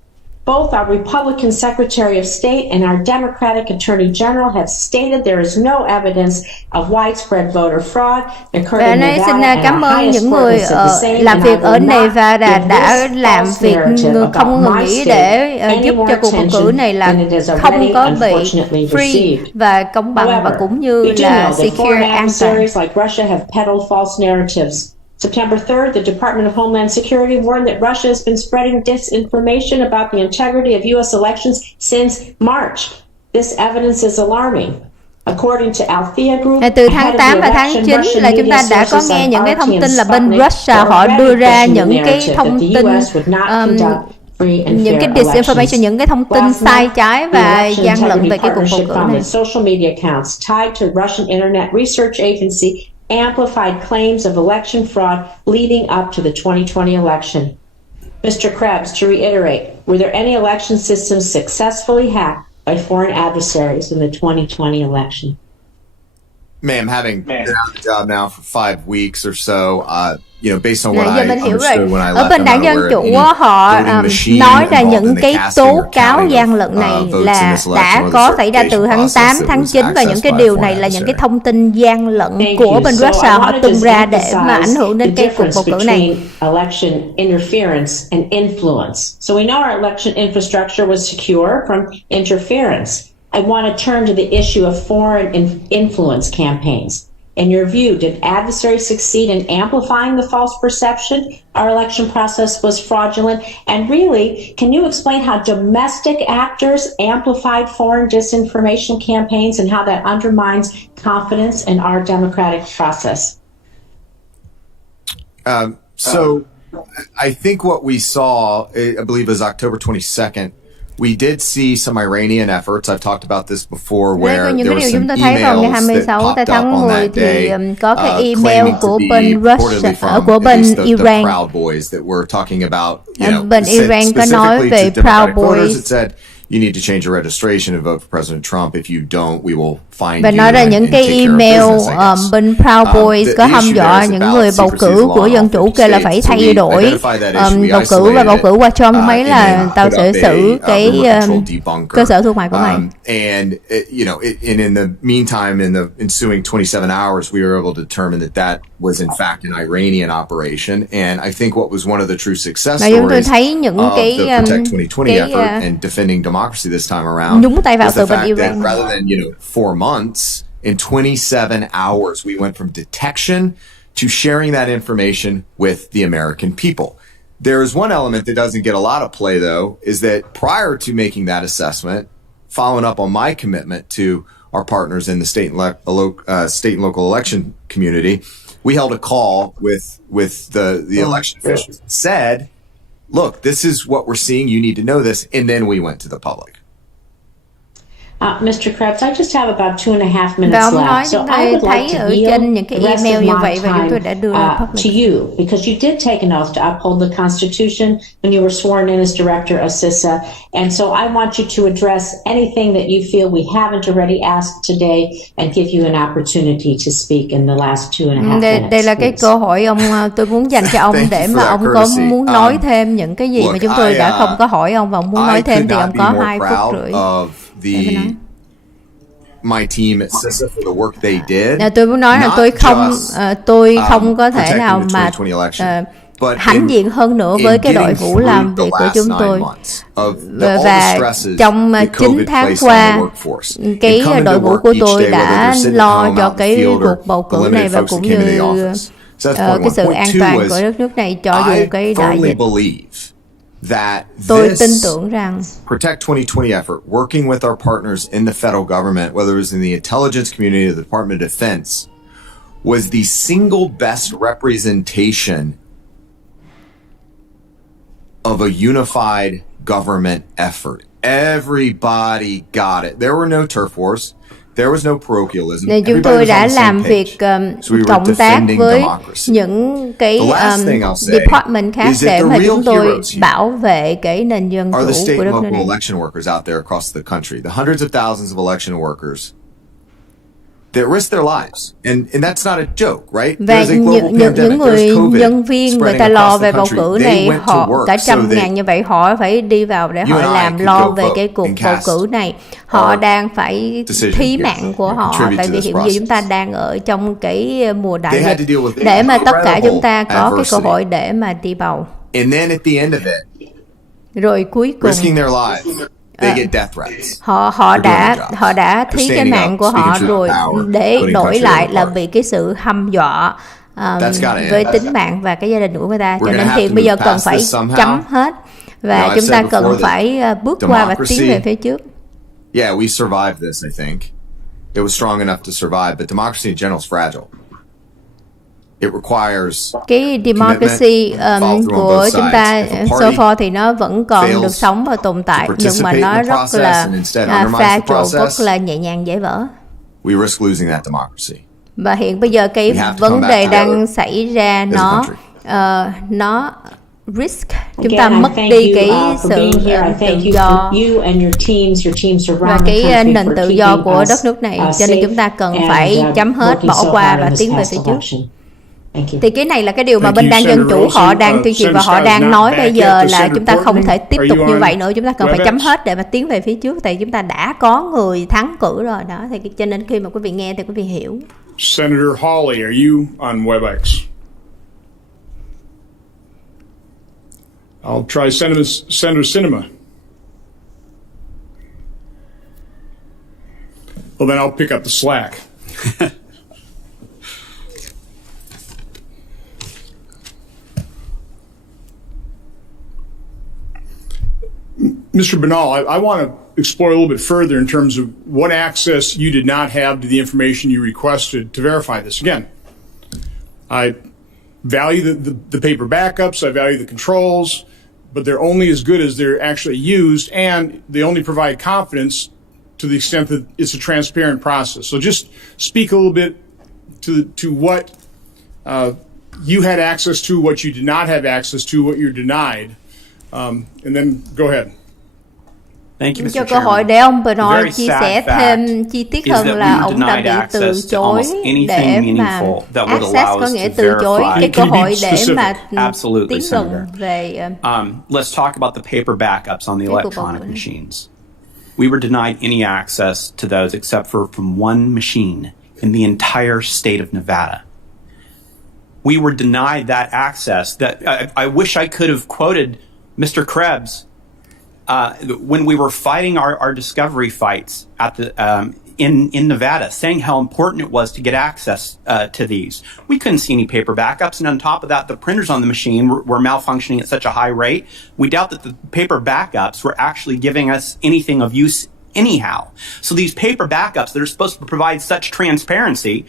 Both our Republican Secretary of State and our Democratic Attorney General have stated there is no evidence of widespread voter fraud occurred in Nevada, and cảm our ơn highest những court người has said the same, làm việc and I ở will not Nevada give đã this làm false việc narrative không about ngừng my nghỉ state để any giúp more cho cuộc bầu cử này là attention than it has không already có bị unfortunately free received. và công bằng và However, cũng như we do là know that secure, foreign an toàn. adversaries like Russia have peddled false narratives. September 3rd, the Department of Homeland Security warned that Russia has been spreading disinformation about the integrity of U.S. elections since March. This evidence is alarming. According to Althea Group, từ tháng 8 và tháng 9 là chúng ta đã có nghe những cái thông tin là bên Russia họ đưa ra những cái thông tin những cái disinformation, những cái thông tin sai trái và gian lận về cái cuộc bầu cử này. Social media accounts tied to Russian Internet Research Agency amplified claims of election fraud leading up to the 2020 election. Mr. Krebs, to reiterate, were there any election systems successfully hacked by foreign adversaries in the 2020 election? Ma'am, having been on the job now for 5 weeks or so, based on what I understood when I left, ở bên đảng Dân Chủ họ nói ra những cái tố cáo gian lận này là đã có xảy ra từ tháng 8, tháng 9 và những cái điều này là những cái thông tin gian lận của bên Russia họ tung ra để mà ảnh hưởng đến cái cuộc bầu cử này. Election interference and influence. So we know our election infrastructure was secure from interference. I want to turn to the issue of foreign influence campaigns. In your view, did adversaries succeed in amplifying the false perception our election process was fraudulent? And really, can you explain how domestic actors amplified foreign disinformation campaigns and how that undermines confidence in our democratic process? So I think what we saw, I believe, is October 22nd. We did see some Iranian efforts. I've talked about this before, where there were some emails that popped up on that day, claiming to be reportedly from the Proud Boys that were talking about, bên Iran có nói về Proud Boys. It said, you need to change your registration and vote for President Trump. If you don't, we will find và you nói ra and những cái take care of email business, I guess. bên Proud Boys có hăm dọa những người bầu cử của Dân Chủ kêu là phải thay đổi bầu cử và bầu cử qua Trump mấy là tao sẽ xử cái cơ sở thương mại của mày. And in the meantime, in the ensuing 27 hours, we were able to determine that was in fact an Iranian operation. And I think what was one of the true success stories of the Protect 2020 effort and defending democracy this time around was the fact that rather than 4 months, in 27 hours, we went from detection to sharing that information with the American people. There is one element that doesn't get a lot of play, though, is that prior to making that assessment, following up on my commitment to our partners in the state and local election community, we held a call with the election officials and said, look, this is what we're seeing. You need to know this. And then we went to the public. Mr. Krebs, I just have about 2.5 minutes left, so I would like to yield the rest of my time to you, because you did take an oath to uphold the Constitution when you were sworn in as director of CISA, and so I want you to address anything that you feel we haven't already asked today and give you an opportunity to speak in the last 2.5 minutes. Đây là cái cơ hội tôi muốn dành cho ông để mà ông có muốn nói thêm những cái gì mà chúng tôi đã không có hỏi ông và ông muốn nói thêm thì ông có 2 phút rưỡi. My team at CISA for the work they did. Tôi muốn nói là tôi không có thể nào mà hãnh diện hơn nữa với cái đội ngũ làm việc của chúng tôi. Và trong 9 tháng qua, cái đội ngũ của tôi đã lo cho cái cuộc bầu cử này và cũng như cái sự an toàn của đất nước này cho dù cái đại dịch. Tôi tin tưởng rằng Protect 2020 effort, working with our partners in the federal government, whether it was in the intelligence community or the Department of Defense, was the single best representation of a unified government effort. Everybody got it. There were no turf wars. There was no parochialism. Nên chúng tôi đã làm việc cộng tác với những cái department khác để mà chúng tôi bảo vệ cái nền dân chủ của đất nước này. Election workers out there across the country, the hundreds of thousands of election workers that risk their lives, and that's not a joke, right? Và những người nhân viên người ta lo về bầu cử này, họ cả 100.000 như vậy, họ phải đi vào để họ làm lo về cái cuộc bầu cử này. Họ đang phải thí mạng của họ, tại vì hiện giờ chúng ta đang ở trong cái mùa đại dịch, để mà tất cả chúng ta có cái cơ hội để mà đi bầu. Rồi cuối cùng họ đã thí cái mạng của họ rồi để đổi lại là bị cái sự hăm dọa với tính mạng và cái gia đình của người ta. Cho nên hiện bây giờ cần phải chấm hết và chúng ta cần phải bước qua và tiến về phía trước. Yeah, we survived this, I think. It was strong enough to survive, but democracy in general is fragile. It requires cái democracy của chúng ta so far thì nó vẫn còn được sống và tồn tại, nhưng mà nó rất là fragile, rất là nhẹ nhàng dễ vỡ. We risk losing that democracy. Và hiện bây giờ cái vấn đề đang xảy ra nó risk chúng ta mất đi cái sự tự do và cái nền tự do của đất nước này, cho nên chúng ta cần phải chấm hết, bỏ qua và tiến về phía trước. Thì cái này là cái điều mà bên đảng Dân Chủ họ đang tuyên truyền và họ đang nói bây giờ là chúng ta không thể tiếp tục như vậy nữa, chúng ta cần phải chấm hết để mà tiến về phía trước, tại chúng ta đã có người thắng cử rồi đó. Thì cho nên khi mà quý vị nghe thì quý vị hiểu. Senator Hawley, are you on WebEx? I'll try Senator Sinema. Well, then I'll pick up the slack. Mr. Banal, I want to explore a little bit further in terms of what access you did not have to the information you requested to verify this. Again, I value the paper backups, I value the controls, but they're only as good as they're actually used, and they only provide confidence to the extent that it's a transparent process. So just speak a little bit to what you had access to, what you did not have access to, what you're denied, and then go ahead. Cho cơ hội để ông Bernard chia sẻ thêm chi tiết hơn là ông đã bị từ chối để mà access, có nghĩa từ chối cái cơ hội để mà tiến gần về. Let's talk about the paper backups on the electronic machines. We were denied any access to those except for from one machine in the entire state of Nevada. We were denied that access. That I wish I could have quoted Mr. Krebs when we were fighting our discovery fights at the in Nevada, saying how important it was to get access to these. We couldn't see any paper backups, and on top of that, the printers on the machine were malfunctioning at such a high rate. We doubt that the paper backups were actually giving us anything of use anyhow. So these paper backups that are supposed to provide such transparency,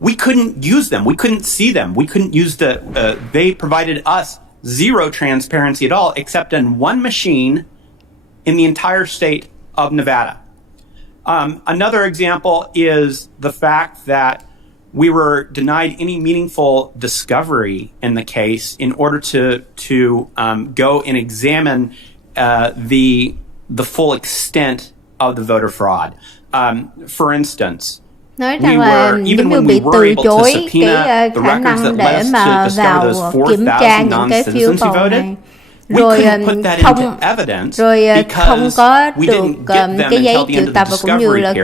we couldn't use them. We couldn't see them. We couldn't use they provided us zero transparency at all, except in one machine in the entire state of Nevada. Another example is the fact that we were denied any meaningful discovery in the case in order to go and examine the full extent of the voter fraud. For instance, nói rằng là giống như bị từ chối cái khả năng để mà vào kiểm tra những cái phiếu bầu này. Rồi không có được cái giấy triệu tập, và cũng như là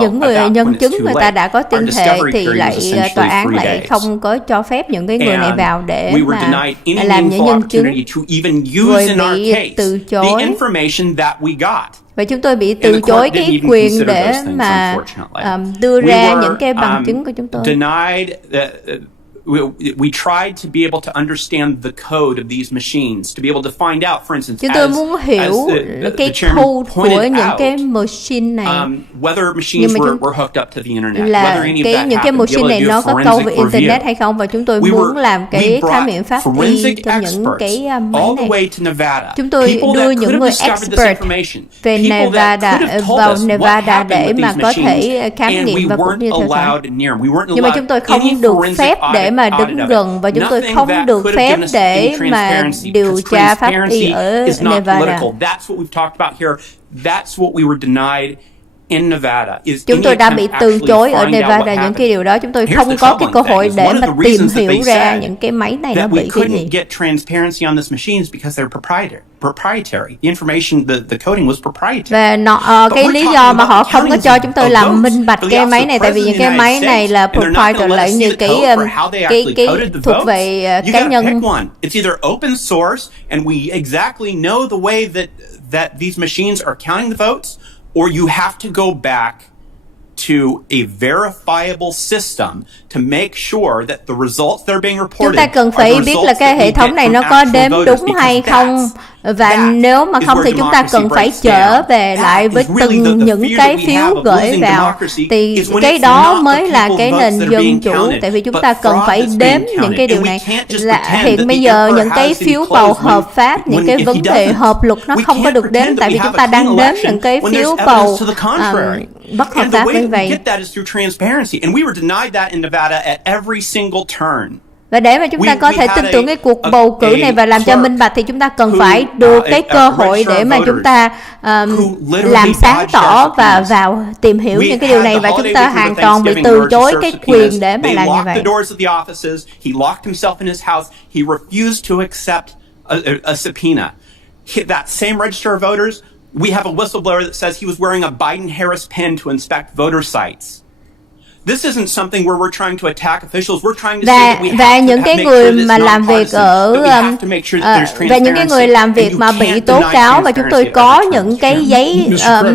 những người nhân chứng người ta đã có tuyên thệ thì lại tòa án lại không có cho phép những cái người này vào để mà làm những nhân chứng, rồi bị từ chối. Và chúng tôi bị từ chối cái quyền để mà đưa ra những cái bằng chứng của chúng tôi. We tried to be able to understand the code of these machines, to be able to find out, for instance, chúng tôi muốn hiểu cái code của những cái machine này. Whether machines were hooked up to the internet, là whether any of that những cái machine này nó có câu về internet hay không, và chúng tôi muốn làm cái khám nghiệm pháp y cho những cái máy này. Chúng tôi đưa những người expert về Nevada vào Nevada để mà có thể khám nghiệm và cũng như theo dõi. Nhưng mà chúng tôi không được phép để mà đứng gần, và chúng tôi không được phép để mà điều tra pháp y ở Nevada. Chúng tôi đã bị từ chối ở Nevada những cái điều đó. Chúng tôi không có cái cơ hội để mà tìm hiểu ra những cái máy này nó bị cái gì. Và cái lý do mà họ không có cho chúng tôi làm minh bạch cái máy này, tại vì những cái máy này là proprietary, lại như cái thuộc về cá nhân. It's either open source and we exactly know the way that these machines are counting the votes, or you have to go back to a verifiable system to make sure that the results that are being reported. Chúng ta cần phải biết là cái hệ thống này nó có đếm đúng hay không, và nếu mà không thì chúng ta cần phải trở về lại với từng những cái phiếu gửi vào, thì cái đó mới là cái nền dân chủ. Tại vì chúng ta cần phải đếm những cái điều này. Là hiện bây giờ những cái phiếu bầu hợp pháp, những cái vấn đề hợp luật nó không có được đếm, tại vì chúng ta đang đếm những cái phiếu bầu bất hợp pháp như vậy. Và để mà chúng ta có thể tin tưởng cái cuộc bầu cử này và làm cho minh bạch, thì chúng ta cần phải được cái cơ hội để mà chúng ta làm sáng tỏ và vào tìm hiểu những cái điều này, và chúng ta hoàn toàn bị từ chối cái quyền để mà làm như vậy. He locked himself in his house. He refused to accept a subpoena. That same register of voters, we have a whistleblower that says he was wearing a Biden-Harris pin to inspect voter sites. This isn't something where we're trying to attack officials. We're trying to say that we have to make sure that it's nonpartisan. We have to make sure that there's transparency. Và những cái người làm việc mà bị tố cáo, và chúng tôi có những cái giấy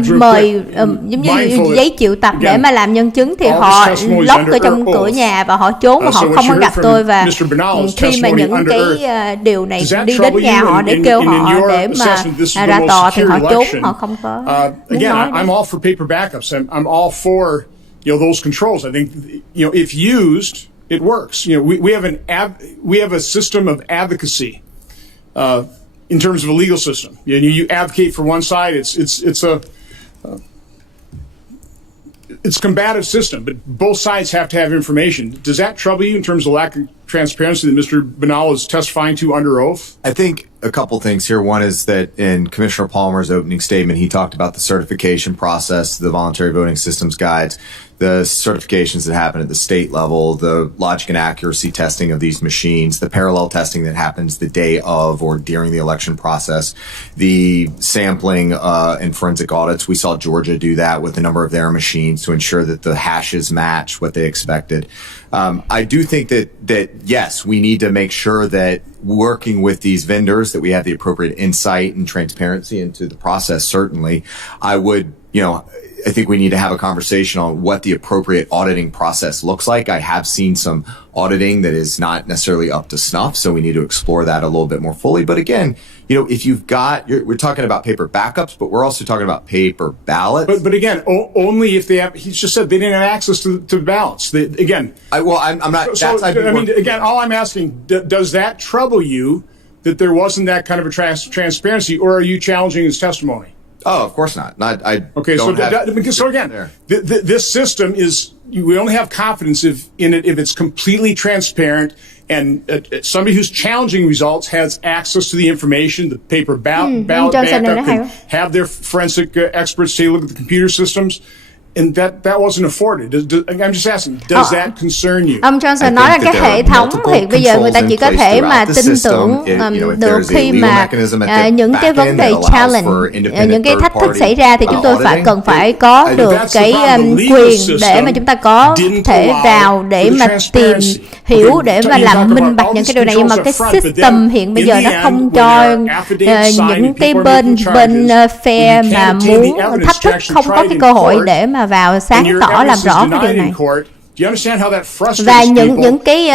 mời giống như giấy triệu tập để mà làm nhân chứng, thì họ lock ở trong cửa nhà và họ trốn, và họ không có gặp tôi. Và khi mà những cái điều này đi đến nhà họ để kêu họ để mà ra tòa, thì họ trốn, họ không có muốn nói. I'm all for paper backups. I'm all for those controls. I think if used, it works. We have a system of advocacy in terms of a legal system. You advocate for one side. It's a combative system, but both sides have to have information. Does that trouble you in terms of lack of transparency that Mr. Banal is testifying to under oath? I think a couple things here. One is that in Commissioner Palmer's opening statement, he talked about the certification process, the voluntary voting systems guides, the certifications that happen at the state level, the logic and accuracy testing of these machines, the parallel testing that happens the day of or during the election process, the sampling and forensic audits. We saw Georgia do that with a number of their machines to ensure that the hashes match what they expected. I do think that yes, we need to make sure that working with these vendors that we have the appropriate insight and transparency into the process. Certainly, I would I think we need to have a conversation on what the appropriate auditing process looks like. I have seen some auditing that is not necessarily up to snuff, so we need to explore that a little bit more fully. But again, if you've got, we're talking about paper backups, but we're also talking about paper ballots. But again, only if they have. He just said they didn't have access to ballots. I'm not. Again, all I'm asking, does that trouble you that there wasn't that kind of a transparency, or are you challenging his testimony? Oh, of course not. So again, this system is, we only have confidence in it if it's completely transparent and somebody who's challenging results has access to the information, the paper ballot backup, can have their forensic experts take a look at the computer systems. And that wasn't afforded. I'm just asking, does that concern you? Ông Johnson nói là cái hệ thống hiện bây giờ người ta chỉ có thể mà tin tưởng được khi mà những cái vấn đề challenge, những cái thách thức xảy ra thì chúng tôi cần phải có được cái quyền để mà chúng ta có thể vào để mà tìm hiểu, để mà làm minh bạch những cái điều này. Nhưng mà cái system hiện bây giờ nó không cho những cái bên phe mà muốn thách thức không có cái cơ hội để mà vào sáng tỏ làm rõ cái điều này. Và những cái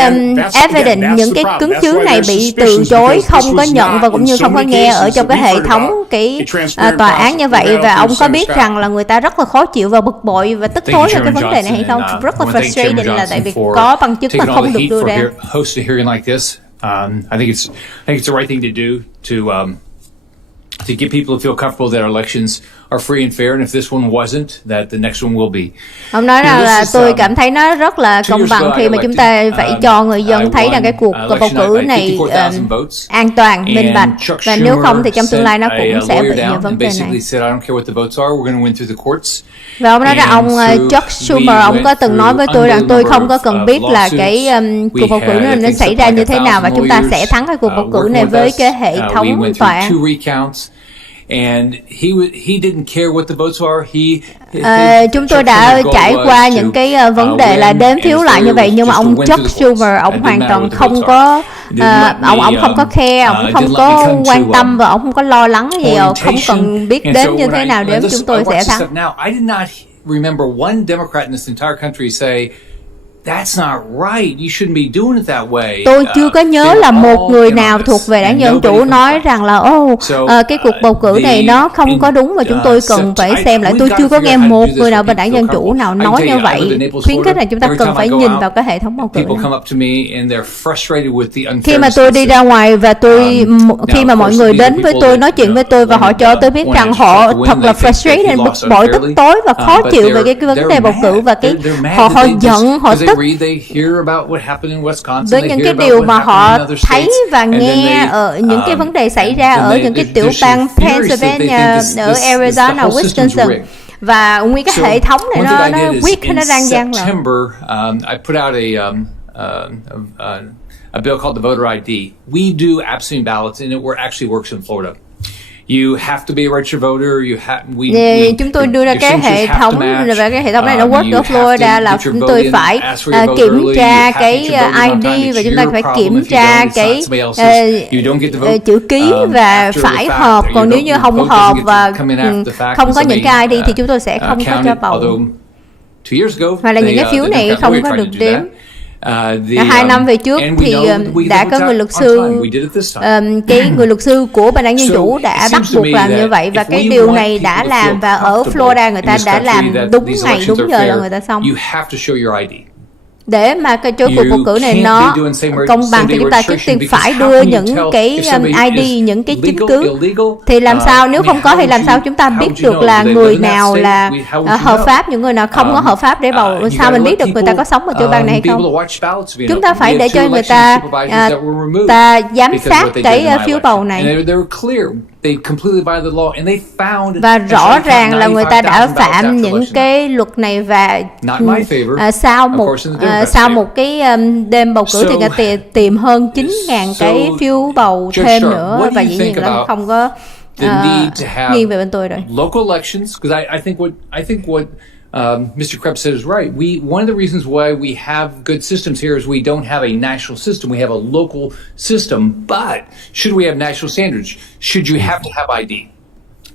evidence, những cái chứng cứ này bị từ chối, không có nhận và cũng như không có nghe ở trong cái hệ thống cái tòa án như vậy. Và ông có biết rằng là người ta rất là khó chịu và bực bội và tức tối về cái vấn đề này hay không? Rất là frustrating là tại vì có bằng chứng mà không được đưa ra. I think it's the right thing to do to get people to feel comfortable that our elections are free and fair, and if this one wasn't, that the next one will be. Ông nói rằng là tôi cảm thấy nó rất là công bằng khi mà chúng ta phải cho người dân thấy rằng cái cuộc bầu cử này an toàn, minh bạch, và nếu không thì trong tương lai nó cũng sẽ bị những vấn đề này. Và ông nói rằng ông Chuck Schumer, ông có từng nói với tôi rằng tôi không có cần biết là cái cuộc bầu cử nó xảy ra như thế nào, và chúng ta sẽ thắng cái cuộc bầu cử này với cái hệ thống tòa án. And he didn't care what the votes are. Chúng tôi đã trải qua những cái vấn đề là đếm phiếu lại như vậy, nhưng mà ông Chuck Schumer, ông hoàn toàn không có ông không có care, ông không có quan tâm và ông không có lo lắng gì, không cần biết đếm như thế nào đếm chúng tôi sẽ thắng. I did not remember one Democrat in this entire country say that's not right. You shouldn't be doing it that way. Tôi chưa có nhớ là một người nào thuộc về đảng Dân Chủ nói rằng là cái cuộc bầu cử này nó không có đúng và chúng tôi cần phải xem lại. Tôi chưa có nghe một người nào bên đảng Dân Chủ nào nói như vậy. Khuyến khích là chúng ta cần phải nhìn vào cái hệ thống bầu cử này. Khi mà tôi đi ra ngoài và khi mà mọi người đến với tôi, nói chuyện với tôi và họ cho tôi biết rằng họ thật là frustrated, bực bội, tức tối và khó chịu về cái vấn đề bầu cử, và họ giận, họ tức với những cái điều mà họ thấy và nghe ở những cái vấn đề xảy ra ở những cái tiểu bang Pennsylvania, ở Arizona, Wisconsin, và nguyên cái hệ thống này nó weak, nó đang gian lận. I put out a bill called the Voter ID. We do absentee ballots, and it actually works in Florida. You have to be a registered voter. Chúng tôi đưa ra cái hệ thống, và cái hệ thống này nó work ở Florida là chúng tôi phải kiểm tra cái ID, và chúng ta phải kiểm tra cái chữ ký và phải hợp. Còn nếu như không hợp và không có những cái ID thì chúng tôi sẽ không có cho bầu. Hoặc là những cái phiếu này không có được đếm. 2 năm về trước thì đã có người luật sư, cái người luật sư của bên đảng Dân Chủ đã bắt buộc làm như vậy, và cái điều này đã làm, và ở Florida người ta đã làm đúng ngày đúng giờ là người ta xong. Để mà cái cuộc bầu cử này nó công bằng thì chúng ta trước tiên phải đưa những cái ID, những cái chứng cứ. Thì làm sao, nếu không có thì làm sao chúng ta biết được là người nào là hợp pháp, những người nào không có hợp pháp để bầu? Sao mình biết được người ta có sống ở chỗ bang này hay không? Chúng ta phải để cho người ta giám sát cái phiếu bầu này. Và rõ ràng là người ta đã phạm những cái luật này, và sau một cái đêm bầu cử thì người ta tìm hơn 9.000 cái phiếu bầu thêm nữa, và dĩ nhiên là không có nghiêng về bên tôi rồi. Local elections, because I think what Mr. Krebs said is right. One of the reasons why we have good systems here is we don't have a national system. We have a local system. But should we have national standards? Should you have to have ID?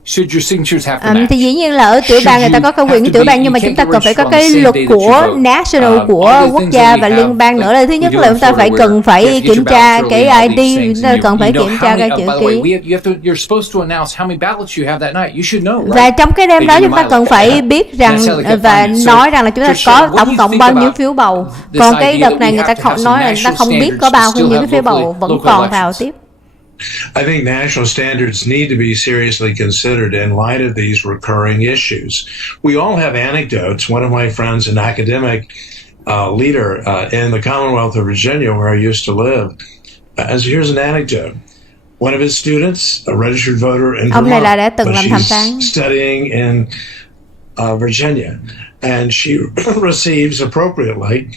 Should your signatures have to match? Thì dĩ nhiên là ở tiểu bang người ta có cái quyền của tiểu bang, nhưng mà chúng ta cần phải có cái luật của national, của quốc gia và liên bang nữa. Là thứ nhất là chúng ta phải cần phải kiểm tra cái ID, chúng ta cần phải kiểm tra cái chữ ký. Và trong cái đêm đó chúng ta cần phải biết rằng và nói rằng là chúng ta có tổng cộng bao nhiêu phiếu bầu. Còn cái đợt này người ta không nói là người ta không biết có bao nhiêu cái phiếu bầu vẫn còn vào tiếp. I think national standards need to be seriously considered in light of these recurring issues. We all have anecdotes. One of my friends, an academic leader in the Commonwealth of Virginia, where I used to live, here's an anecdote. One of his students, a registered voter in Vermont, but she's studying in Virginia, and she receives appropriately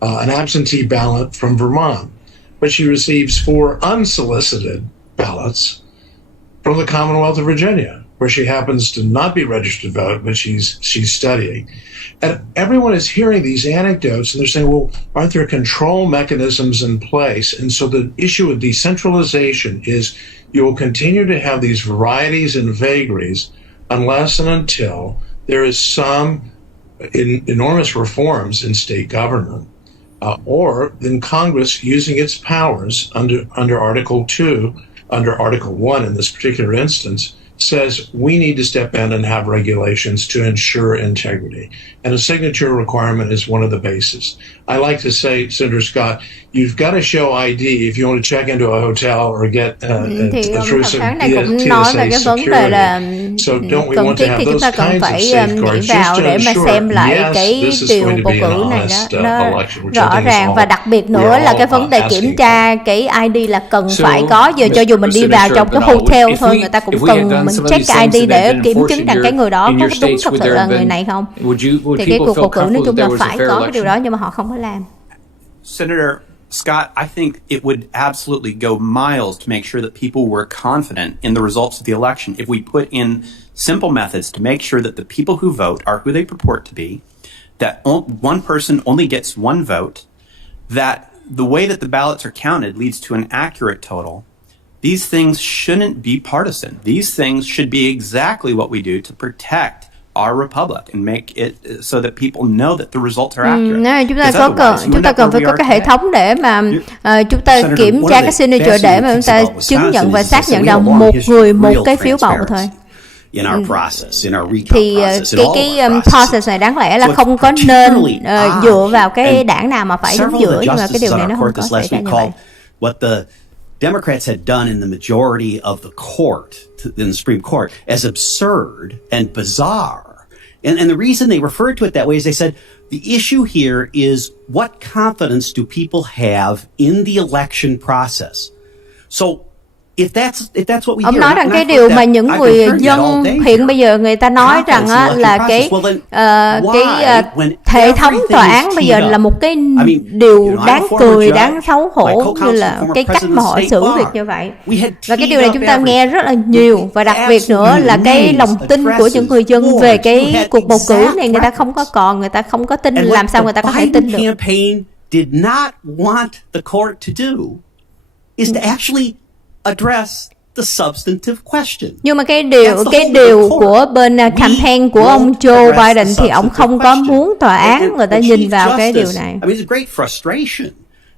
an absentee ballot from Vermont. But she receives 4 unsolicited ballots from the Commonwealth of Virginia, where she happens to not be registered to vote, but she's studying. And everyone is hearing these anecdotes, and they're saying, well, aren't there control mechanisms in place? And so the issue of decentralization is you will continue to have these varieties and vagaries unless and until there is some enormous reforms in state government. Or then Congress, using its powers under Article 2, under Article 1 in this particular instance, says we need to step in and have regulations to ensure integrity. And a signature requirement is one of the bases. I like to say, Senator Scott, you've got to show ID if you want to check into a hotel or get through some TSA security. So don't we want to have those kinds of safeguards just to ensure, yes, this is going to be an honest election, which I think is all và đặc biệt nữa là cái vấn đề kiểm tra cái ID là cần phải có, giờ cho dù mình đi vào trong cái hotel thôi, người ta cũng cần mình check cái ID để kiểm chứng rằng cái người đó có đúng thật sự là người này không. Thì cái cuộc bầu cử nói chung là phải có cái điều đó, nhưng mà họ không có làm. Senator Scott, I think it would absolutely go miles to make sure that people were confident in the results of the election if we put in simple methods to make sure that the people who vote are who they purport to be, that one person only gets one vote, that the way that the ballots are counted leads to an accurate total. These things shouldn't be partisan. These things should be exactly what we do to protect our republic and make it so that people know that the results are accurate. Chúng ta cần phải có cái hệ thống để mà chúng ta kiểm tra cái signature để mà chúng ta chứng nhận và xác nhận rằng một người một cái phiếu bầu thôi. Thì cái process này đáng lẽ là không có nên dựa vào cái đảng nào mà phải đứng giữa, nhưng mà cái điều này nó không có xảy ra như vậy. Democrats had done in the majority of the court, in the Supreme Court, as absurd and bizarre. And the reason they referred to it that way is they said, the issue here is what confidence do people have in the election process? So, if that's what we hear, ông nói rằng cái điều mà những người dân hiện bây giờ người ta nói rằng là cái hệ thống tòa án bây giờ là một cái điều đáng cười, đáng xấu hổ, như là cái cách mà họ xử việc như vậy. Và cái điều này chúng ta nghe rất là nhiều, và đặc biệt nữa là cái lòng tin của những người dân về cái cuộc bầu cử này người ta không có còn, người ta không có tin, làm sao người ta có thể tin được. Did not want the court to do is to actually address the substantive question. Nhưng mà cái điều của bên campaign của ông Joe Biden thì ông không có muốn tòa án người ta nhìn vào cái điều này. I mean, it's a great frustration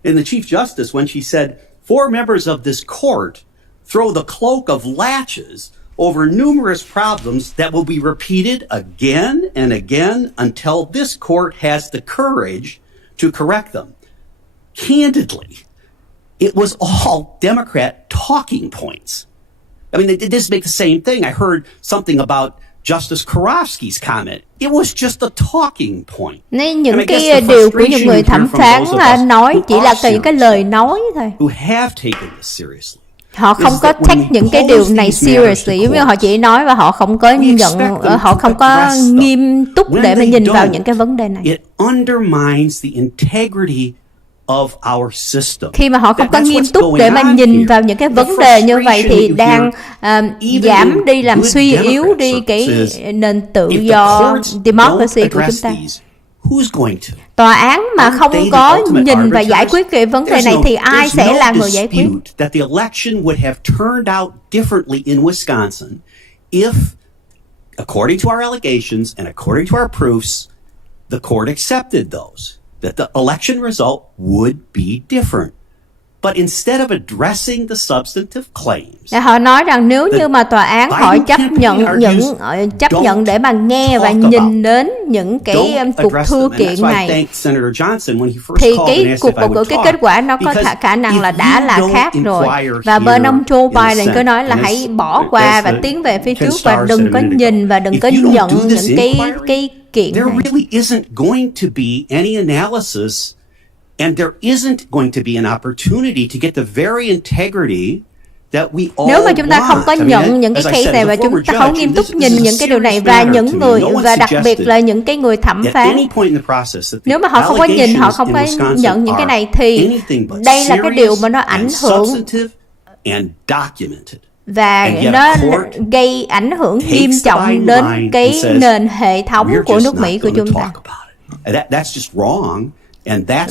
in the Chief Justice when she said 4 members of this court throw the cloak of latches over numerous problems that will be repeated again and again until this court has the courage to correct them. Candidly, it was all Democrat talking points. I mean, they just make the same thing. I heard something about Justice Karofsky's comment. It was just a talking point. Nên những cái điều của những người thẩm phán nói chỉ là những cái lời nói thôi. Who have taken this seriously. Họ không có take những cái điều này seriously, giống như họ chỉ nói và họ không có họ không có nghiêm túc để mà nhìn vào những cái vấn đề này. It undermines the integrity of our system. Khi mà họ không có nghiêm túc để mà nhìn vào những cái vấn đề như vậy thì đang giảm đi, làm suy yếu đi cái nền tự do democracy của chúng ta. Tòa án mà không có nhìn và giải quyết cái vấn đề này thì ai sẽ là người giải quyết? That the election would have turned out differently in Wisconsin if according to our allegations and according to our proofs, the court accepted those, that the election result would be different. But instead of addressing the substantive claims, họ nói rằng nếu như mà tòa án họ chấp nhận để mà nghe và nhìn đến những cái cuộc thưa kiện này, thì cái cuộc bầu cử, cái kết quả nó có khả năng là đã là khác rồi. Và bên ông Joe Biden cứ nói là hãy bỏ qua và tiến về phía trước và đừng có nhìn và đừng có nhận những cái kiện này. There really isn't going to be any analysis. And there isn't going to be an opportunity to get the very integrity that we all Nếu mà chúng ta không có nhận những cái case này và chúng ta không nghiêm túc nhìn những cái điều này và những người, và đặc biệt là những cái người thẩm phán, nếu mà họ không có nhìn, họ không có nhận những cái này thì đây là cái điều mà nó ảnh hưởng và nó gây ảnh hưởng nghiêm trọng đến cái nền hệ thống của nước Mỹ của chúng ta.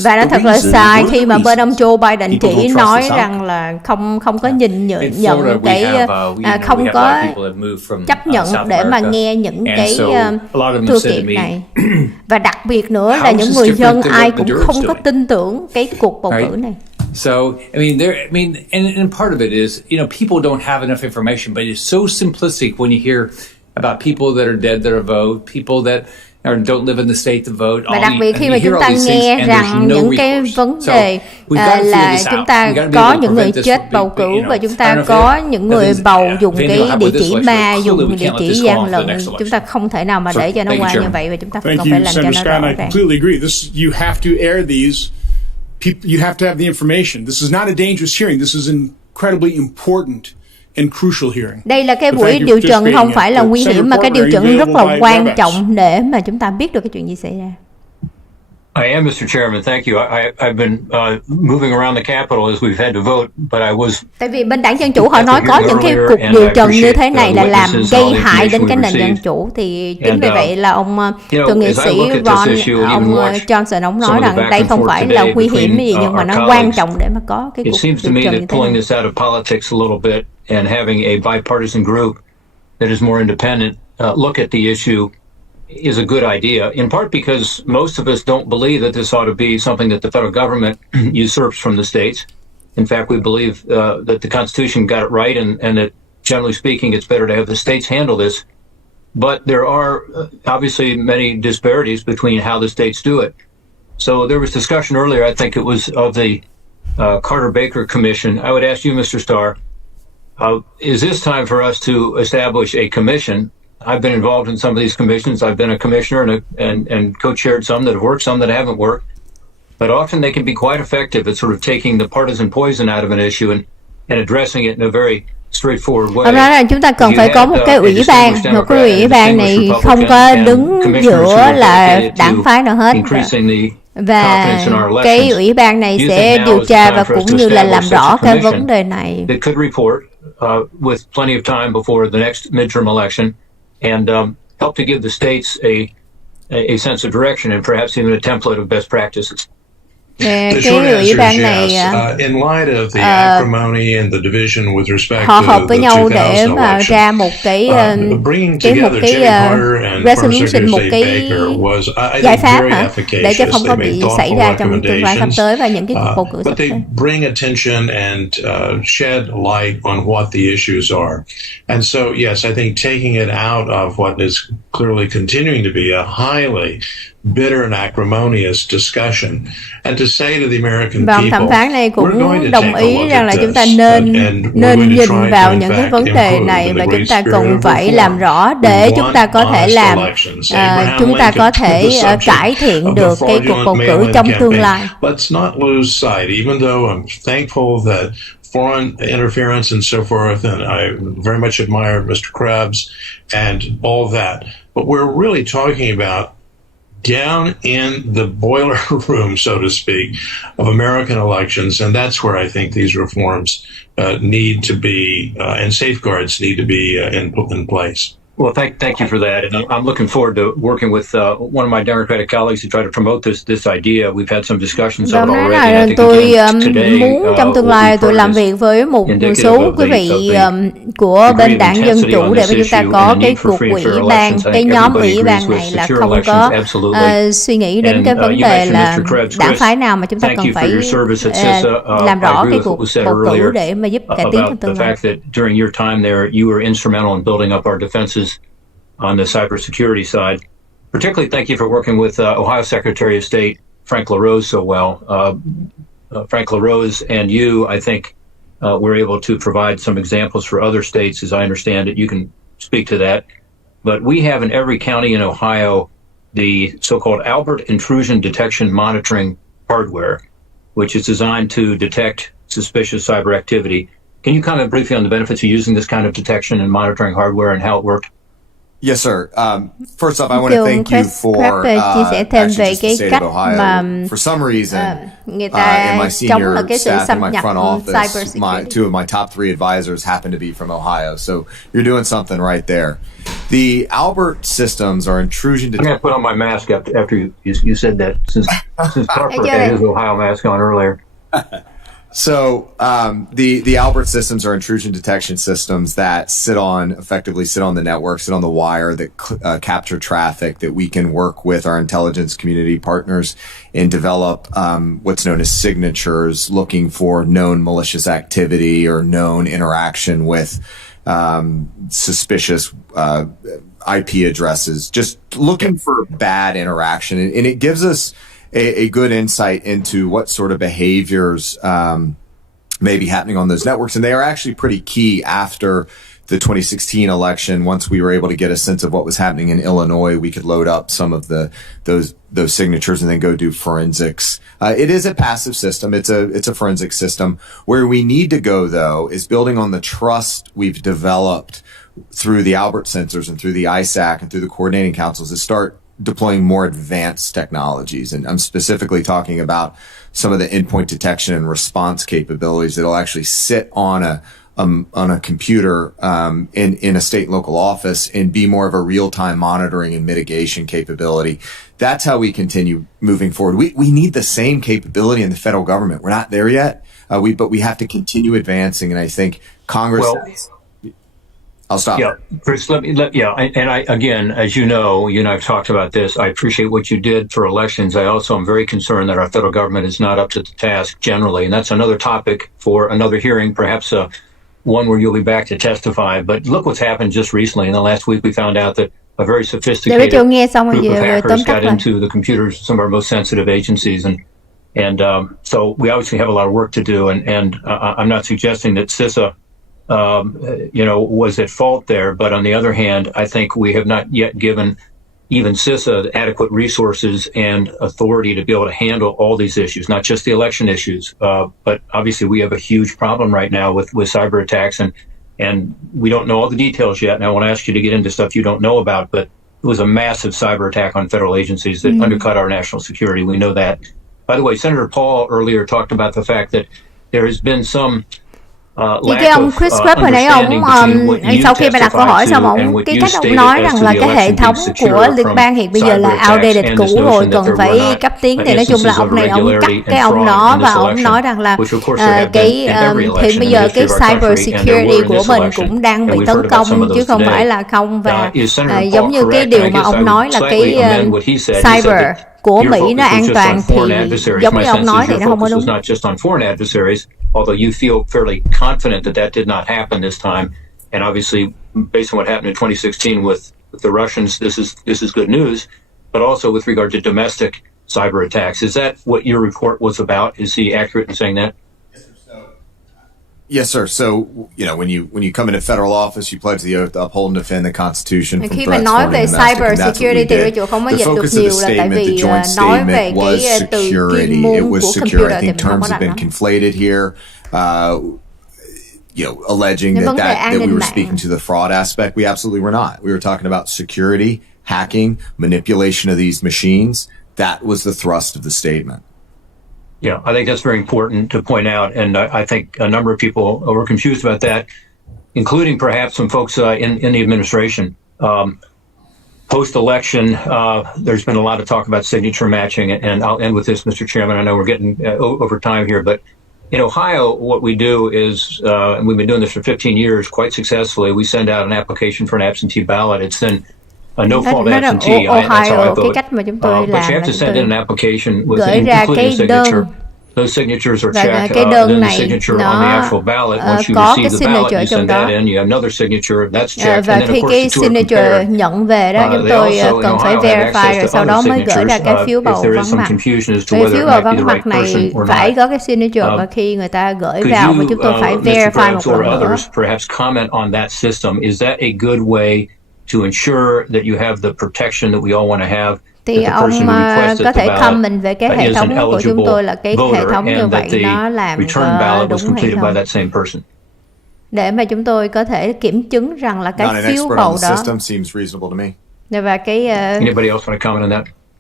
Và nó thật là sai khi mà bên ông Joe Biden chỉ nói rằng là không có nhìn nhận cái không có chấp nhận để mà nghe những cái thư kiện này. Và đặc biệt nữa là những người dân ai cũng không có tin tưởng cái cuộc bầu cử này. So, and part of it is, people don't have enough information, but it's so simplistic when you hear about people that are dead that are vote, people that don't live in the state to vote. Và đặc biệt khi mà chúng ta nghe rằng những cái vấn đề là chúng ta có những người chết bầu cử và chúng ta có những người bầu dùng cái địa chỉ ma, dùng địa chỉ gian lận, chúng ta không thể nào mà để cho nó qua như vậy và chúng ta còn phải làm cho nó rõ ràng. I completely agree. You have to air these. You have to have the information. This is not a dangerous hearing. This is incredibly important and crucial hearing. Đây là cái buổi điều trần không phải là nguy hiểm mà cái điều trần rất là quan trọng để mà chúng ta biết được cái chuyện gì xảy ra. I am, Mr. Chairman. Thank you. I've been moving around the Capitol as we've had to vote, but I was. Tại vì bên đảng Dân Chủ họ nói có những cái cuộc điều trần như thế này là làm gây hại đến cái nền dân chủ, thì chính vì vậy là ông thượng nghị sĩ ông Johnson ông nói rằng đây không phải là nguy hiểm gì nhưng mà nó quan trọng để mà có cái cuộc điều trần như thế này. Pulling this out of politics a little bit and having a bipartisan group that is more independent look at the issue is a good idea, in part because most of us don't believe that this ought to be something that the federal government usurps from the states. In fact, we believe that the Constitution got it right and that, generally speaking, it's better to have the states handle this. But there are obviously many disparities between how the states do it. So there was discussion earlier, I think it was of the Carter-Baker Commission. I would ask you, Mr. Starr, is this time for us to establish a commission? I've been involved in some of these commissions. I've been a commissioner and co-chaired some that have worked, some that haven't worked. But often they can be quite effective at sort of taking the partisan poison out of an issue and addressing it in a very straightforward way. Đó là chúng ta cần phải có một cái ủy ban, một cái ủy ban này không có đứng giữa là đảng phái nào hết. Và cái ủy ban này sẽ điều tra và cũng như là làm rõ cái vấn đề này. That could report with plenty of time before the next midterm election. And help to give the states a sense of direction and perhaps even a template of best practices. The short answer is yes. In light of the acrimony and the division with respect họ to hợp với the nhau 2000 để mà ra một cái resolution, một cái giải pháp để cho không có bị xảy ra trong tương lai sắp tới và những cái cuộc bầu cử sắp tới. But they bring attention and shed light on what the issues are. And so, yes, I think taking it out of what is clearly continuing to be a highly bitter and acrimonious discussion, and to say to the American people, thẩm phán này cũng đồng ý rằng là chúng ta nên nhìn vào những cái vấn đề này và chúng ta cần phải làm rõ để chúng ta có thể làm chúng ta có thể cải thiện được cái cuộc bầu cử trong tương lai. Let's not lose sight, even though I'm thankful that foreign interference and so forth, and I very much admire Mr. Krebs and all that, but we're really talking about down in the boiler room, so to speak, of American elections, and that's where I think these reforms need to be, and safeguards need to be in place. Well, thank you for that, and I'm looking forward to working with one of my Democratic colleagues to try to promote this idea. We've had some discussions of it already. And I think tôi today, muốn trong tương lai tôi làm việc với một số quý vị của bên đảng Dân Chủ để mà chúng ta có cái cuộc ủy ban, cái nhóm ủy ban này là không có suy nghĩ đến cái vấn đề là đảng phái nào, mà chúng ta cần phải làm rõ cái cuộc bầu cử để mà giúp cải tiến trong tương lai. During your time there, you were instrumental in building up our defenses on the cybersecurity side. Particularly, thank you for working with Ohio Secretary of State Frank LaRose so well. Frank LaRose and you, I think, were able to provide some examples for other states, as I understand it. You can speak to that. But we have in every county in Ohio the so-called Albert Intrusion Detection Monitoring hardware, which is designed to detect suspicious cyber activity. Can you comment briefly on the benefits of using this kind of detection and monitoring hardware and how it worked? Yes, sir. First off, I want to thank you for actually just the state of Ohio. For some reason, in my senior staff in my front office, two of my top 3 advisors happen to be from Ohio. So you're doing something right there. The Albert systems are intrusion detection. I'm going to put on my mask after you said that, since Parker had his Ohio mask on earlier. So the Albert systems are intrusion detection systems that effectively sit on the network, sit on the wire, that capture traffic, that we can work with our intelligence community partners and develop what's known as signatures, looking for known malicious activity or known interaction with suspicious IP addresses, just looking for bad interaction. And it gives us a good insight into what sort of behaviors may be happening on those networks. And they are actually pretty key after the 2016 election. Once we were able to get a sense of what was happening in Illinois, we could load up some of those signatures and then go do forensics. It is a passive system. It's a forensic system. Where we need to go, though, is building on the trust we've developed through the Albert sensors and through the ISAC and through the coordinating councils, to start deploying more advanced technologies. And I'm specifically talking about some of the endpoint detection and response capabilities that'll actually sit on a computer in a state and local office and be more of a real-time monitoring and mitigation capability. That's how we continue moving forward. We need the same capability in the federal government. We're not there yet, but we have to continue advancing. And I think Congress... I'll stop. Yeah, Chris, and I, again, as you know, I've talked about this. I appreciate what you did for elections. I also am very concerned that our federal government is not up to the task generally. And that's another topic for another hearing, perhaps one where you'll be back to testify. But look what's happened just recently. In the last week, we found out that a very sophisticated group of hackers got into the computers of some of our most sensitive agencies. And so we obviously have a lot of work to do. And I'm not suggesting that CISA was at fault there. But on the other hand, I think we have not yet given even CISA adequate resources and authority to be able to handle all these issues, not just the election issues. But obviously we have a huge problem right now with cyber attacks, and we don't know all the details yet. And I want to ask you to get into stuff you don't know about, but it was a massive cyber attack on federal agencies that undercut our national security. We know that. By the way, Senator Paul earlier talked about the fact that there has been some cái ông Chris Webb hồi nãy ông sau khi bà đặt câu hỏi xong ông cái cách ông nói rằng là cái hệ thống của liên bang hiện bây giờ là outdated, cũ rồi, cần phải cấp tiến. Thì nói chung là ông này ông cắt cái ông đó và ông nói rằng là cái hiện bây giờ cái cyber security của mình cũng đang bị tấn công chứ không phải là không. Và giống như cái điều mà ông nói là cái cyber của Mỹ nó an toàn thì giống như ông nói thì nó không có đúng. Although you feel fairly confident that did not happen this time, and obviously, based on what happened in 2016 with the Russians, this is good news. But also with regard to domestic cyber attacks, is that what your report was about? Is he accurate in saying that? Yes, sir. So, when you come into federal office, you pledge the oath to uphold and defend the Constitution from khi threats, mà nói foreign về and domestic, cyber and that's what we security thì did. tôi không có The dịch được focus of nhiều the là tại statement, vì the joint nói về statement was cái từ security. chuyên môn It was của secure. I computer thì think mình không terms có have đặt been nó. conflated here. Alleging that we were speaking to the fraud aspect. We absolutely were not. We were talking about security, hacking, manipulation of these machines. That was the thrust of the statement. Yeah, I think that's very important to point out, and I think a number of people were confused about that, including perhaps some folks in the administration. Post-election, there's been a lot of talk about signature matching, and I'll end with this, Mr. Chairman. I know we're getting over time here, but in Ohio, what we do is, and we've been doing this for 15 years quite successfully, we send out an application for an absentee ballot. It's then a no-fault absentee. That's how I vote. But you have to send in an application with including a signature. Those signatures are checked, and then the signature on the actual ballot. Once you receive the ballot, you send that in, you have another signature, that's checked, and then of course the two are compared. Nhận về đó, chúng tôi cần phải verify rồi sau đó mới gửi ra cái phiếu bầu vắng mặt. Cái phiếu bầu vắng mặt này phải có cái signature, và khi người ta gửi vào và chúng tôi phải verify một lần nữa. Perhaps comment on that system. Is that a good way to ensure that you have the protection that we all want to have? Thì ông có thể comment về cái hệ thống của chúng tôi là cái hệ thống như vậy nó làm đúng hay không, để mà chúng tôi có thể kiểm chứng rằng là cái phiếu bầu đó và cái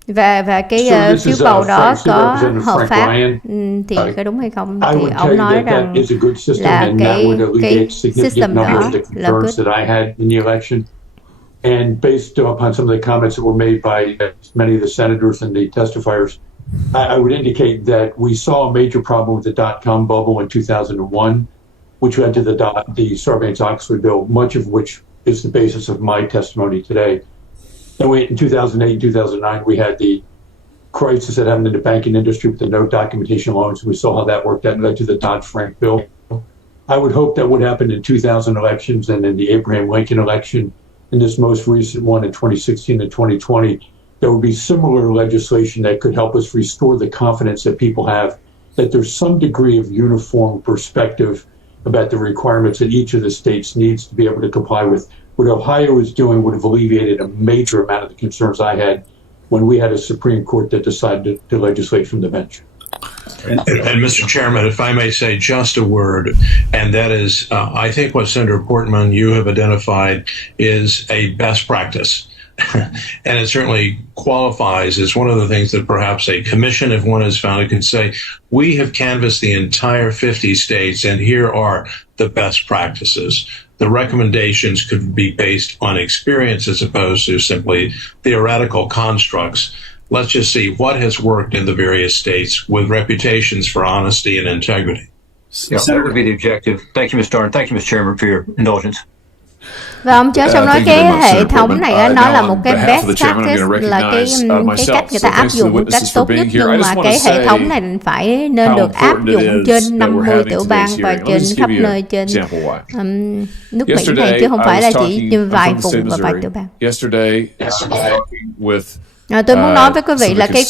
và cái phiếu bầu đó có hợp pháp thì có đúng hay không, thì ông nói rằng là cái system đó là good. And based upon some of the comments that were made by many of the senators and the testifiers, I would indicate that we saw a major problem with the dot-com bubble in 2001, which led to the Sarbanes-Oxley bill, much of which is the basis of my testimony today. And in 2008 and 2009, we had the crisis that happened in the banking industry with the no documentation loans. We saw how that worked out and led to the Dodd-Frank bill. I would hope that would happen in 2000 elections and in the Abraham Lincoln election. In this most recent one in 2016 and 2020, there will be similar legislation that could help us restore the confidence that people have that there's some degree of uniform perspective about the requirements that each of the states needs to be able to comply with. What Ohio is doing would have alleviated a major amount of the concerns I had when we had a Supreme Court that decided to legislate from the bench. And Mr. Chairman, if I may say just a word, and that is, I think what Senator Portman, you have identified is a best practice. And it certainly qualifies as one of the things that perhaps a commission, if one is found, could say, we have canvassed the entire 50 states, and here are the best practices. The recommendations could be based on experience as opposed to simply theoretical constructs. Let's just see what has worked in the various states with reputations for honesty and integrity. Yeah, that would be the objective. Thank you, Mr. Darn. Thank you, Mr. Chairman, for your indulgence. Và ông Chớ xong nói cái hệ thống này nó là một cái best practice, là cái cách người ta áp dụng một cách tốt nhất, nhưng mà cái hệ thống này phải nên được áp dụng trên 50 tiểu bang và trên khắp nơi trên nước Mỹ này, chứ không phải là chỉ vài vùng và vài tiểu bang. Tôi muốn nói với quý vị là cái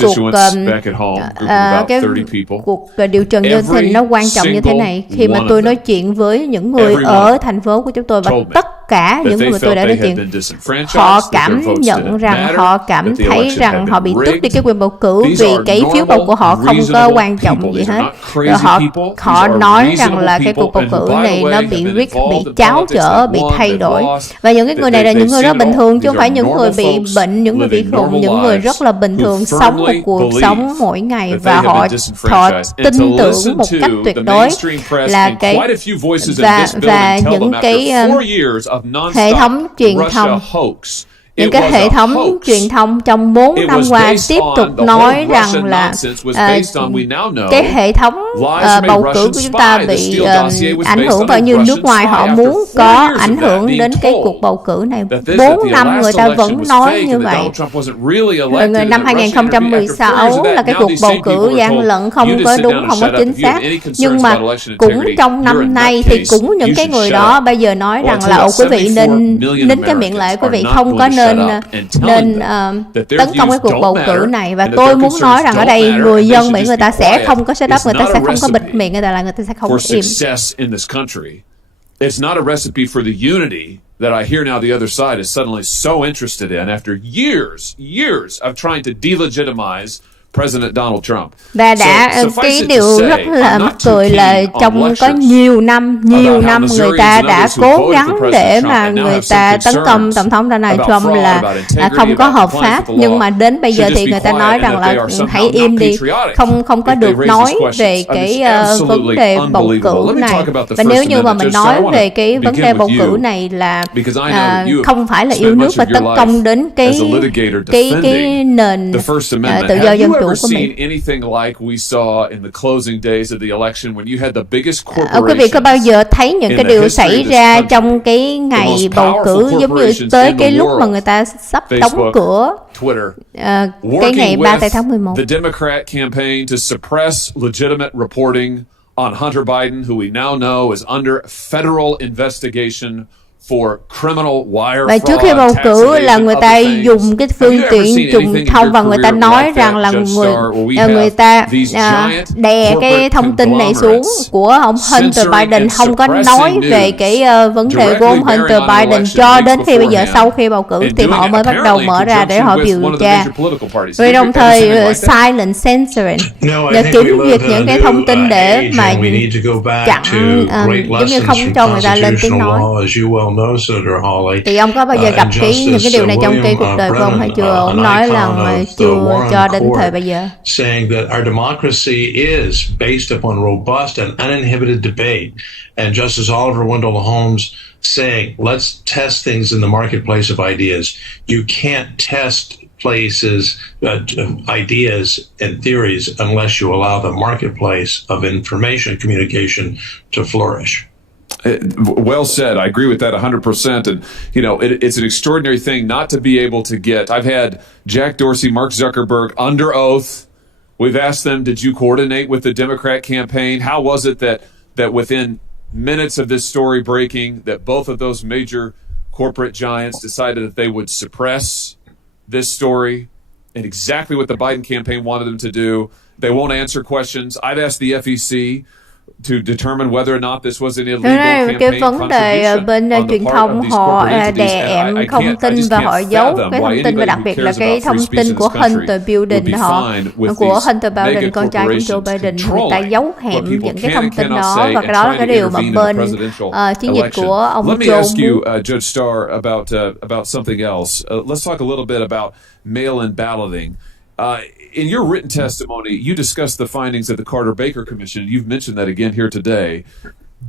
cuộc điều trần nhân tình nó quan trọng như thế này. Khi mà tôi nói chuyện với những người ở thành phố của chúng tôi và tất cả những người tôi đã nói chuyện, họ cảm nhận rằng họ cảm thấy rằng họ bị tước đi cái quyền bầu cử vì cái phiếu bầu của họ không có quan trọng gì hết. Rồi họ nói rằng là cái cuộc bầu cử này nó bị cháo trở, bị thay đổi. Và những cái người này là những người rất bình thường, chứ không phải những người bị bệnh, những người bị khùng, những người rất là bình thường sống một cuộc sống mỗi ngày, và họ tin tưởng một cách tuyệt đối là cái và những cái hệ thống truyền thông. Những cái hệ thống truyền thông trong 4 năm qua tiếp tục nói rằng là cái hệ thống bầu cử của chúng ta bị ảnh hưởng, và như nước ngoài họ muốn có ảnh hưởng đến cái cuộc bầu cử này. 4 năm người ta vẫn nói như vậy. Năm 2016 là cái cuộc bầu cử gian lận, không có đúng, không có chính xác. Nhưng mà cũng trong năm nay thì cũng những cái người đó bây giờ nói rằng là quý vị nên nín cái miệng lại, quý vị không có nên tấn công cái cuộc bầu cử này. Và tôi muốn nói rằng ở đây người dân Mỹ người ta sẽ không có shut up, người ta sẽ không có bịt miệng, người ta sẽ không im. It's not a recipe for the unity that I hear now the other side is suddenly so interested in after years of trying to delegitimize President Donald Trump. Và cái điều rất là mắc cười là trong có nhiều năm người ta đã cố gắng để mà người ta tấn công Tổng thống Donald Trump là không có hợp pháp, nhưng mà đến bây giờ thì người ta nói rằng là hãy im đi, không có được nói về cái vấn đề bầu cử này. Và nếu như mà mình nói về cái vấn đề bầu cử này là không phải là yêu nước và tấn công đến cái nền tự do dân chủ của mình. Quý vị có bao giờ thấy những cái điều xảy ra trong cái ngày bầu cử giống như tới cái lúc mà người ta sắp đóng cửa cái ngày 3 tháng 11? The Democrat campaign to suppress legitimate reporting on Hunter Biden, who we now know is under federal investigation for criminal wire fraud. Và trước khi bầu cử là người ta dùng cái phương tiện truyền thông và người ta nói rằng là người ta đè cái thông tin này xuống của ông Hunter Biden, không có nói về cái vấn đề của ông Hunter Biden cho đến khi bây giờ sau khi bầu cử thì họ mới bắt đầu mở ra để họ điều tra. Rồi đồng thời silent censoring để kiểm duyệt những cái thông tin để mà chặn, giống như không cho người ta lên tiếng nói. Thì ông có bao giờ gặp những cái điều này trong cái cuộc đời của ông hay chưa? Ông nói là chưa cho đến thời bây giờ. Saying that our democracy is based upon robust and uninhibited debate, and Justice Oliver Wendell Holmes saying, let's test things in the marketplace of ideas. You can't test places, ideas and theories unless you allow the marketplace of information communication to flourish. Well said. I agree with that 100%. And, it's an extraordinary thing not to be able to get. I've had Jack Dorsey, Mark Zuckerberg under oath. We've asked them, did you coordinate with the Democrat campaign? How was it that within minutes of this story breaking, that both of those major corporate giants decided that they would suppress this story, and exactly what the Biden campaign wanted them to do? They won't answer questions. I've asked the FEC to determine whether or not this was an illegal campaign cái vấn đề bên truyền thông họ đè ém thông tin và họ giấu cái thông tin, và đặc biệt là cái thông tin của Hunter Biden, của Hunter Biden, con trai của Joe Biden, người ta giấu hẹm những cái thông tin đó, và cái đó là cái điều mà bên chiến dịch của ông Joe. Let me ask you, Judge Starr, about something else. Let's talk a little bit about mail-in balloting. In your written testimony, you discussed the findings of the Carter-Baker Commission. You've mentioned that again here today.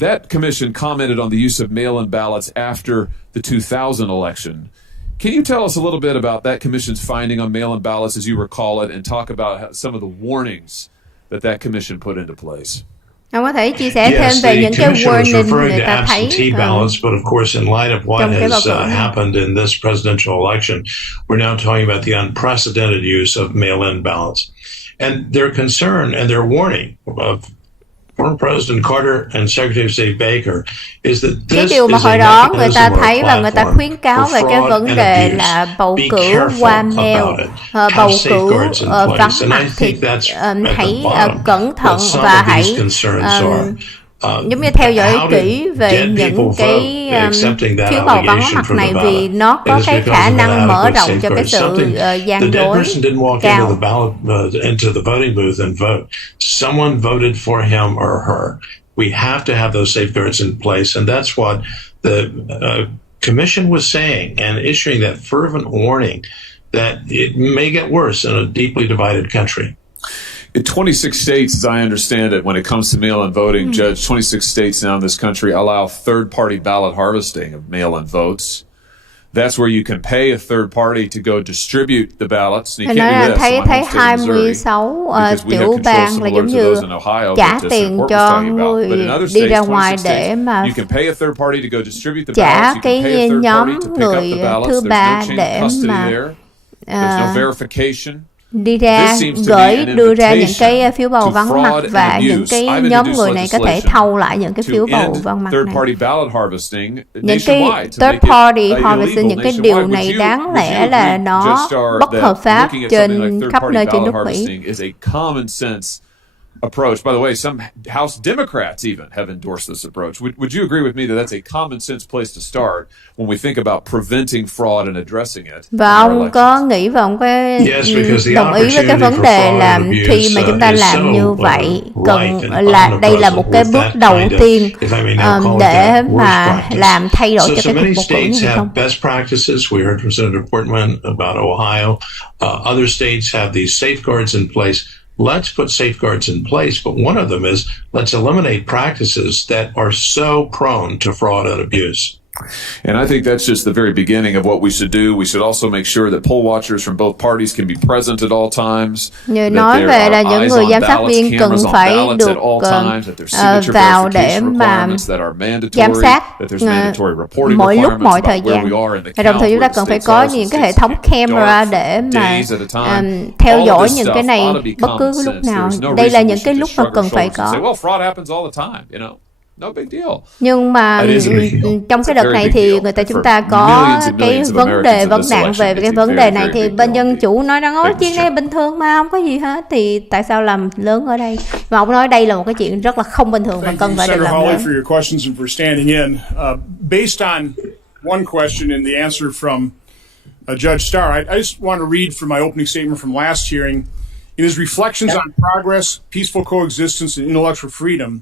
That commission commented on the use of mail-in ballots after the 2000 election. Can you tell us a little bit about that commission's finding on mail-in ballots, as you recall it, and talk about some of the warnings that commission put into place? Ông có thể chia sẻ thêm về những cái warning người ta thấy ballots, but of course, in light of what has happened in this presidential election, we're now talking about the unprecedented use of mail-in ballots. And their concern and their warning of former President Carter and Secretary of State Baker is that this cái điều mà hồi đó người ta thấy và người ta khuyến cáo về cái vấn đề là bầu cử qua mail, bầu cử vắng mặt, thì hãy cẩn thận và hãy giống như theo dõi kỹ về những cái phiếu bầu vắng mặt này, vì nó có cái khả năng mở rộng cho cái sự gian dối cao. Into the voting booth and vote. Someone voted for him or her. We have to have those safeguards in place, and that's what the commission was saying and issuing that fervent warning that it may get worse in a deeply divided country. 26 states, as I understand it, when it comes to mail-in voting, Judge, 26 states now in this country allow third-party ballot harvesting of mail-in votes. That's where you can pay a third party to go distribute the ballots. And you can't do that. Thấy 26 tiểu bang là giống như trả tiền cho người đi ra ngoài để mà trả cái nhóm người thứ ba để mà đi ra đưa ra những cái phiếu bầu vắng mặt, và những cái nhóm người này có thể thâu lại những cái phiếu bầu vắng mặt này. Những cái third party harvesting, những cái điều này đáng lẽ là nó bất hợp pháp trên khắp nơi trên nước Mỹ. approach. By the way, some House Democrats even have endorsed this approach. Would you agree with me that that's a common sense place to start when we think about preventing fraud and addressing it? Và ông có nghĩ và ông có đồng ý với cái vấn đề là khi mà chúng ta làm như vậy cần là đây là một cái bước đầu tiên để mà làm thay đổi cho cái cuộc bầu cử này không? Best practices. We heard from Senator Portman about Ohio. Other states have these safeguards in place. Let's put safeguards in place, but one of them is let's eliminate practices that are so prone to fraud and abuse. And I think that's just the very beginning of what we should do. We should also make sure that poll watchers from both parties can be present at all times. Nói về là những người giám sát viên cần phải được vào để mà giám sát mọi lúc mọi thời gian. Và đồng thời chúng ta cần phải có những cái hệ thống camera để mà theo dõi những cái này bất cứ lúc nào. Đây là những cái lúc mà cần phải có. No big deal. Nhưng mà trong cái đợt này thì chúng ta có cái vấn nạn về cái vấn đề này thì bên dân chủ nói rằng chuyện này bình thường mà không có gì hết, thì tại sao làm lớn ở đây? Và ông nói đây là một cái chuyện rất là không bình thường và cần phải được làm lớn. For your questions and for standing in. Based on one question and the answer from Judge Starr, I just want to read from my opening statement from last hearing. In his reflections on progress, peaceful coexistence, and intellectual freedom,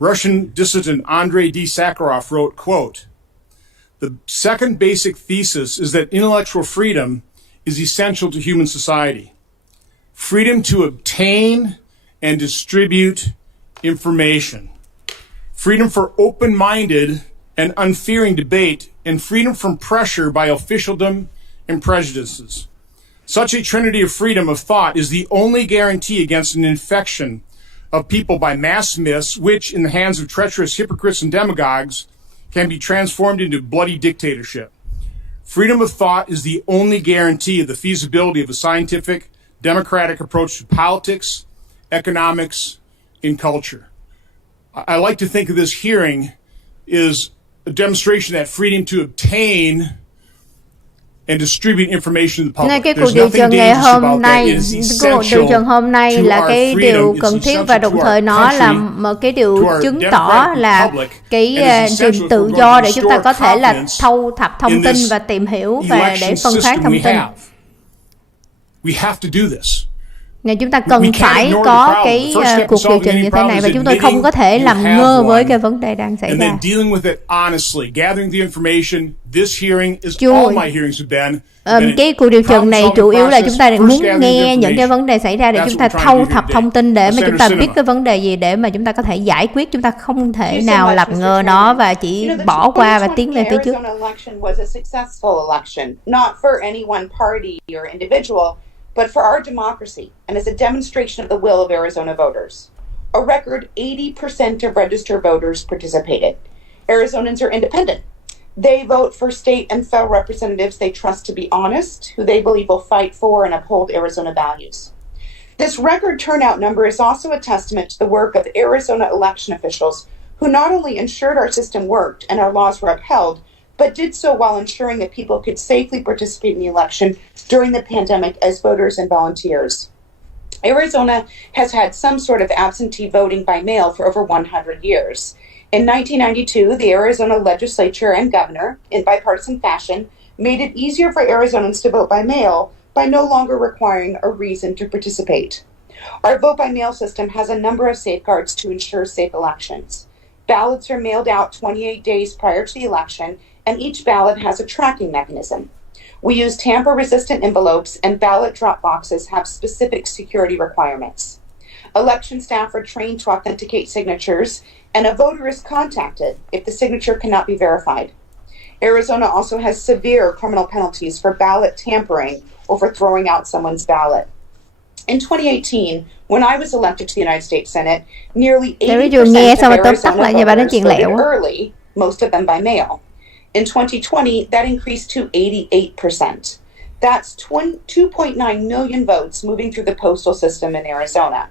Russian dissident Andrei D. Sakharov wrote, quote, "The second basic thesis is that intellectual freedom is essential to human society. Freedom to obtain and distribute information. Freedom for open-minded and unfearing debate, and freedom from pressure by officialdom and prejudices. Such a trinity of freedom of thought is the only guarantee against an infection of people by mass myths, which, in the hands of treacherous hypocrites and demagogues, can be transformed into bloody dictatorship. Freedom of thought is the only guarantee of the feasibility of a scientific, democratic approach to politics, economics, and culture." I like to think of this hearing as a demonstration of that freedom to obtain and distribute information to the public. Cái cuộc điều trần ngày hôm nay, là cái điều cần thiết và đồng thời nó là một cái điều chứng tỏ là cái niềm tự do để chúng ta có thể là thâu thập thông tin và tìm hiểu và để phân phát thông tin. We have to do this. Nên chúng ta cần phải có cái cuộc điều trần như thế này và chúng tôi không có thể làm ngơ với cái vấn đề đang xảy ra. Cái cuộc điều trần này chủ yếu là chúng ta muốn nghe những cái vấn đề xảy ra để chúng ta thâu thập thông tin để mà chúng ta biết cái vấn đề gì để mà chúng ta có thể giải quyết. Chúng ta không thể nào làm ngơ nó và chỉ bỏ qua và tiến về phía trước. But for our democracy and as a demonstration of the will of Arizona voters. A record 80% of registered voters participated. Arizonans are independent. They vote for state and federal representatives they trust to be honest, who they believe will fight for and uphold Arizona values. This record turnout number is also a testament to the work of Arizona election officials who not only ensured our system worked and our laws were upheld, but did so while ensuring that people could safely participate in the election during the pandemic as voters and volunteers. Arizona has had some sort of absentee voting by mail for over 100 years. In 1992, the Arizona legislature and governor, in bipartisan fashion, made it easier for Arizonans to vote by mail by no longer requiring a reason to participate. Our vote by mail system has a number of safeguards to ensure safe elections. Ballots are mailed out 28 days prior to the election, and each ballot has a tracking mechanism. We use tamper-resistant envelopes, and ballot drop boxes have specific security requirements. Election staff are trained to authenticate signatures, and a voter is contacted if the signature cannot be verified. Arizona also has severe criminal penalties for ballot tampering or for throwing out someone's ballot. In 2018, when I was elected to the United States Senate, nearly 80% of Arizona voters voted early, most of them by mail. In 2020, that increased to 88%. That's 2.9 million votes moving through the postal system in Arizona.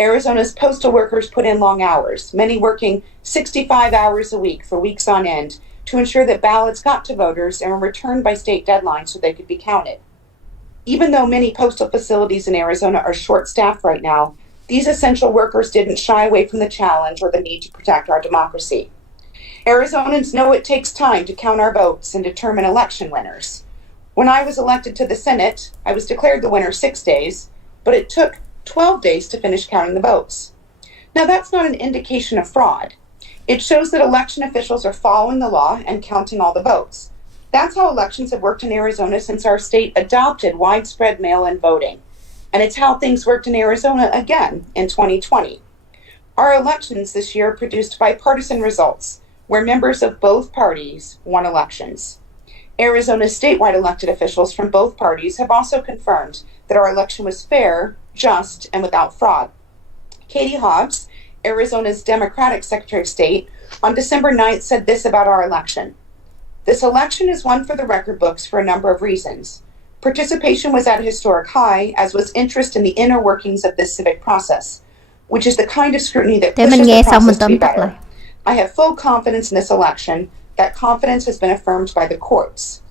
Arizona's postal workers put in long hours, many working 65 hours a week for weeks on end, to ensure that ballots got to voters and were returned by state deadlines so they could be counted. Even though many postal facilities in Arizona are short-staffed right now, these essential workers didn't shy away from the challenge or the need to protect our democracy. Arizonans know it takes time to count our votes and determine election winners. When I was elected to the Senate, I was declared the winner 6 days, but it took 12 days to finish counting the votes. Now, that's not an indication of fraud. It shows that election officials are following the law and counting all the votes. That's how elections have worked in Arizona since our state adopted widespread mail-in voting. And it's how things worked in Arizona again in 2020. Our elections this year produced bipartisan results, where members of both parties won elections. Arizona's statewide elected officials from both parties have also confirmed that our election was fair, just, and without fraud. Katie Hobbs, Arizona's Democratic Secretary of State, on December 9th said this about our election. This election is one for the record books for a number of reasons. Participation was at a historic high, as was interest in the inner workings of this civic process, which is the kind of scrutiny that pushes the process to be better. I have full confidence in this election. That confidence has been affirmed by the courts.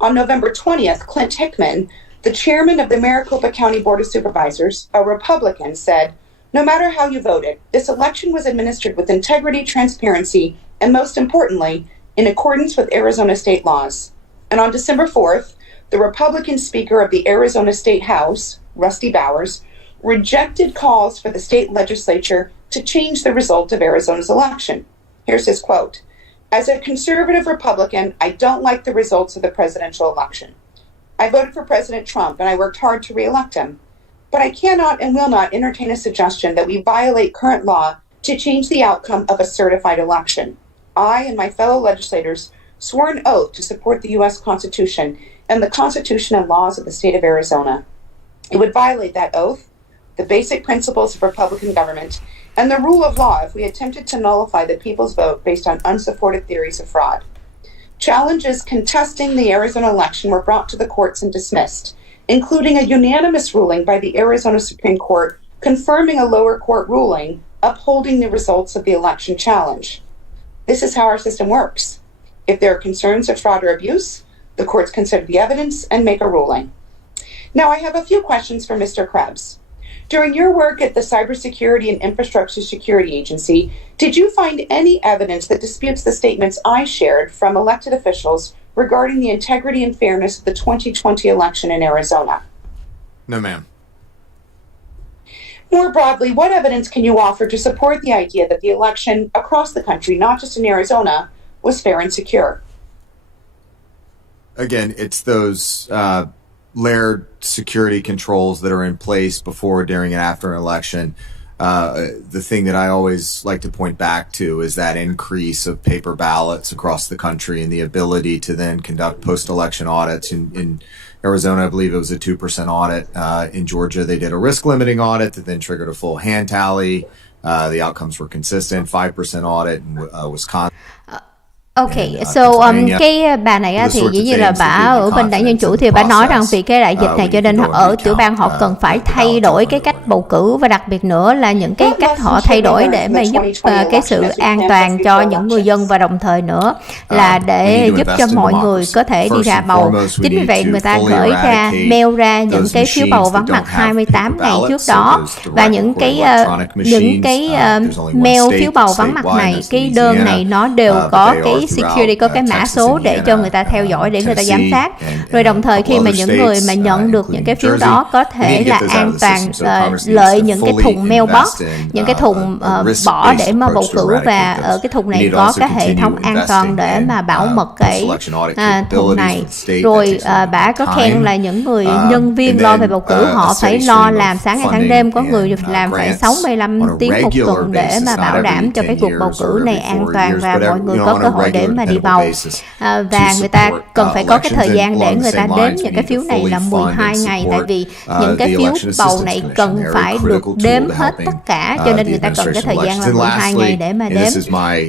On November 20th, Clint Hickman, the chairman of the Maricopa County Board of Supervisors, a Republican, said, "No matter how you voted, this election was administered with integrity, transparency, and most importantly, in accordance with Arizona state laws." And on December 4th, the Republican Speaker of the Arizona State House, Rusty Bowers, rejected calls for the state legislature to change the result of Arizona's election. Here's his quote. "As a conservative Republican, I don't like the results of the presidential election. I voted for President Trump and I worked hard to re-elect him. But I cannot and will not entertain a suggestion that we violate current law to change the outcome of a certified election. I and my fellow legislators swore an oath to support the U.S. Constitution and the Constitution and laws of the state of Arizona. It would violate that oath, the basic principles of Republican government, and the rule of law if we attempted to nullify the people's vote based on unsupported theories of fraud. Challenges contesting the Arizona election were brought to the courts and dismissed, including a unanimous ruling by the Arizona Supreme Court confirming a lower court ruling upholding the results of the election challenge. This is how our system works. If there are concerns of fraud or abuse, the courts consider the evidence and make a ruling. Now, I have a few questions for Mr. Krebs. During your work at the Cybersecurity and Infrastructure Security Agency, did you find any evidence that disputes the statements I shared from elected officials regarding the integrity and fairness of the 2020 election in Arizona? No, ma'am. More broadly, what evidence can you offer to support the idea that the election across the country, not just in Arizona, was fair and secure? Again, it's those layered security controls that are in place before, during, and after an election. The thing that I always like to point back to is that increase of paper ballots across the country and the ability to then conduct post-election audits. In Arizona, I believe it was a 2% audit. In Georgia, they did a risk limiting audit that then triggered a full hand tally. The outcomes were consistent, 5% audit in Wisconsin. Ok, so cái bà này á, thì dĩ nhiên là bà ở bên đảng Dân Chủ thì bà nói rằng vì cái đại dịch này cho nên ở tiểu bang họ cần phải thay đổi cái cách bầu cử, và đặc biệt nữa là những cái cách họ thay đổi để mà giúp cái sự an toàn cho những người dân, và đồng thời nữa là để giúp cho mọi người có thể đi ra bầu. Chính vì vậy người ta gửi ra, mail ra những cái phiếu bầu vắng mặt 28 ngày trước đó, và những cái mail phiếu bầu vắng mặt này, cái đơn này nó đều có cái security, có cái mã số để cho người ta theo dõi, để người ta giám sát. Rồi đồng thời khi mà những người mà nhận được những cái phiếu đó có thể là an toàn lợi những cái thùng mailbox, những cái thùng bỏ để mà bầu cử, và ở cái thùng này có cái hệ thống an toàn để mà bảo mật cái thùng này. Rồi bà có khen là những người nhân viên lo về bầu cử họ phải lo làm sáng ngày tháng đêm, có người làm phải 65 tiếng một tuần để mà bảo đảm cho cái cuộc bầu cử này an toàn và mọi người có cơ hội để mà đi bầu. Và người ta cần phải có cái thời gian để người ta đếm những cái phiếu này là 12 ngày, tại vì những cái phiếu bầu này cần phải được đếm hết tất cả, cho nên người ta cần cái thời gian là 12 ngày để mà đếm.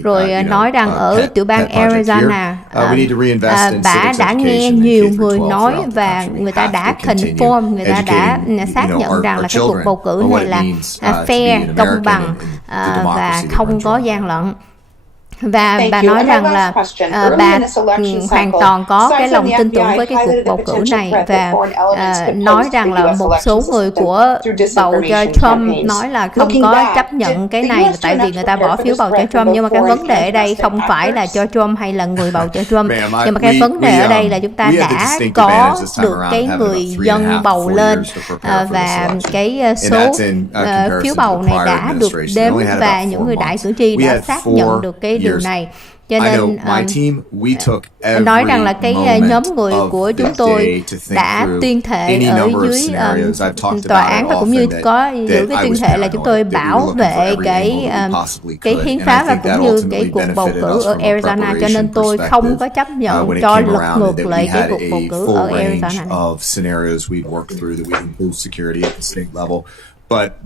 Rồi nói rằng ở tiểu bang Arizona, bà đã nghe nhiều người nói và người ta đã confirm, người ta đã xác nhận rằng là cái cuộc bầu cử này là fair, công bằng và không có gian lận. Và bà nói rằng là bà hoàn toàn có cái lòng tin tưởng với cái cuộc bầu cử này, và nói rằng là một số người của bầu cho Trump nói là không có chấp nhận cái này là tại vì người ta bỏ phiếu bầu cho Trump. Nhưng mà cái vấn đề ở đây không phải là cho Trump hay là người bầu cho Trump, nhưng mà cái vấn đề ở đây là chúng ta đã có được cái người dân bầu lên, và cái số phiếu bầu này đã được đếm và những người đại cử tri đã xác nhận được cái điều này. Cho nên nói rằng là cái nhóm người của chúng tôi đã tuyên thệ ở dưới tòa án, và cũng như có giữ cái tuyên thệ là chúng tôi bảo vệ cái hiến pháp và cũng như cái cuộc bầu cử ở Arizona. Cho nên tôi không có chấp nhận cho lật ngược lại cái cuộc bầu cử ở Arizona.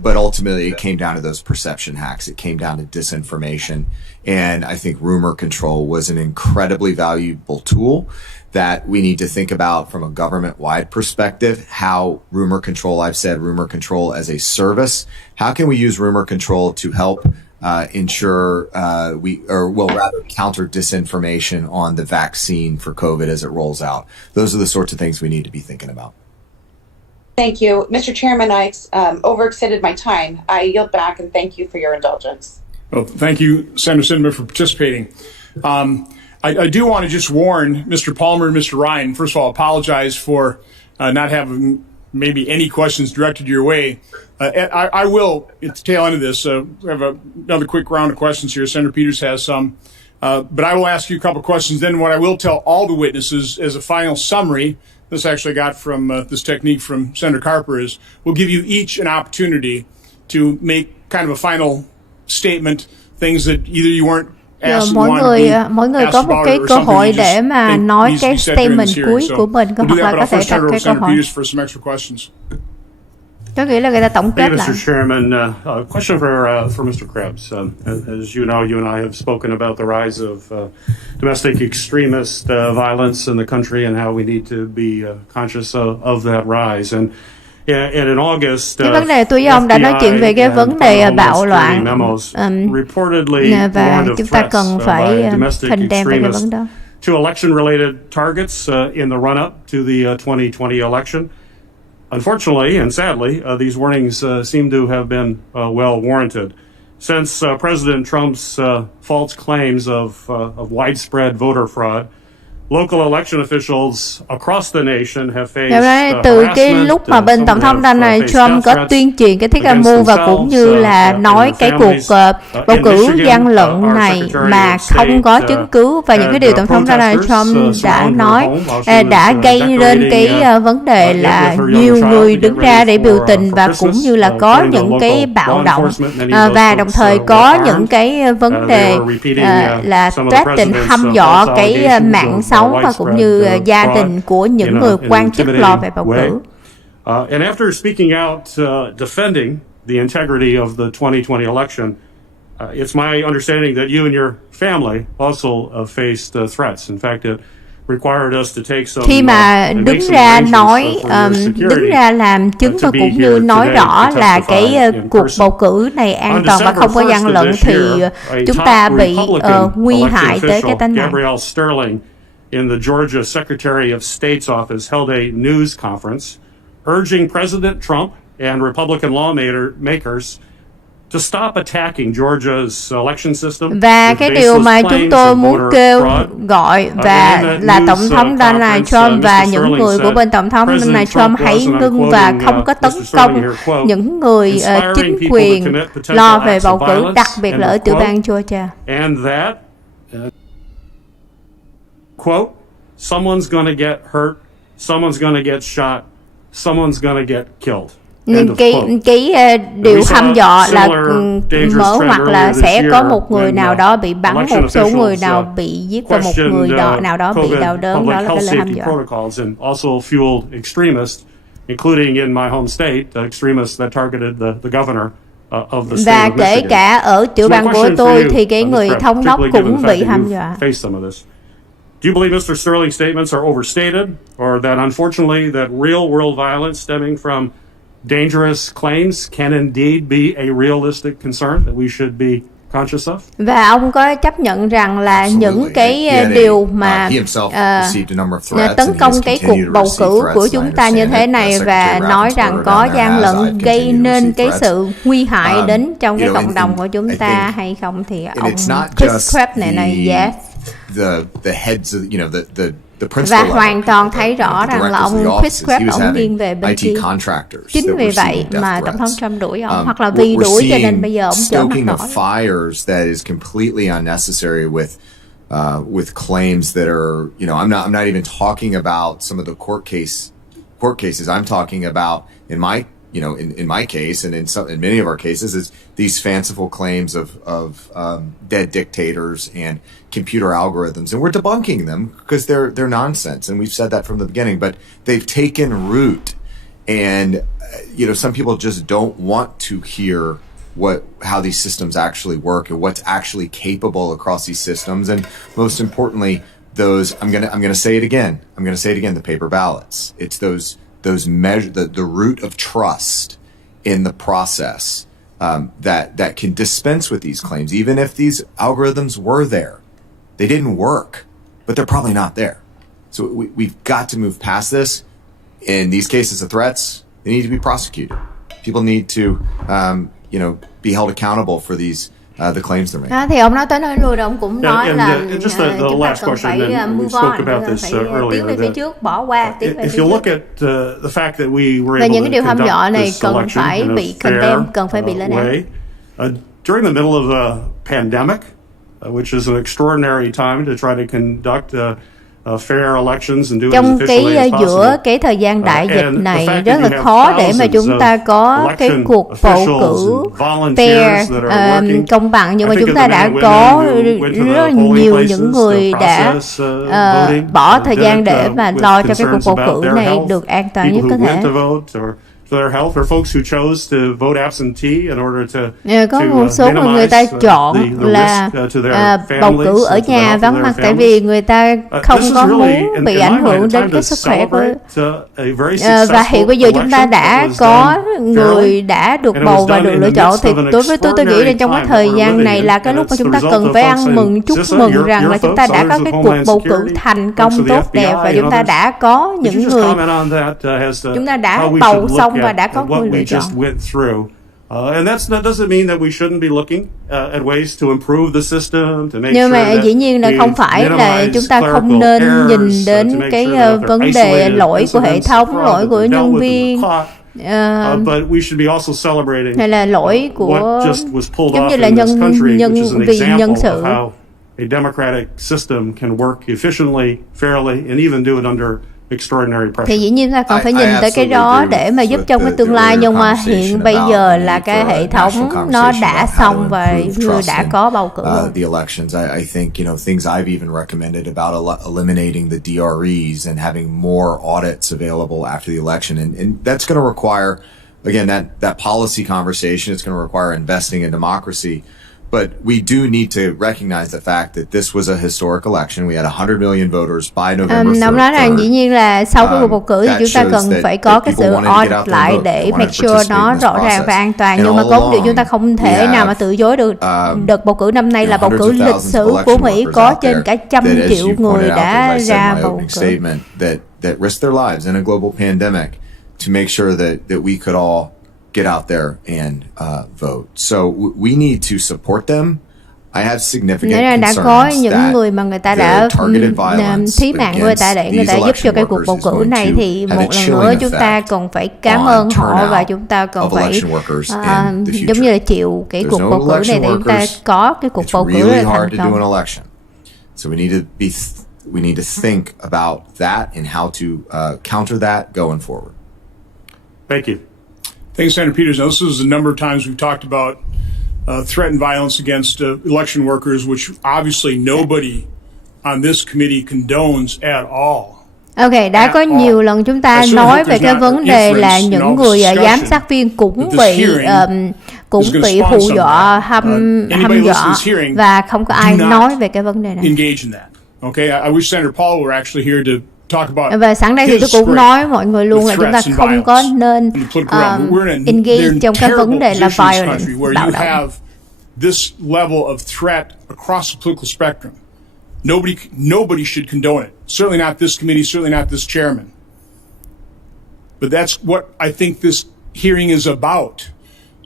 But ultimately, it came down to those perception hacks. It came down to disinformation. And I think rumor control was an incredibly valuable tool that we need to think about from a government-wide perspective. How rumor control, I've said rumor control as a service. How can we use rumor control to help ensure counter disinformation on the vaccine for COVID as it rolls out? Those are the sorts of things we need to be thinking about. Thank you. Mr. Chairman, I overextended my time. I yield back and thank you for your indulgence. Well, thank you, Senator Sinema, for participating. I do want to just warn Mr. Palmer and Mr. Ryan, first of all, apologize for not having maybe any questions directed your way. I will, at the tail end of this, have another quick round of questions here. Senator Peters has some. But I will ask you a couple questions. Then what I will tell all the witnesses as a final summary, this actually got from this technique from Senator Carper, is we'll give you each an opportunity to make kind of a final statement, things that either you weren't asked mỗi người có một cái cơ hội để mà nói cái statement cuối của mình, hoặc là có thể đặt cái câu hỏi. Có nghĩa là người ta tổng kết lại. Mr. Chairman, a question for Mr. Krebs. As you know, you and I have spoken about the rise of domestic extremist violence in the country and how we need to be conscious of that rise. And in August, cái vấn đề tôi với ông đã nói chuyện về cái vấn đề bạo loạn, và chúng ta cần phải hình đem về cái vấn đó. To election-related targets in the run-up to the 2020 election. Unfortunately and sadly, these warnings seem to have been well warranted. Since President Trump's false claims of widespread voter fraud, local election officials across the nation have faced từ cái lúc mà bên tổng thống Donald Trump có tuyên truyền cái thiết âm mưu và cũng như là nói cái cuộc bầu cử gian lận này mà không có chứng cứ, và những cái điều tổng thống Donald Trump đã nói đã gây lên cái vấn đề là nhiều người đứng ra để biểu tình và cũng như là có những cái bạo động, và đồng thời có những cái vấn đề là threaten hăm dọa cái mạng sống và cũng như gia đình của những người quan chức lo về bầu cử. And after speaking out defending the integrity of the 2020 election, it's my understanding that you and your family also faced threats. In fact, it required us to take some khi mà đứng ra nói, đứng ra làm chứng và cũng như nói rõ là cái cuộc bầu cử này an toàn và không có gian lận thì chúng ta bị nguy hại tới cái tính mạng. In the Georgia Secretary of State's office held a news conference urging President Trump and Republican lawmakers to stop attacking Georgia's election system. Và cái điều mà chúng tôi muốn kêu gọi và là Tổng thống Donald Trump và những người của bên Tổng thống Donald Trump hãy ngưng và không có tấn công những người chính quyền lo về bầu cử, đặc biệt là ở tiểu bang Georgia. And that quote, someone's going to get hurt, someone's going to get shot, someone's going to get killed. Cái điều hăm dọa là mở mặt là sẽ có một người nào đó bị bắn, một số người nào bị giết và một người nào đó bị đau đớn. Đó là cái lời hăm dọa. And also fueled extremists, including in my home state, extremists that targeted the governor of the state và of kể Michigan. cả ở tiểu bang của tôi thì cái người thống đốc cũng bị hăm dọa. Do you believe Mr. Sterling's statements are overstated, or that unfortunately that real-world violence stemming from dangerous claims can indeed be a realistic concern that we should be conscious of? Và ông có chấp nhận rằng là những cái điều mà tấn công cái cuộc bầu cử của chúng ta như thế này và nói rằng có gian lận gây nên cái sự nguy hại đến trong cái cộng đồng của chúng ta hay không? Thì ông Chris Krebs này yes. The heads of, Và hoàn toàn thấy rõ rằng là ông Chris Krebs ông nghiêng về bên kia. Chính vì vậy mà Tổng thống Trump đuổi ông, hoặc là vì đuổi cho nên bây giờ ông trở mặt đỏ. Fires that is completely unnecessary with claims that are, I'm not even talking about some of the court cases. I'm talking about in my case and in many of our cases is these fanciful claims of dead dictators and computer algorithms, and we're debunking them because they're nonsense, and we've said that from the beginning. But they've taken root, and some people just don't want to hear how these systems actually work and what's actually capable across these systems, and most importantly, those I'm gonna say it again. The paper ballots. It's those measure the root of trust in the process that can dispense with these claims, even if these algorithms were there. They didn't work, but they're probably not there. So we've got to move past this. In these cases of threats, they need to be prosecuted. People need to, be held accountable for these the claims they're making. Thì ông nói tới nơi lui rồi, ông cũng nói là just the last question, and we spoke about this earlier. Tiến về phía trước, bỏ qua, tiến về phía trước. If you look at the fact that we were Về những able cái to điều hăm dọa conduct này this cần election phải in a bị condemn, cần phải bị lên án. way, during the middle of a pandemic, which is an extraordinary time to try to conduct fair elections and do it as Trong efficiently as possible. giữa cái thời gian đại dịch này rất là khó để mà chúng ta có cái cuộc bầu cử fair, công bằng, nhưng mà chúng ta đã có rất là nhiều những người đã bỏ thời gian để mà lo cho cái cuộc bầu cử này được an toàn nhất có thể. Their health, or folks who chose to vote absentee in order có một số người ta chọn là bầu cử ở nhà vắng mặt tại vì người ta không có muốn bị ảnh hưởng đến cái sức khỏe của. Và hiện bây giờ chúng ta đã có người đã được bầu và được lựa chọn, thì đối với tôi nghĩ rằng trong cái thời gian này là cái lúc mà chúng ta cần phải ăn mừng, chúc mừng rằng là chúng ta đã có cái cuộc bầu cử thành công tốt đẹp và chúng ta đã có những người, chúng ta đã bầu xong và đã có người lựa chọn. And that doesn't mean that we shouldn't be looking at ways to improve the system, to make nhưng sure mà dĩ nhiên là không phải là chúng ta không nên nhìn đến cái vấn đề lỗi của hệ thống, lỗi của nhân viên, but we should be also celebrating hay là lỗi của what just was pulled giống off như là in this country, nhân which is an vì nhân example sự. of how a democratic system can work efficiently, fairly, and even do it under extraordinary pressure. Thì dĩ nhiên là còn phải nhìn tới cái đó để mà giúp trong cái tương lai, nhưng mà hiện bây giờ là cái hệ thống nó đã xong và đã có bầu cử. The elections, I think, things I've even recommended about eliminating the DREs and having more audits available after the election, and that's going to require, again, that policy conversation. It's going to require investing in democracy. But we do need to recognize the fact that this was a historic election. We had 100 million voters by November 3rd. Ông nói rằng dĩ nhiên là sau cái cuộc bầu cử thì chúng ta cần phải có cái sự audit lại để make sure nó rõ ràng và an toàn. Nhưng mà có một điều chúng ta không thể nào mà từ chối được. Đợt bầu cử năm nay là bầu cử lịch sử của Mỹ, có trên cả 100 triệu người đã ra bầu cử. That risked their lives in a global pandemic to make sure that we could all get out there and vote. So we need to support them. I have significant đã có những người mà người ta đã thí mạng người ta để người ta giúp cho cái cuộc bầu cử này, thì một lần nữa chúng ta còn phải cảm ơn họ và chúng ta còn phải giống như là chịu cái cuộc bầu cử này để chúng ta có cái cuộc bầu cử này thành công. So we need to think about that and how to counter that going forward. Thank you. Thanks, Senator Peters. Now, this is a number of times we've talked about threat and violence against election workers, which obviously nobody on this committee condones at all. Ok, đã có nhiều lần chúng ta nói về cái vấn đề là những người giám sát viên cũng bị hù dọa, hăm dọa, và không có ai nói về cái vấn đề này. Okay, I wish Senator Paul were actually here to talk about. Và sáng nay thì tôi cũng nói mọi người luôn là chúng ta không có nên engage trong cái vấn đề là violence, bạo động. this level of threat across the political spectrum. Nobody should condone it. Certainly not this committee, certainly not this chairman. But that's what I think this hearing is about,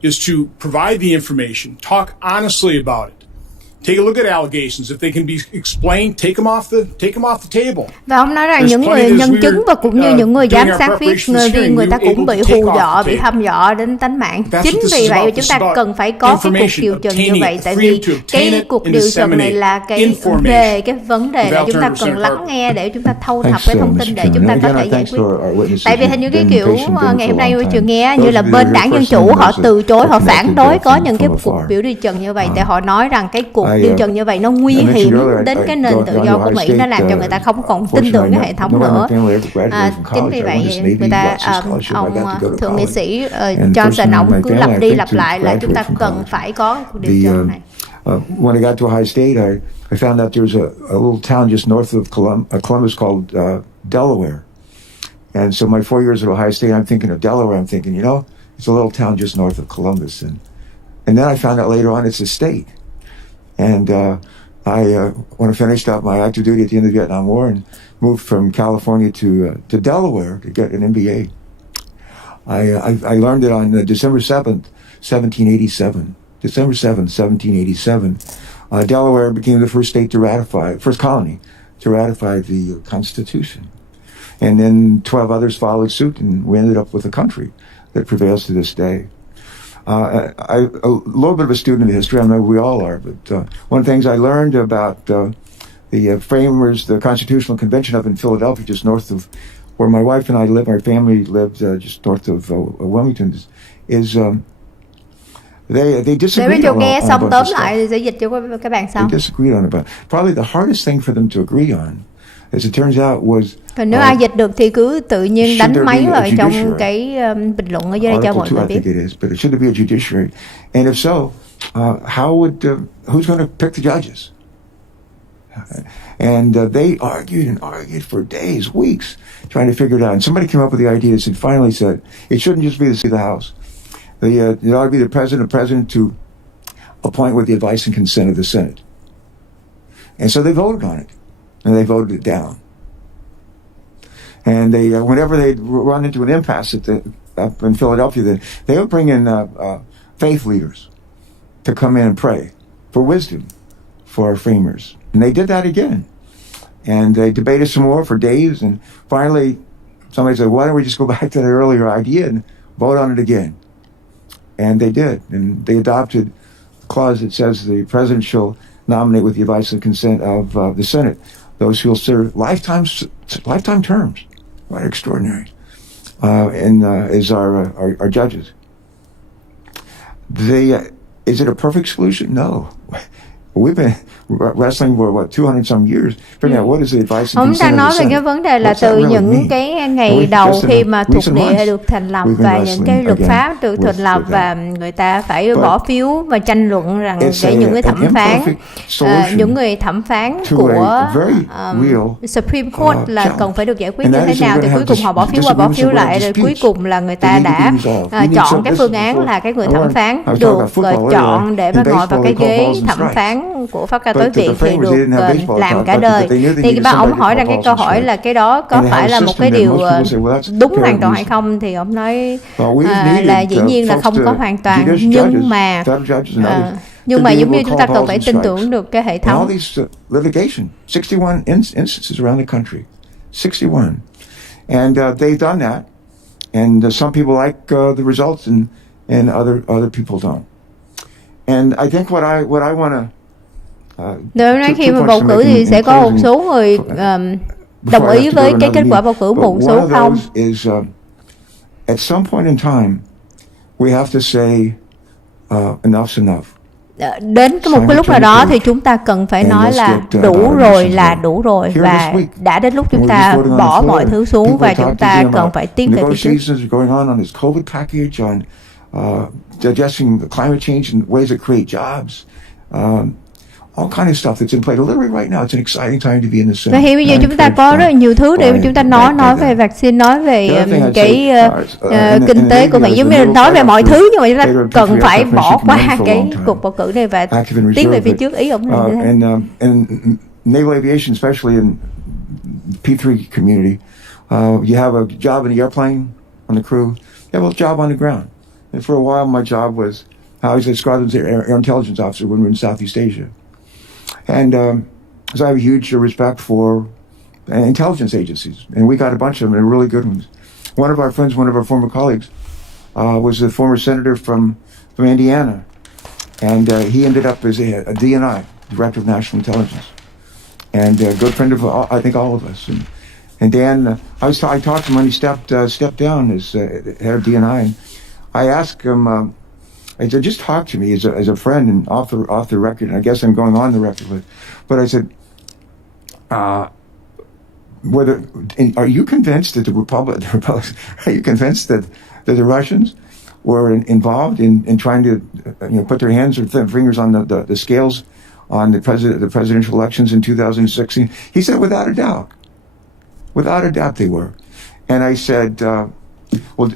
is to provide the information, talk honestly about it. Take a look at allegations. If they can be explained, take them off the table. Và ông nói rằng những người nhân chứng và cũng như những người giám sát viên người ta cũng bị hù dọa, bị hăm dọa đến tính mạng. Chính vì vậy chúng ta cần phải có cái cuộc điều trần như vậy, tại vì cái cuộc điều trần này là về cái vấn đề là chúng ta cần lắng nghe để chúng ta thâu thập cái thông tin để chúng ta có thể giải quyết. Tại vì hình như cái kiểu ngày hôm nay trường nghe như là bên đảng Dân Chủ họ từ chối, họ phản đối có những cái cuộc biểu điều trần như vậy, để họ nói rằng cái cuộc điều trần như vậy nó nguy hiểm đến cái nền tự do của Mỹ, nó làm cho người ta không còn tin tưởng cái hệ thống nữa. Chính vì vậy người ta ông thượng nghị sĩ Johnson ông cứ lặp đi lặp lại là chúng ta cần phải có cuộc điều trần này. When I got to Ohio State, I found out there was a little town just north of Columbus called Delaware. And so my 4 years at Ohio State, I'm thinking of Delaware. I'm thinking, it's a little town just north of Columbus. And then I found out later on it's a state. And when I finished up my active duty at the end of the Vietnam War and moved from California to Delaware to get an MBA, I learned it on December 7th, 1787. December 7th, 1787, Delaware became the first colony to ratify the Constitution. And then 12 others followed suit, and we ended up with a country that prevails to this day. I'm a little bit of a student of history. I know we all are, but one of the things I learned about the framers, the Constitutional Convention up in Philadelphia, just north of where my wife and I live, our family lived just north of Wilmington, is they disagreed on a bunch of stuff. They disagreed on about. Probably the hardest thing for them to agree on, as it turns out, was. Còn nếu ai dịch được thì cứ tự nhiên đánh máy vào trong cái bình luận ở dưới đây cho mọi người biết. But it should be a judiciary, and if so, who's going to pick the judges? And they argued for days, weeks, trying to figure it out. And somebody came up with the idea and finally said it shouldn't just be the House. It ought to be the president to appoint with the advice and consent of the Senate. And so they voted on it, and they voted it down. And they, whenever they'd run into an impasse up in Philadelphia, they would bring in faith leaders to come in and pray for wisdom for our framers. And they did that again. And they debated some more for days, and finally somebody said, why don't we just go back to that earlier idea and vote on it again? And they did. And they adopted a clause that says the president shall nominate with the advice and consent of the Senate those who will serve lifetime terms. Quite extraordinary. As our judges. Is it a perfect solution? No. We've been wrestling for 200 some years figuring out what is the advice and Ông consent đang nói of the về cái Senate. vấn đề là từ những cái ngày đầu khi mà thuộc địa được thành lập và những cái luật pháp được thành lập và người ta phải bỏ phiếu và tranh luận rằng để những người thẩm phán của Supreme Court là cần phải được giải quyết như thế nào, thì cuối cùng họ bỏ phiếu qua bỏ phiếu lại, rồi cuối cùng là người ta đã chọn cái phương án là cái người thẩm phán được chọn để mà ngồi vào cái ghế thẩm phán của pháp cao tối viện thì được làm cả đời. Thì ba ông hỏi rằng cái câu hỏi là cái đó có phải là một cái điều đúng hoàn toàn hay không, thì ông nói là dĩ nhiên là không có hoàn toàn, nhưng mà giống như chúng ta cần phải tin tưởng được cái hệ thống. 61 instances around the country, 61, and they've done that, and some people like the results, and other people don't. And I think what I want to Nếu nói khi mà bầu cử thì sẽ có một số người đồng ý với cái kết quả bầu cử, một số không. At some point in time, we have to say enough's enough. Đến một cái lúc nào đó thì chúng ta cần phải nói là đủ rồi và đã đến lúc chúng ta bỏ mọi thứ xuống và chúng ta cần phải tiến về phía trước. Addressing the climate change and ways that create jobs. all kind of stuff that's in play. Literally right now, it's an exciting time to be in the Senate. Và hiện bây giờ chúng ta có rất là nhiều thứ để chúng ta nói về vaccine, nói về cái kinh tế của Mỹ, giống như nói về mọi thứ, nhưng mà chúng ta cần phải bỏ qua cái cuộc bầu cử này và tiến về phía trước. Ý ông này như thế. And naval aviation, especially in P3 community, you have a job in the airplane on the crew. You have a job on the ground. And for a while, my job was I was a squadron air intelligence officer when we were in Southeast Asia. And so I have a huge respect for intelligence agencies, and we got a bunch of them, and really good ones. One of our friends, one of our former colleagues, was a former senator from Indiana, and he ended up as a DNI, Director of National Intelligence, and a good friend of I think all of us. And Dan, I talked to him when he stepped down as head of DNI, and I asked him. I said, just talk to me as a friend and off the record. And I guess I'm going on the record with, but I said, are you convinced that the Republicans, are you convinced that the Russians were involved in trying to put their hands or fingers on the scales on the presidential elections in 2016? He said, without a doubt they were. And I said, well,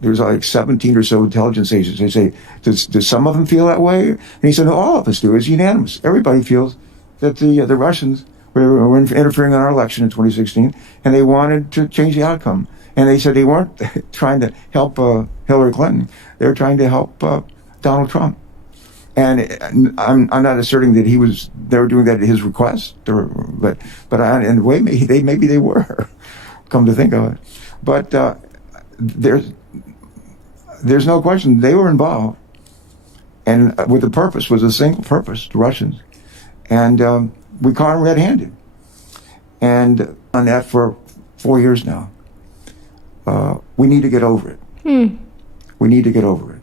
there's like 17 or so intelligence agencies. They say, does some of them feel that way? And he said, no, all of us do. It's unanimous. Everybody feels that the Russians were interfering in our election in 2016, and they wanted to change the outcome. And they said they weren't trying to help Hillary Clinton. They were trying to help Donald Trump. And I'm not asserting that they were doing that at his request, but in a way maybe they were. Come to think of it, but. There's no question they were involved, and with the purpose was a single purpose, the Russians, and we caught them red-handed, and on that for 4 years now. We need to get over it. We need to get over it.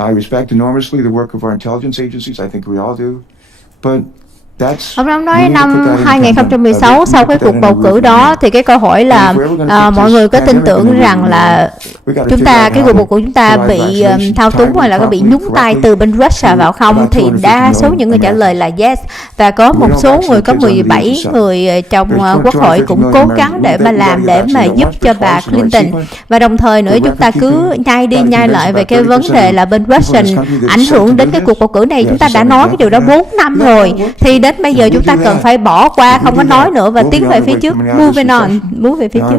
I respect enormously the work of our intelligence agencies. I think we all do, but Ông nói năm 2016 sau cái cuộc bầu cử đó thì cái câu hỏi là mọi người có tin tưởng rằng là cái cuộc bầu cử chúng ta bị thao túng hay là có bị nhúng tay từ bên Russia vào không, thì đa số những người trả lời là yes, và có một số người, có 17 người trong quốc hội cũng cố gắng để mà làm để mà giúp cho bà Clinton, và đồng thời nữa chúng ta cứ nhai đi nhai lại về cái vấn đề là bên Russian ảnh hưởng đến cái cuộc bầu cử này. Chúng ta đã nói cái điều đó 4 năm rồi, thì đến bây giờ chúng ta cần phải bỏ qua, không có nói nữa và tiến về phía trước, move về phía trước.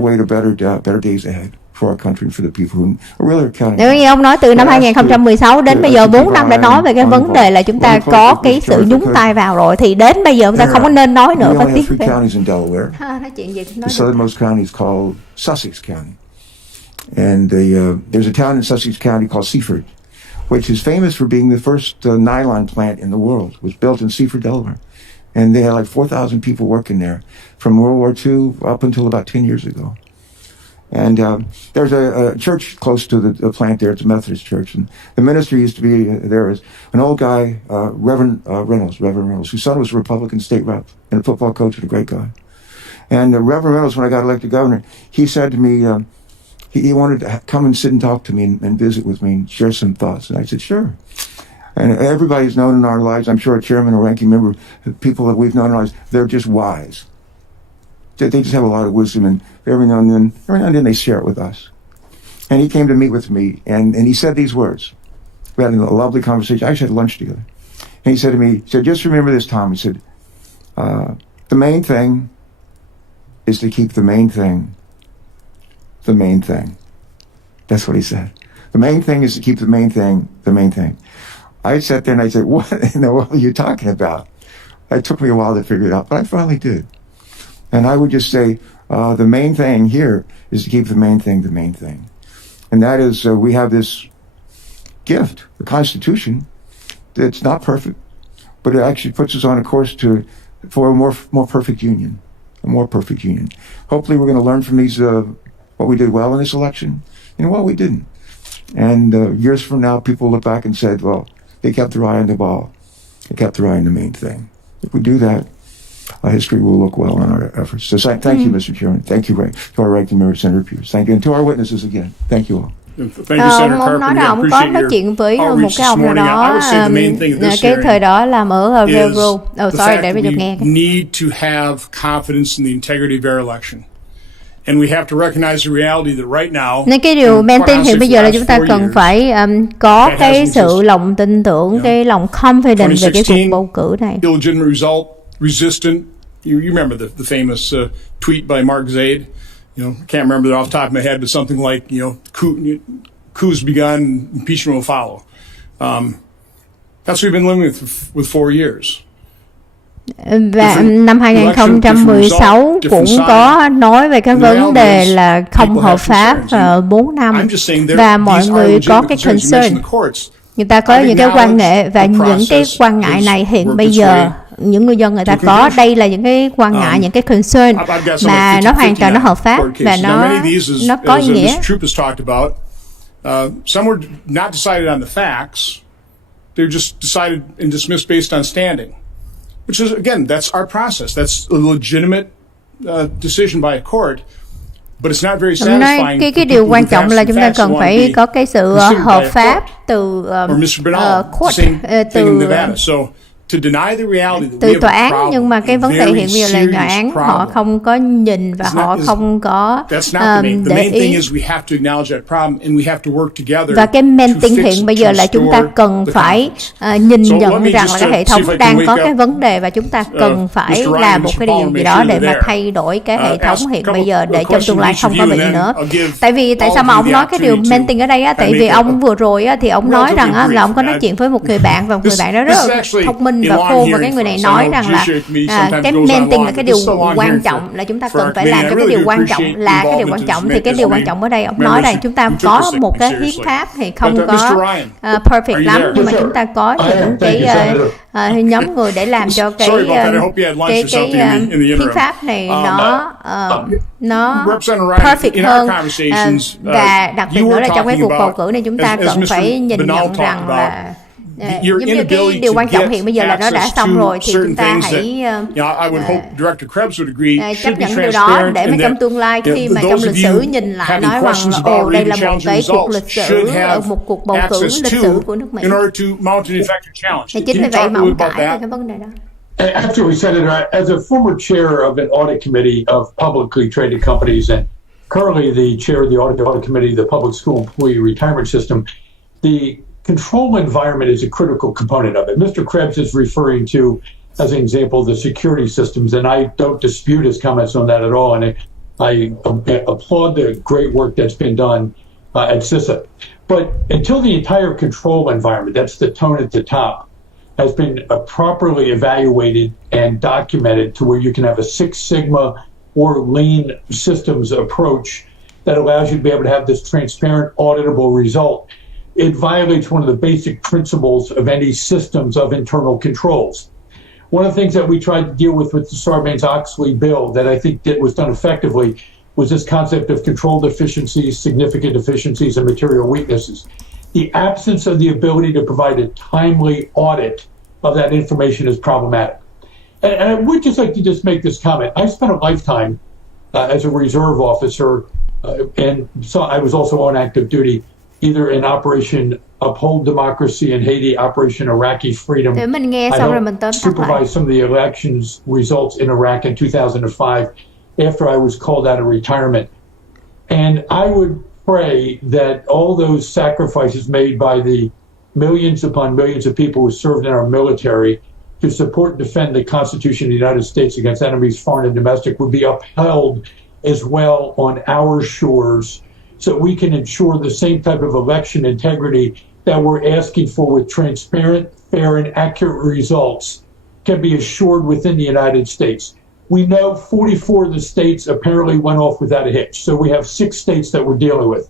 Nếu như ông nói từ năm 2016 đến bây giờ 4 năm đã nói về cái vấn đề là chúng ta có cái sự nhúng tay vào rồi, thì đến bây giờ chúng ta không có nên nói nữa và tiến về. Nói chuyện gì cũng nói. The southernmost county is called Sussex County, and there's a town in Sussex County called Seaford, which is famous for being the first nylon plant in the world. It was built in Seaford, Delaware. And they had like 4,000 people working there from World War II up until about 10 years ago. And there's a church close to the plant there. It's a Methodist church. And the minister used to be there as an old guy, Reverend Reynolds, whose son was a Republican state rep and a football coach and a great guy. And Reverend Reynolds, when I got elected governor, he said to me, he wanted to come and sit and talk to me and visit with me and share some thoughts. And I said, sure. And everybody's known in our lives, I'm sure a chairman or ranking member, people that we've known in our lives, they're just wise. They just have a lot of wisdom, and every now and then they share it with us. And he came to meet with me, and he said these words. We had a lovely conversation. I actually had lunch together. And he said to me, just remember this, Tom. He said, the main thing is to keep the main thing the main thing. That's what he said. The main thing is to keep the main thing the main thing. I sat there and I said, what in the world are you talking about? It took me a while to figure it out, but I finally did. And I would just say, the main thing here is to keep the main thing the main thing. And that is, we have this gift, the Constitution, that's not perfect, but it actually puts us on a course for a more perfect union, a more perfect union. Hopefully we're going to learn from these, what we did well in this election and what we didn't. And years from now, people look back and said, well, they kept their eye on the ball. They kept their eye on the main thing. If we do that, history will look well on our efforts. So thank you, Mr. Chairman. Thank you, to our ranking member, Senator Pierce. Thank you. And to our witnesses again, thank you all. Ông nói là ông có nói chuyện với một cái ông nào đó cái thời đó làm ở Railroad. Sorry, để tôi nghe. Need to have confidence in the integrity of our election. And we have to recognize the reality that right now. Nên cái điều men tin hiện bây giờ là chúng ta cần phải có cái sự lòng tin tưởng, cái lòng confidence về cái cuộc bầu cử này. Illegitimate result, resistant. You remember the famous tweet by Mark Zaid. I can't remember that off the top of my head, but something like, coups begun, impeachment will follow. That's what we've been living with 4 years. Và năm 2016 cũng có nói về cái vấn đề là không hợp pháp 4 năm và mọi người có cái concern. Người ta có những cái quan ngại và những cái quan ngại này hiện bây giờ những người dân người ta có đây là những cái quan ngại, những cái concern mà nó hoàn toàn nó hợp pháp và nó có ý nghĩa. Some were not decided on the facts; they're just decided and dismissed based on standing, which is again that's our process. That's a legitimate decision by a court. But it's not very satisfying. Cái điều quan trọng là chúng ta cần phải có cái sự hợp pháp từ court, từ tòa án, nhưng mà cái vấn đề hiện bây giờ là tòa án họ không có nhìn và họ không có để ý. Và cái main thing hiện bây giờ là chúng ta cần phải nhìn nhận rằng là cái hệ thống đang có cái vấn đề và chúng ta cần phải làm một cái điều gì đó để mà thay đổi cái hệ thống hiện bây giờ để trong tương lai không có bị nữa. Tại sao mà ông nói cái điều main thing ở đây á? Tại vì ông vừa rồi á thì ông nói rằng á là ông có nói chuyện với một người bạn và người bạn đó rất là thông minh và khôn, và cái người này nói rằng là cái main thing là cái điều quan trọng là chúng ta cần phải làm cho cái điều quan trọng là cái điều quan trọng. Thì cái điều quan trọng ở đây ông nói rằng chúng ta có một cái hiến pháp thì không có perfect lắm, nhưng mà chúng ta có những cái nhóm người để làm cho cái hiến pháp này nó perfect hơn. Và đặc biệt nữa là trong cái cuộc bầu cử này chúng ta cần phải nhìn nhận rằng là giống như cái điều quan trọng hiện bây giờ là nó đã xong rồi thì chúng ta hãy chấp nhận điều đó để mà trong tương lai khi mà trong lịch sử nhìn lại nói rằng đây là một cái cuộc lịch sử, một cuộc bầu cử lịch sử của nước Mỹ. Thì chính vì vậy mà ông tải về cái vấn đề đó. Absolutely, Senator. As a former chair of an audit committee of publicly traded companies and currently the chair of the audit committee of the public school employee retirement system, the control environment is a critical component of it. Mr. Krebs is referring to, as an example, the security systems, and I don't dispute his comments on that at all, and I applaud the great work that's been done at CISA. But until the entire control environment, that's the tone at the top, has been properly evaluated and documented to where you can have a Six Sigma or lean systems approach that allows you to be able to have this transparent, auditable result, it violates one of the basic principles of any systems of internal controls. One of the things that we tried to deal with the Sarbanes-Oxley bill that I think was done effectively was this concept of control deficiencies, significant deficiencies, and material weaknesses. The absence of the ability to provide a timely audit of that information is problematic. And I would just like to just make this comment. I spent a lifetime as a reserve officer, and so I was also on active duty, either in Operation Uphold Democracy in Haiti, Operation Iraqi Freedom. I helped supervise some of the elections results in Iraq in 2005 after I was called out of retirement. And I would pray that all those sacrifices made by the millions upon millions of people who served in our military to support and defend the Constitution of the United States against enemies foreign and domestic would be upheld as well on our shores, so we can ensure the same type of election integrity that we're asking for with transparent, fair, and accurate results can be assured within the United States. We know 44 of the states apparently went off without a hitch, so we have 6 states that we're dealing with.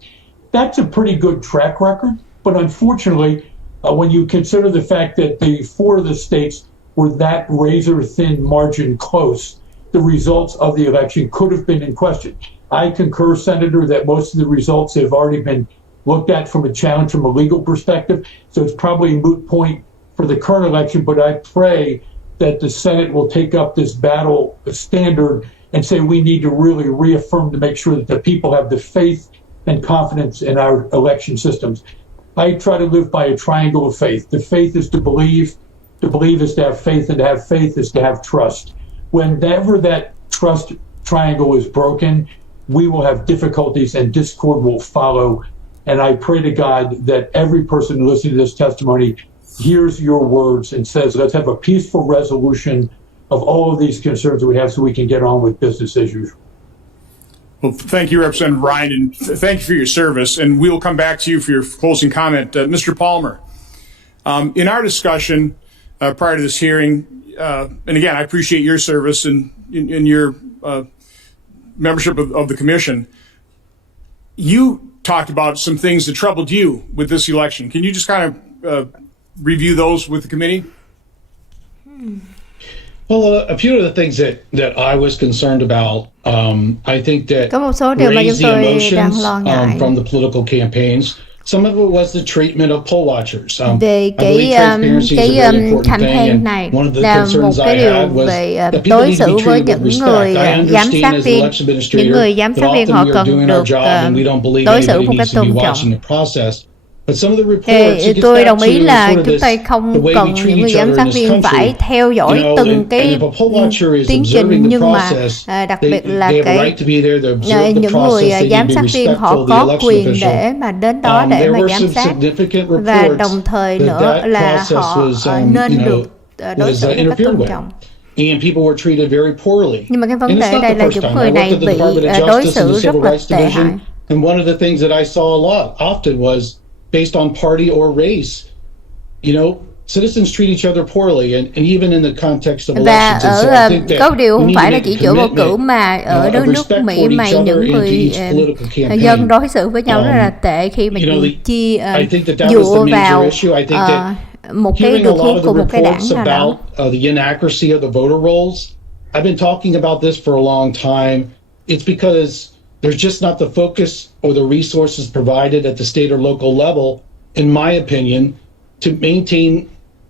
That's a pretty good track record, but unfortunately, when you consider the fact that the 4 of the states were that razor-thin margin close, the results of the election could have been in question. I concur, Senator, that most of the results have already been looked at from a challenge from a legal perspective, so it's probably a moot point for the current election, but I pray that the Senate will take up this battle standard and say we need to really reaffirm to make sure that the people have the faith and confidence in our election systems. I try to live by a triangle of faith. The faith is to believe is to have faith, and to have faith is to have trust. Whenever that trust triangle is broken, we will have difficulties and discord will follow. And I pray to God that every person listening to this testimony hears your words and says, let's have a peaceful resolution of all of these concerns that we have so we can get on with business as usual. Well, thank you, Representative Ryan, and thank you for your service. And we will come back to you for your closing comment. Mr. Palmer, in our discussion prior to this hearing, and again, I appreciate your service and in your membership of the commission, you talked about some things that troubled you with this election. Can you just kind of review those with the committee? Well, a few of the things that I was concerned about, I think that có một số điều mà chúng raised the tôi đang emotions lo ngại from the political campaigns. Some of it was the treatment of poll watchers. về I believe transparency is a really important campaign thing, này and one of the là một concerns cái I điều had was về that people đối need to be xử với treated with những respect. người I giám sát understand as an viên, election những administrator người giám that sát viên often họ we are cần doing được our job and we don't believe đối xử anybody một cách needs to be tôn trọng. watching the process. But some of the reports, Thì it gets tôi back đồng ý to là sort of chúng this, ta the không way we cần treat những người each giám other sát in this viên country. phải theo dõi từng and cái if a poll watcher is tiến trình, observing the nhưng mà process, đặc they biệt là have a cái right to be there to observe the những người process. They giám need to be sát viên respectful họ of the có election quyền official. để mà đến đó để There mà were giám some sát, significant và reports đồng thời that nữa that là process họ was, nên được đối was xử một cách interfered tôn with. trọng. And people were treated very poorly. Nhưng mà cái vấn And đề it's ở not đây the là first những time. người I này worked at the bị Department of đối Justice and xử the rất Civil là Rights tệ hại. Division. And one of the things that I saw a lot often was based on party or race. You know, citizens treat each other poorly, and even in the context of Và elections. And so ở I think that có điều we không need to phải là make chỉ a chỗ bầu cử commitment, mà ở đất of nước respect Mỹ toward mà each other những and to người each political campaign. dân đối xử với nhau rất là tệ khi mà You know, chi I think that was the dựa major vào issue. I think that một cái hearing a đường lot hướng of của the một cái đảng reports nào đó. about the inaccuracy of the voter rolls, I've been talking about this for a long time. It's because there's just not the focus or the resources provided at the state or local level, in my opinion, to maintain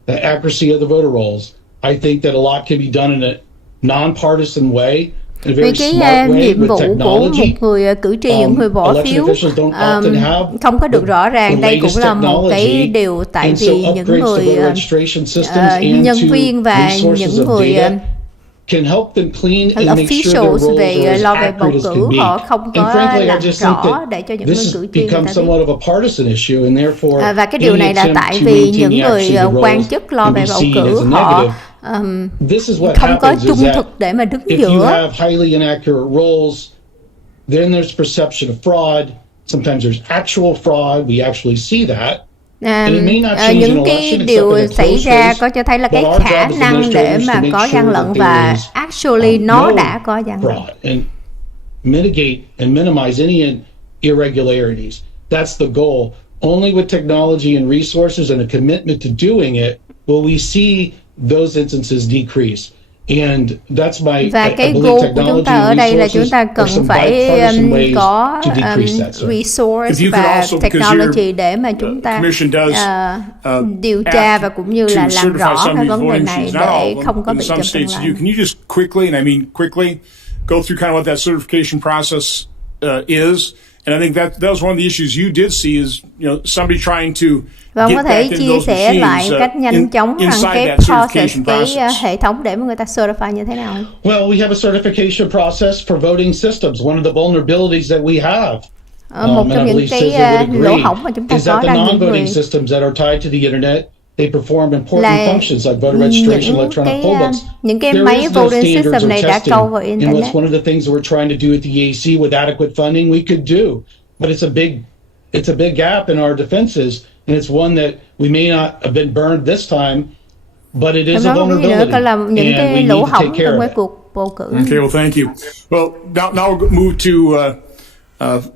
the accuracy of the voter rolls. I think that a lot can be done in a non-partisan way, in a very Vì cái smart way nhiệm with vụ của technology. một người cử tri, những người bỏ Election phiếu officials don't often have không có được rõ ràng. the Đây cũng latest là một cái technology, điều tại and so vì những upgrades to người voter registration systems and nhân to viên và resources những of người data can help them clean and make sure their rolls officials về are as lo về bầu accurate as cử can be. họ không And có frankly, I làm just think rõ that để cho những this người has cử tri người become ta biết. somewhat of a partisan issue, and therefore Và cái điều any này là attempt tại to vì maintain những the accuracy người of the quan rolls chức lo can về be bầu seen cử as a họ negative. This is what không có happens is trung that thực để mà đứng if you giữa. have highly inaccurate rolls, then there's perception of fraud. Sometimes there's actual fraud. We actually see that. And it may not change những an cái election except điều in a xảy close ra race, có cho thấy là but cái our khả job as năng để administrators mà to make có sure gian that lận there và is, actually nó no đã có gian lận. fraud and mitigate and minimize any irregularities. That's the goal. Only with technology and resources and a commitment to doing it will we see those instances decrease. And that's my, Và I cái believe goal của technology chúng ta ở and đây là chúng resources ta are cần some phải bipartisan ways có to decrease that. So. resource và technology để mà chúng ta điều tra và cũng như là làm rõ cái vấn đề này để không có bị chậm tương lai. Can you just quickly, and I mean quickly, go through kind of what that certification process is? And I think that was one of the issues you did see is, you know, somebody trying to Và ông có get thể back into chia those sẻ lại machines cách nhanh chóng bằng inside cái that certification process, cái process. hệ thống để mà người ta certify như thế nào? Well, we have a certification process for voting systems. One of the vulnerabilities that we have, một trong những cái lỗ hổng mà chúng ta is có that the đang những người non-voting systems that are tied to the internet, they perform important functions like voter registration, electronic poll books. Những cái There máy is no voting standards system or này đã testing, câu vào and internet. what's one of the things that we're trying to do at the EAC with adequate funding we could do, but it's a big gap in our defenses, and it's one that we may not have been burned this time, but it is a vulnerability, and we need to take care of it. Okay, well, thank you. Well, now we'll move to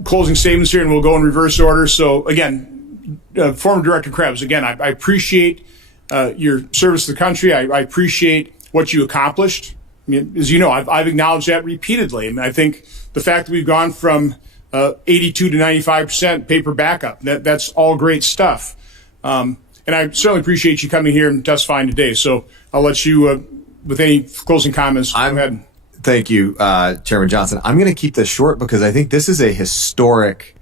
closing statements here, and we'll go in reverse order. So, again, former Director Krebs, again, I appreciate your service to the country. I appreciate what you accomplished. I mean, as you know, I've acknowledged that repeatedly. I mean, I think the fact that we've gone from 82 to 95% paper backup, that's all great stuff. And I certainly appreciate you coming here and testifying today. So I'll let you, with any closing comments, go ahead. Thank you, Chairman Johnson. I'm going to keep this short because I think this is a historic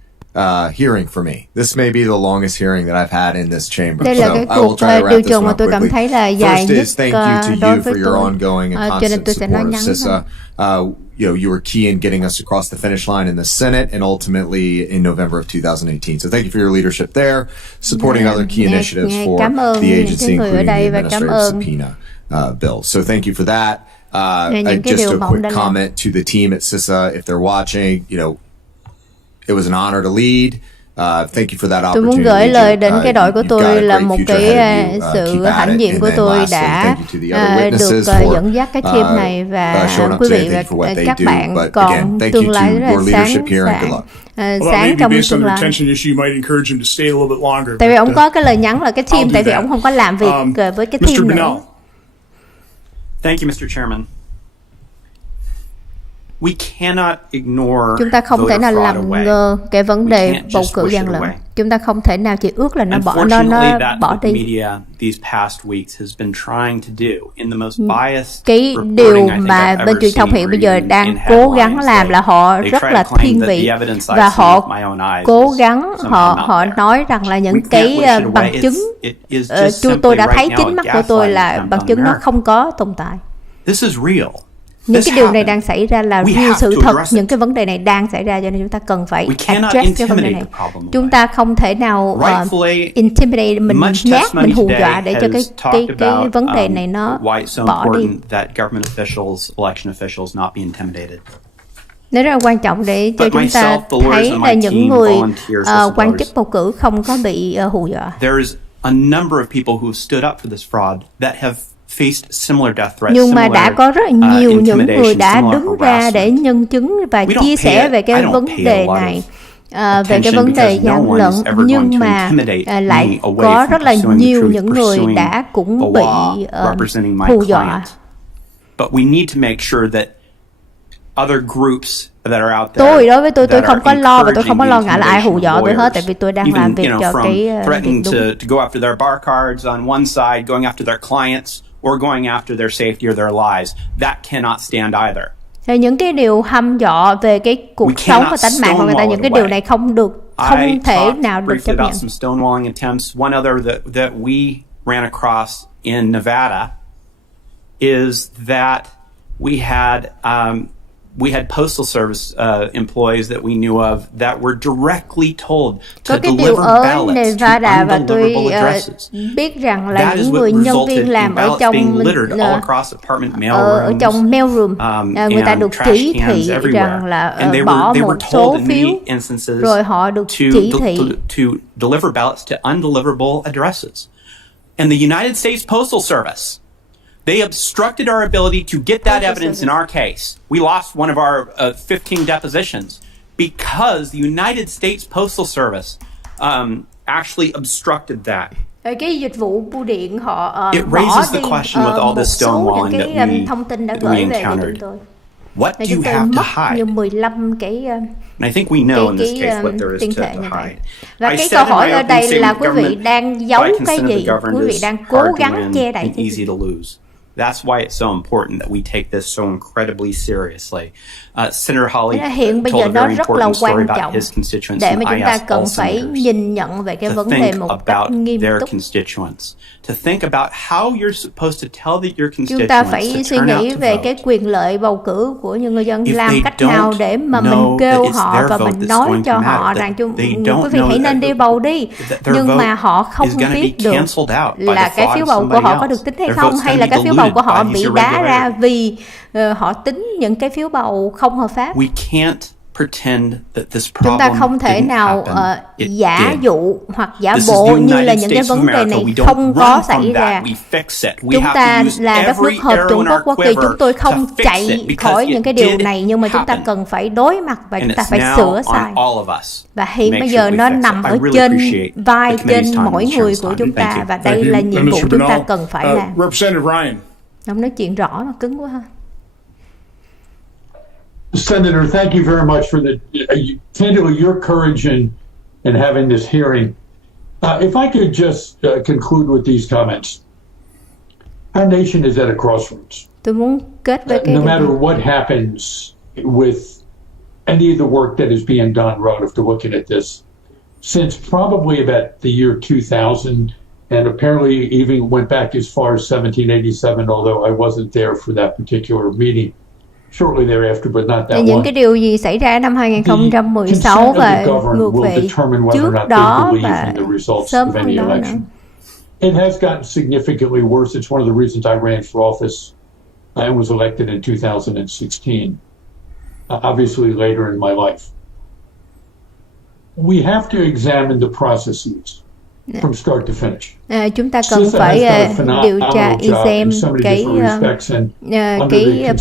hearing for me. This may be the longest hearing that I've had in this chamber. Đây là cái cuộc điều trần mà tôi cảm thấy là dài nhất đối với tôi. Cho nên tôi sẽ nói ngắn hơn. You were key in getting us across the finish line in the Senate and ultimately in November of 2018. So thank you for your leadership there, supporting other key initiatives for the agency, including the administrative subpoena bill. So thank you for that. Just a quick comment to the team at CISA, if they're watching, it was an honor to lead. Thank you for that opportunity. Tôi muốn gửi lời đến cái đội của tôi là một cái sự hãnh diện của tôi đã được dẫn dắt cái team này, và quý vị và các bạn còn tương lai rất là sáng trong tương lai. Tại vì ông có cái lời nhắn là cái team, tại vì ông không có làm việc với cái team nữa. Thank you, Mr. Chairman. We cannot ignore chúng ta không thể nào làm ngơ cái vấn đề bầu cử gian lận. Chúng ta không thể nào chỉ ước là nó bỏ đi. Cái điều mà bên truyền thông hiện bây giờ đang cố gắng làm là họ rất là thiên vị, và họ cố gắng họ nói rằng là những cái bằng chứng tôi đã thấy chính mắt của tôi là bằng chứng nó không có tồn tại. Những cái điều này đang xảy ra là real, sự thật. Những cái vấn đề này đang xảy ra, cho nên chúng ta cần phải address cái vấn đề này. Chúng ta không thể nào intimidate, mình nhát, mình hù dọa để cho cái vấn đề này nó bỏ đi. Nó rất là quan trọng để cho chúng ta thấy là những người quan chức bầu cử không có bị hù dọa. Nhưng mà đã có rất là nhiều những người đã đứng ra để nhân chứng và chia sẻ về cái vấn đề này, về cái vấn đề gian lận, nhưng mà lại có rất là nhiều những người đã cũng bị hù dọa. Đối với tôi không có lo, và tôi không có lo ngại là ai hù dọa tôi hết, tại vì tôi đang làm việc cho cái việc đúng. Or going after their safety or their lives. That cannot stand either. Những cái điều hăm dọa về cái cuộc sống và tính mạng của người ta, những cái điều này không thể nào được chấp nhận. Some stonewalling attempts. One other that we ran across in Nevada is that we had postal service employees that we knew of that were directly told to deliver ballots to undeliverable addresses. Biết rằng là những người nhân viên làm ở trong mailroom, người ta được chỉ thị rằng là bỏ một số phiếu, rồi họ được chỉ thị to deliver ballots to undeliverable addresses. And the United States Postal Service, they obstructed our ability to get that evidence in our case. We lost one of our 15 depositions because the United States Postal Service actually obstructed that. Cái dịch vụ bưu điện họ it raises the question with all this stonewalling that we encountered. What do you have to hide? 15 cái And I think we know in this case what there is to hide. Và cái câu hỏi ở đây là quý vị đang giấu cái gì? Quý vị đang cố gắng che đậy cái gì? That's why it's so important that we take this so incredibly seriously. Senator Hawley told a very important story about his constituents, and I asked all senators to think about their constituents, to think about how you're supposed to tell your chúng ta constituents phải to suy turn out nghĩ to về vote. cái quyền lợi bầu cử của những người dân, làm cách nào để mà mình kêu họ và mình nói cho họ rằng quý vị hãy nên đi bầu đi, nhưng mà họ không biết được là cái phiếu bầu của họ có được tính hay không, hay là cái phiếu bầu của họ bị đá ra vì họ tính những cái phiếu bầu không hợp pháp. Chúng ta không thể nào giả dụ hoặc giả bộ như là những cái vấn đề này không có xảy ra. Chúng ta là đất nước hợp chủng quốc Hoa Kỳ, chúng tôi không chạy khỏi những cái điều này, nhưng mà chúng ta cần phải đối mặt và chúng ta phải sửa sai. Và hiện bây giờ nó nằm ở trên vai, trên mỗi người của chúng ta, và đây là nhiệm vụ chúng ta cần phải làm. Ông nói chuyện rõ mà cứng quá ha. Senator, thank you very much for candidly, your courage in having this hearing. If I could just conclude with these comments. Our nation is at a crossroads. Tôi muốn kết với cái no matter what happens with any of the work that is being done relative to looking at this, since probably about the year 2000, and apparently even went back as far as 1787, although I wasn't there for that particular meeting. Shortly thereafter, but not that những cái điều gì xảy ra năm 2016 và ngược về trước đó và sớm hơn đó nữa. It has gotten significantly worse. It's one of the reasons I ran for office and was elected in 2016, obviously later in my life. We have to examine the processes from start to finish. Chúng ta cần phải điều tra xem cái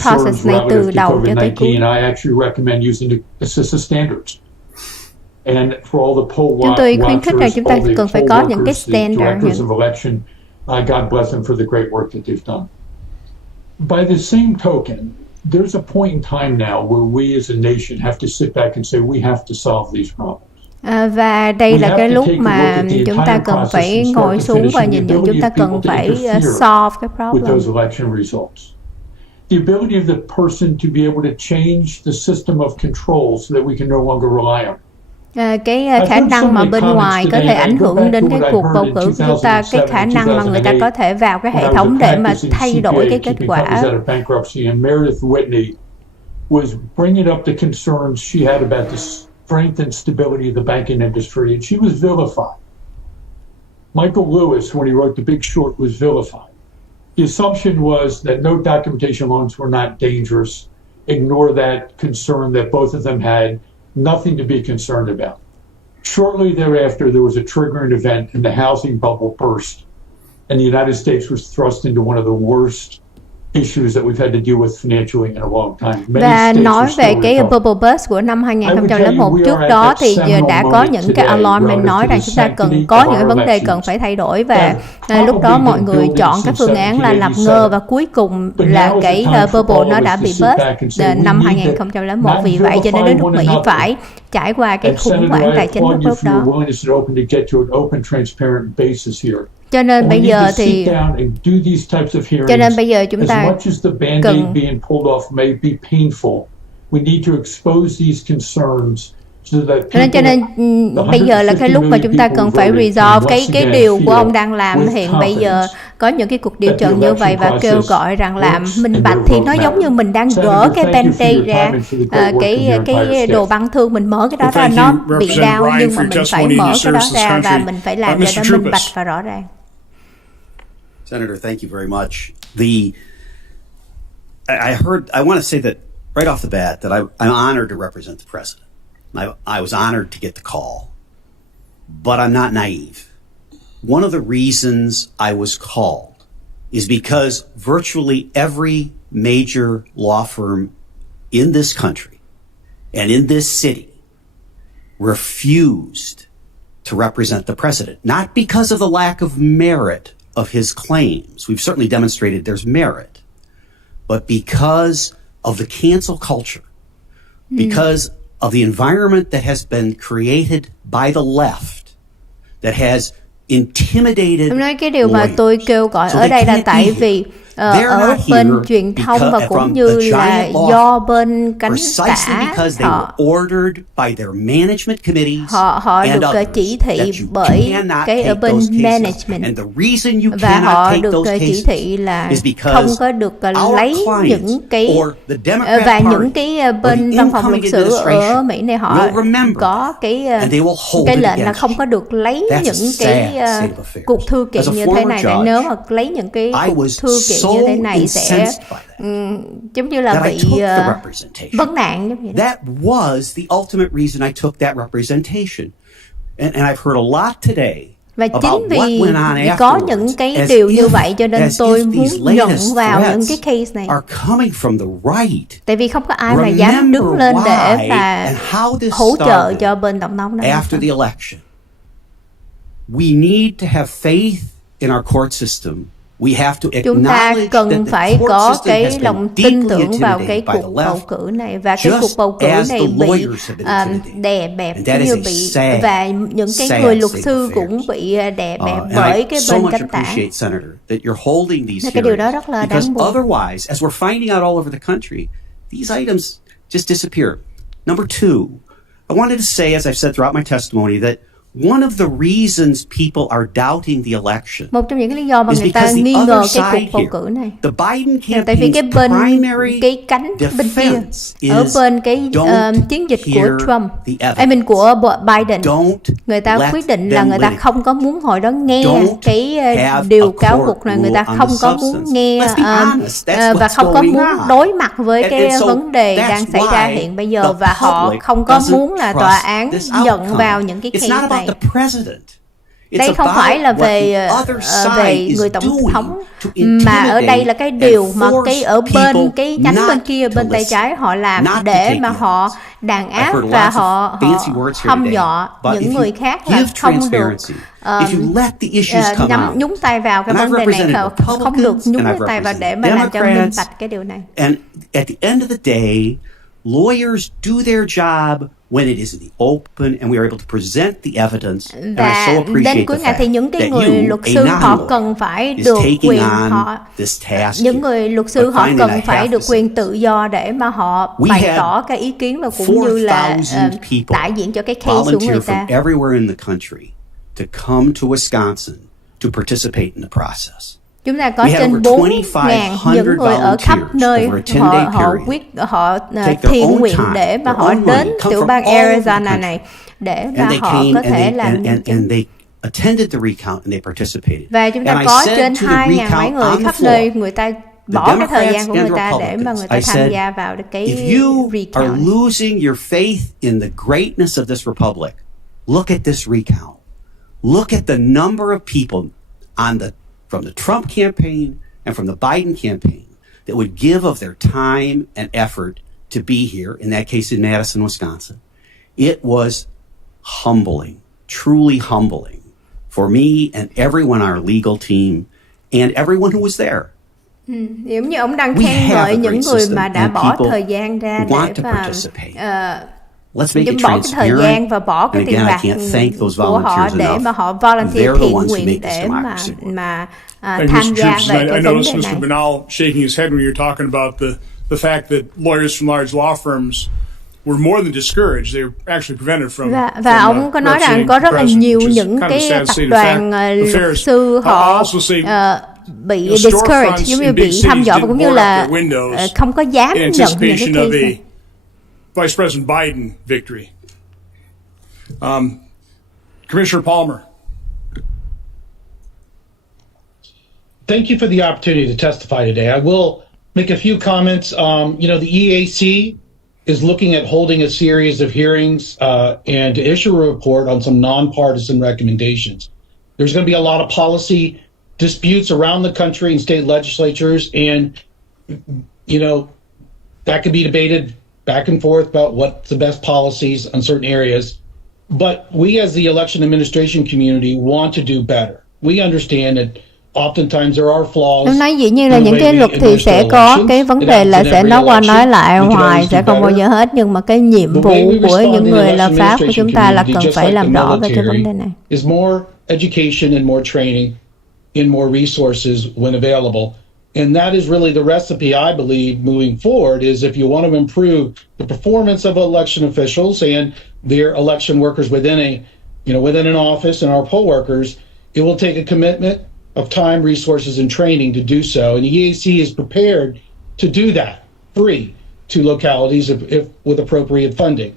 process này từ đầu cho tới cuối. I actually recommend using the assisted standards. And for all the poll chúng tôi khuyến khích rằng chúng ta cần phải có những cái standard. God bless them for the great work that they've done. By the same token, there's a point in time now where we as a nation have to sit back and say we have to solve these problems. Và đây là cái lúc mà chúng ta cần phải ngồi xuống và nhìn nhận chúng ta cần phải solve cái problem. The ability of the person to be able to change the system of control so that we can no longer rely on. Cái khả năng mà bên ngoài có thể ảnh hưởng đến cái cuộc bầu cử của chúng ta, cái khả năng mà người ta có thể vào cái hệ thống để mà thay đổi cái kết quả. Was bringing up the concerns she had about the strength and stability of the banking industry, and she was vilified. Michael Lewis, when he wrote The Big Short, was vilified. The assumption was that no documentation loans were not dangerous. Ignore that concern that both of them had. Nothing to be concerned about. Shortly thereafter, there was a triggering event and the housing bubble burst, and the United States was thrust into one of the worst issues that we've had to deal with financially in a long time. Và nói về cái bubble burst của năm 2001 trước đó thì đã có những cái alarm nói rằng chúng ta cần có những vấn đề cần phải thay đổi, và lúc đó mọi người chọn cái phương án là làm ngơ, và cuối cùng là cái bubble nó đã bị burst năm 2001. Vì vậy cho nên đến lúc Mỹ phải trải qua cái khủng hoảng tài chính lúc đó. Cho nên bây giờ thì chúng ta cần cho nên bây giờ là cái lúc mà chúng ta cần phải resolve cái điều của ông đang làm hiện bây giờ. Có những cái cuộc điều trần như vậy và kêu gọi rằng làm minh bạch thì nó giống như mình đang gỡ cái band-aid ra, cái đồ băng thương mình mở cái đó ra, nó bị đau nhưng mà mình phải mở cái đó ra và mình phải làm cho nó minh bạch và rõ ràng. Senator, thank you very much. I want to say that right off the bat that I'm honored to represent the president. I was honored to get the call, but I'm not naive. One of the reasons I was called is because virtually every major law firm in this country and in this city refused to represent the president, not because of the lack of merit of his claims. We've certainly demonstrated there's merit, but because of the cancel culture, because of the environment that has been created by the left, that has intimidated lawyers. Nói cái điều mà tôi kêu gọi ở đây là tại vì ở bên truyền thông và cũng như là do bên cánh tả họ được chỉ thị bởi cái ở bên management, và họ được chỉ thị là không có được lấy những cái, và những cái bên văn phòng luật sư ở Mỹ này họ có cái lệnh là không có được lấy những cái cuộc thư kiện như thế này, để nếu mà lấy những cái cuộc thư kiện như thế này sẽ giống như là bị vấn nạn giống vậy. That was the ultimate reason I took that representation. And I've heard a lot today. Và chính vì có những cái điều như vậy cho nên tôi muốn nhận vào những cái case này. Tại vì không có ai mà dám đứng lên để mà hỗ trợ cho bên tổng thống này. After the election, we need to have faith in our court system. Chúng ta cần phải có cái lòng tin tưởng vào cái cuộc bầu cử này, và cái cuộc bầu cử này bị đè bẹp như bị, và những cái người luật sư cũng bị đè bẹp bởi cái bên cánh tả. Cái điều đó rất là đáng buồn. Otherwise, as we're finding out all over the country, these items just disappear. Number two, I wanted to say, as I've said throughout my testimony, that One of the reasons people are doubting the election một trong những cái lý do mà is người ta because the nghi ngờ other cái cuộc side bầu here, cử này the Biden là tại vì cái campaign's bên primary cái cánh bên kia defense ở is bên cái chiến dịch của hear Trump, the evidence. của Biden, Don't người ta let quyết định là them người ta win. không có muốn hồi đó nghe Don't cái have điều a cáo court buộc này, người rule ta on không the có muốn substance. nghe Let's be honest, that's và what's không có going muốn on. đối mặt với cái And so vấn đề that's đang xảy ra why hiện bây giờ, the và họ public không có doesn't muốn là tòa trust án this nhận outcome. vào những cái It's case not này. about the president. It's Đây không phải là about what về the other side về is người tổng doing thống, to mà ở đây là cái điều intimidate mà and cái force ở bên people cái nhánh bên not kia, to bên tay listen, trái họ làm not to để take mà the họ evidence. đàn I've áp heard và lots of họ fancy words here hăm today, dọa but những if người you khác là give không được transparency, if you let the issues come out, nhúng tay vào cái and I've vấn đề này, represented không được Republicans nhúng and I've tay vào để mà represented làm cho minh Democrats, bạch cái điều này. and at the end of the day, lawyers do their job when it is in the open and we are able to present the evidence. And I Và so đến appreciate cuối the ngày fact thì những cái that người you, luật a sư họ non-lawyer, cần phải is được taking quyền, on họ this task những here. người luật sư But họ finally, cần I phải have được to say, quyền tự do để mà họ we bày had tỏ cái ý kiến và cũng như là 4,000 people đại diện cho cái case của người volunteer ta. from everywhere in the country to come to Wisconsin to participate in the process. Chúng ta có We had trên over 4.000 những người ở khắp volunteers nơi, over a 10-day họ Take their thiện own nguyện time, để mà their họ own đến money, come tiểu from bang all over the Arizona country. này để mà And they họ came có and thể they, làm những and they attended the recount and they participated. và chúng ta And I có said trên to the 2.000 mấy recount người on the khắp floor, nơi, người ta bỏ cái thời gian của người ta để mà người ta I tham said, gia vào cái if you are recount. losing your faith in the greatness of this republic, look at this recount. Look at the number of people from the Trump campaign and from the Biden campaign that would give of their time and effort to be here, in that case in Madison, Wisconsin. It was humbling, truly humbling for me and everyone on our legal team and everyone who was there. Giống như ông đang We khen have a ngợi những great người system mà đã and bỏ people thời gian ra want để to mà participate. Let's make it bỏ cái thời gian transparent. và bỏ cái And tiền again, bạc I can't thank those của họ volunteers để enough. mà họ volunteer They're the thiện ones who nguyện make this để democracy work. mà Thank you, tham Mr. gia Church. về I cái vấn noticed đề Mr. này. Banal shaking his head when you were talking about the fact that lawyers from large law firms were more than discouraged. They were actually prevented from Và ông có nói rằng có rất là nhiều những cái tập đoàn luật sư họ bị discouraged, giống như bị hăm dọa và cũng như là không có dám nhận những cái case này. Vice President Biden victory. Commissioner Palmer. Thank you for the opportunity to testify today. I will make a few comments. The EAC is looking at holding a series of hearings and to issue a report on some nonpartisan recommendations. There's going to be a lot of policy disputes around the country and state legislatures, and that could be debated back and forth about what's the best policies on certain areas. But we as the election administration community want to do better. We understand that oftentimes there are flaws. Nó nói dĩ nhiên là những cái luật thì sẽ có cái vấn đề là sẽ nói qua nói lại hoài, sẽ không bao giờ hết, nhưng mà cái nhiệm vụ của những người lập pháp của chúng ta là cần phải làm rõ về cái vấn đề này. Is more education and more training and more resources when available. And that is really the recipe, I believe, moving forward, is if you want to improve the performance of election officials and their election workers within an office and our poll workers, it will take a commitment of time, resources, and training to do so. And the EAC is prepared to do that free to localities if with appropriate funding.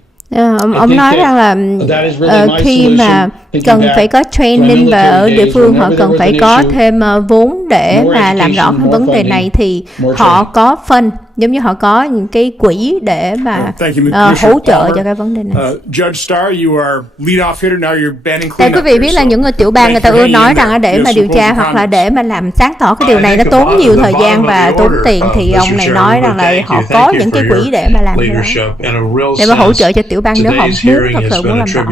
Ông nói rằng là khi mà cần phải có training và ở địa phương họ cần phải có thêm vốn để mà làm rõ cái vấn đề này thì họ có phân, giống như họ có những cái quỹ để mà hỗ trợ cho cái vấn đề này. Tại quý vị biết là những người tiểu bang người ta ưa nói rằng để mà điều tra hoặc là để mà làm sáng tỏ cái điều này nó tốn nhiều thời gian và tốn tiền, thì ông này nói rằng là họ có những cái quỹ để mà làm cái đó, để mà hỗ trợ cho tiểu bang nếu họ muốn thật sự muốn làm rõ.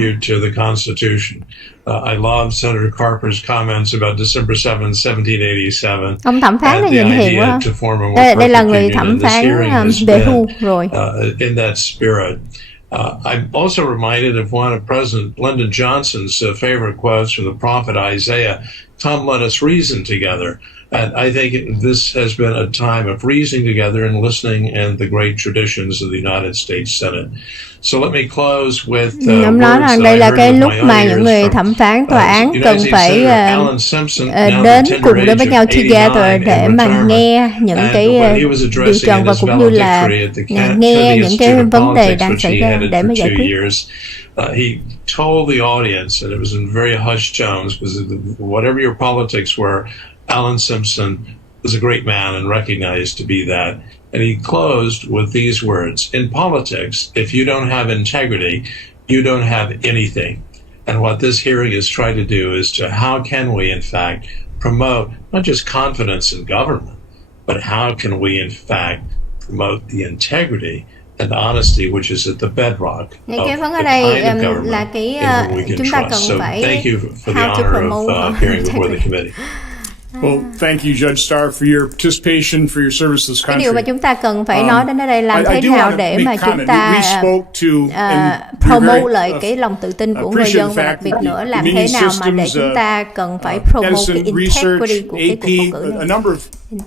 I love Senator Carper's comments about December 7, 1787. Ông thẩm phán này nhìn hiền quá. Đây là người thẩm phán về hưu rồi. In that spirit. I'm also reminded of one of President Lyndon Johnson's favorite quotes from the prophet Isaiah. come let us reason together. And I think this has been a time of reasoning together and listening in the great traditions of the United States Senate. So let me close with ông nói rằng đây là cái lúc mà những người thẩm phán tòa án cần phải đến cùng đến với nhau together để mà nghe những cái điều trần và cũng như là nghe những cái vấn đề đang xảy ra để mà giải quyết. He told the audience, and it was in very hushed tones, because whatever your politics were, Alan Simpson was a great man and recognized to be that. And he closed with these words: in politics, if you don't have integrity, you don't have anything. And what this hearing is trying to do is to how can we, in fact, promote not just confidence in government, but how can we, in fact, promote the integrity and honesty, which is at the bedrock of the kind of government in whom we can trust. So thank you for the honor of appearing before the committee. Well, thank you, Judge Starr, for your participation, for your service to this country. Cái điều mà chúng ta cần phải nói đến ở đây làm thế nào để mà chúng ta promote lại cái lòng tự tin của người dân, và đặc biệt nữa làm thế nào mà để chúng ta cần phải promote cái integrity của cái cuộc bầu cử này.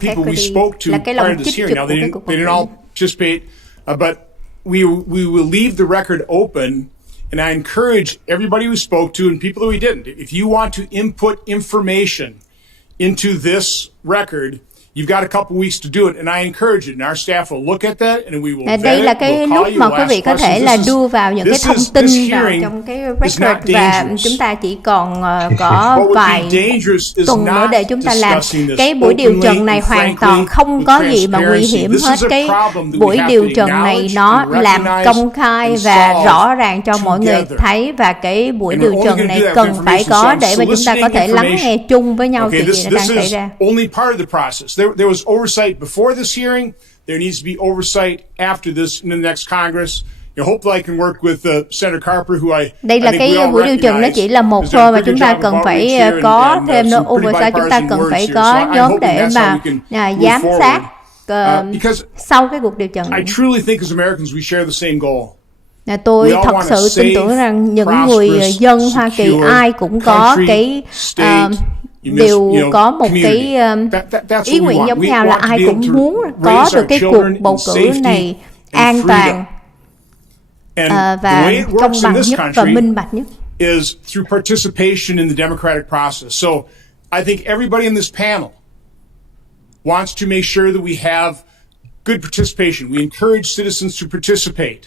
Integrity là cái lòng chính trực của cái cuộc bầu cử. But we will leave the record open, and I encourage everybody we spoke to and people that we didn't. If you want to input information into this record, you've got a couple weeks to do it, and I encourage it. And our staff will look at that, and we will vet it. Đây là cái lúc mà quý vị có thể là đưa vào những cái thông tin vào trong cái record, và chúng ta chỉ còn có vài tuần nữa để chúng ta làm. Cái buổi điều trần này hoàn toàn không có gì mà nguy hiểm hết. Cái buổi điều trần này nó làm công khai và rõ ràng cho mọi người thấy, và cái buổi điều trần này cần phải có để mà chúng ta có thể lắng nghe chung với nhau chuyện gì nó đang xảy ra. There was oversight before this hearing. There needs to be oversight after this in the next Congress. Hopefully I can work with Senator Carper, who Đây là cái buổi điều trần, nó chỉ là một thôi, mà chúng ta cần phải có thêm nữa oversight. Chúng ta cần phải có nhóm để mà giám sát sau cái cuộc điều trần này. I truly think as Americans we share the same goal. Tôi thật sự tin tưởng rằng những người dân Hoa Kỳ ai cũng có cái đều có một cái ý nguyện giống nhau, là ai cũng muốn có được cái cuộc bầu cử này an toàn và công bằng nhất và minh bạch nhất. Is through participation in the democratic process. So I think everybody in this panel wants to make sure that we have good participation. We encourage citizens to participate.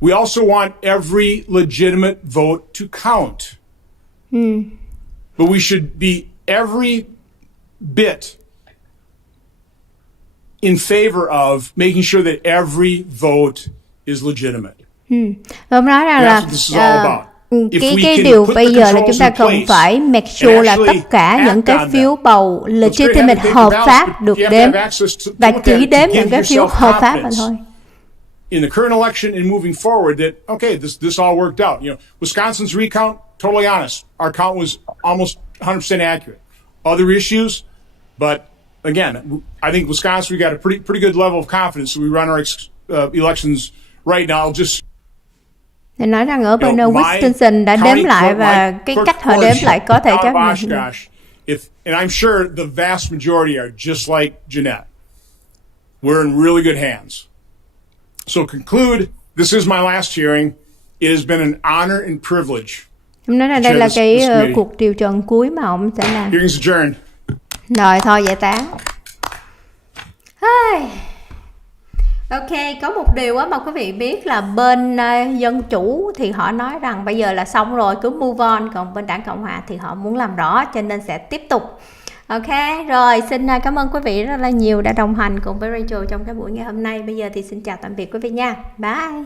We also want every legitimate vote to count. But we should be every bit in favor of making sure that every vote is legitimate. Ông nói rằng là cái điều bây giờ là chúng ta cần phải make sure là tất cả những cái phiếu bầu legitimate hợp pháp được đếm, và chỉ đếm những cái phiếu hợp pháp mà thôi. In the current election and moving forward, that okay, this all worked out. Wisconsin's recount, totally honest, our count was almost 100% accurate. Other issues, but again, I think Wisconsin, we got a pretty good level of confidence. So we run our elections right now. Just nói rằng ở bên Wisconsin đã đếm lại, và cái cách họ đếm lại có thể chấp nhận. And I'm sure the vast majority are just like Jeanette. We're in really good hands. So conclude, this is my last hearing. It has been an honor and privilege. Nói là đây là cái cuộc điều trần cuối mà ông sẽ làm. Hearing's adjourned. Rồi thôi giải tán. Ok, có một điều mà quý vị biết là bên Dân Chủ thì họ nói rằng bây giờ là xong rồi, cứ move on. Còn bên Đảng Cộng Hòa thì họ muốn làm rõ, cho nên sẽ tiếp tục. Ok, rồi xin cảm ơn quý vị rất là nhiều đã đồng hành cùng với Rachel trong cái buổi ngày hôm nay. Bây giờ thì xin chào tạm biệt quý vị nha. Bye.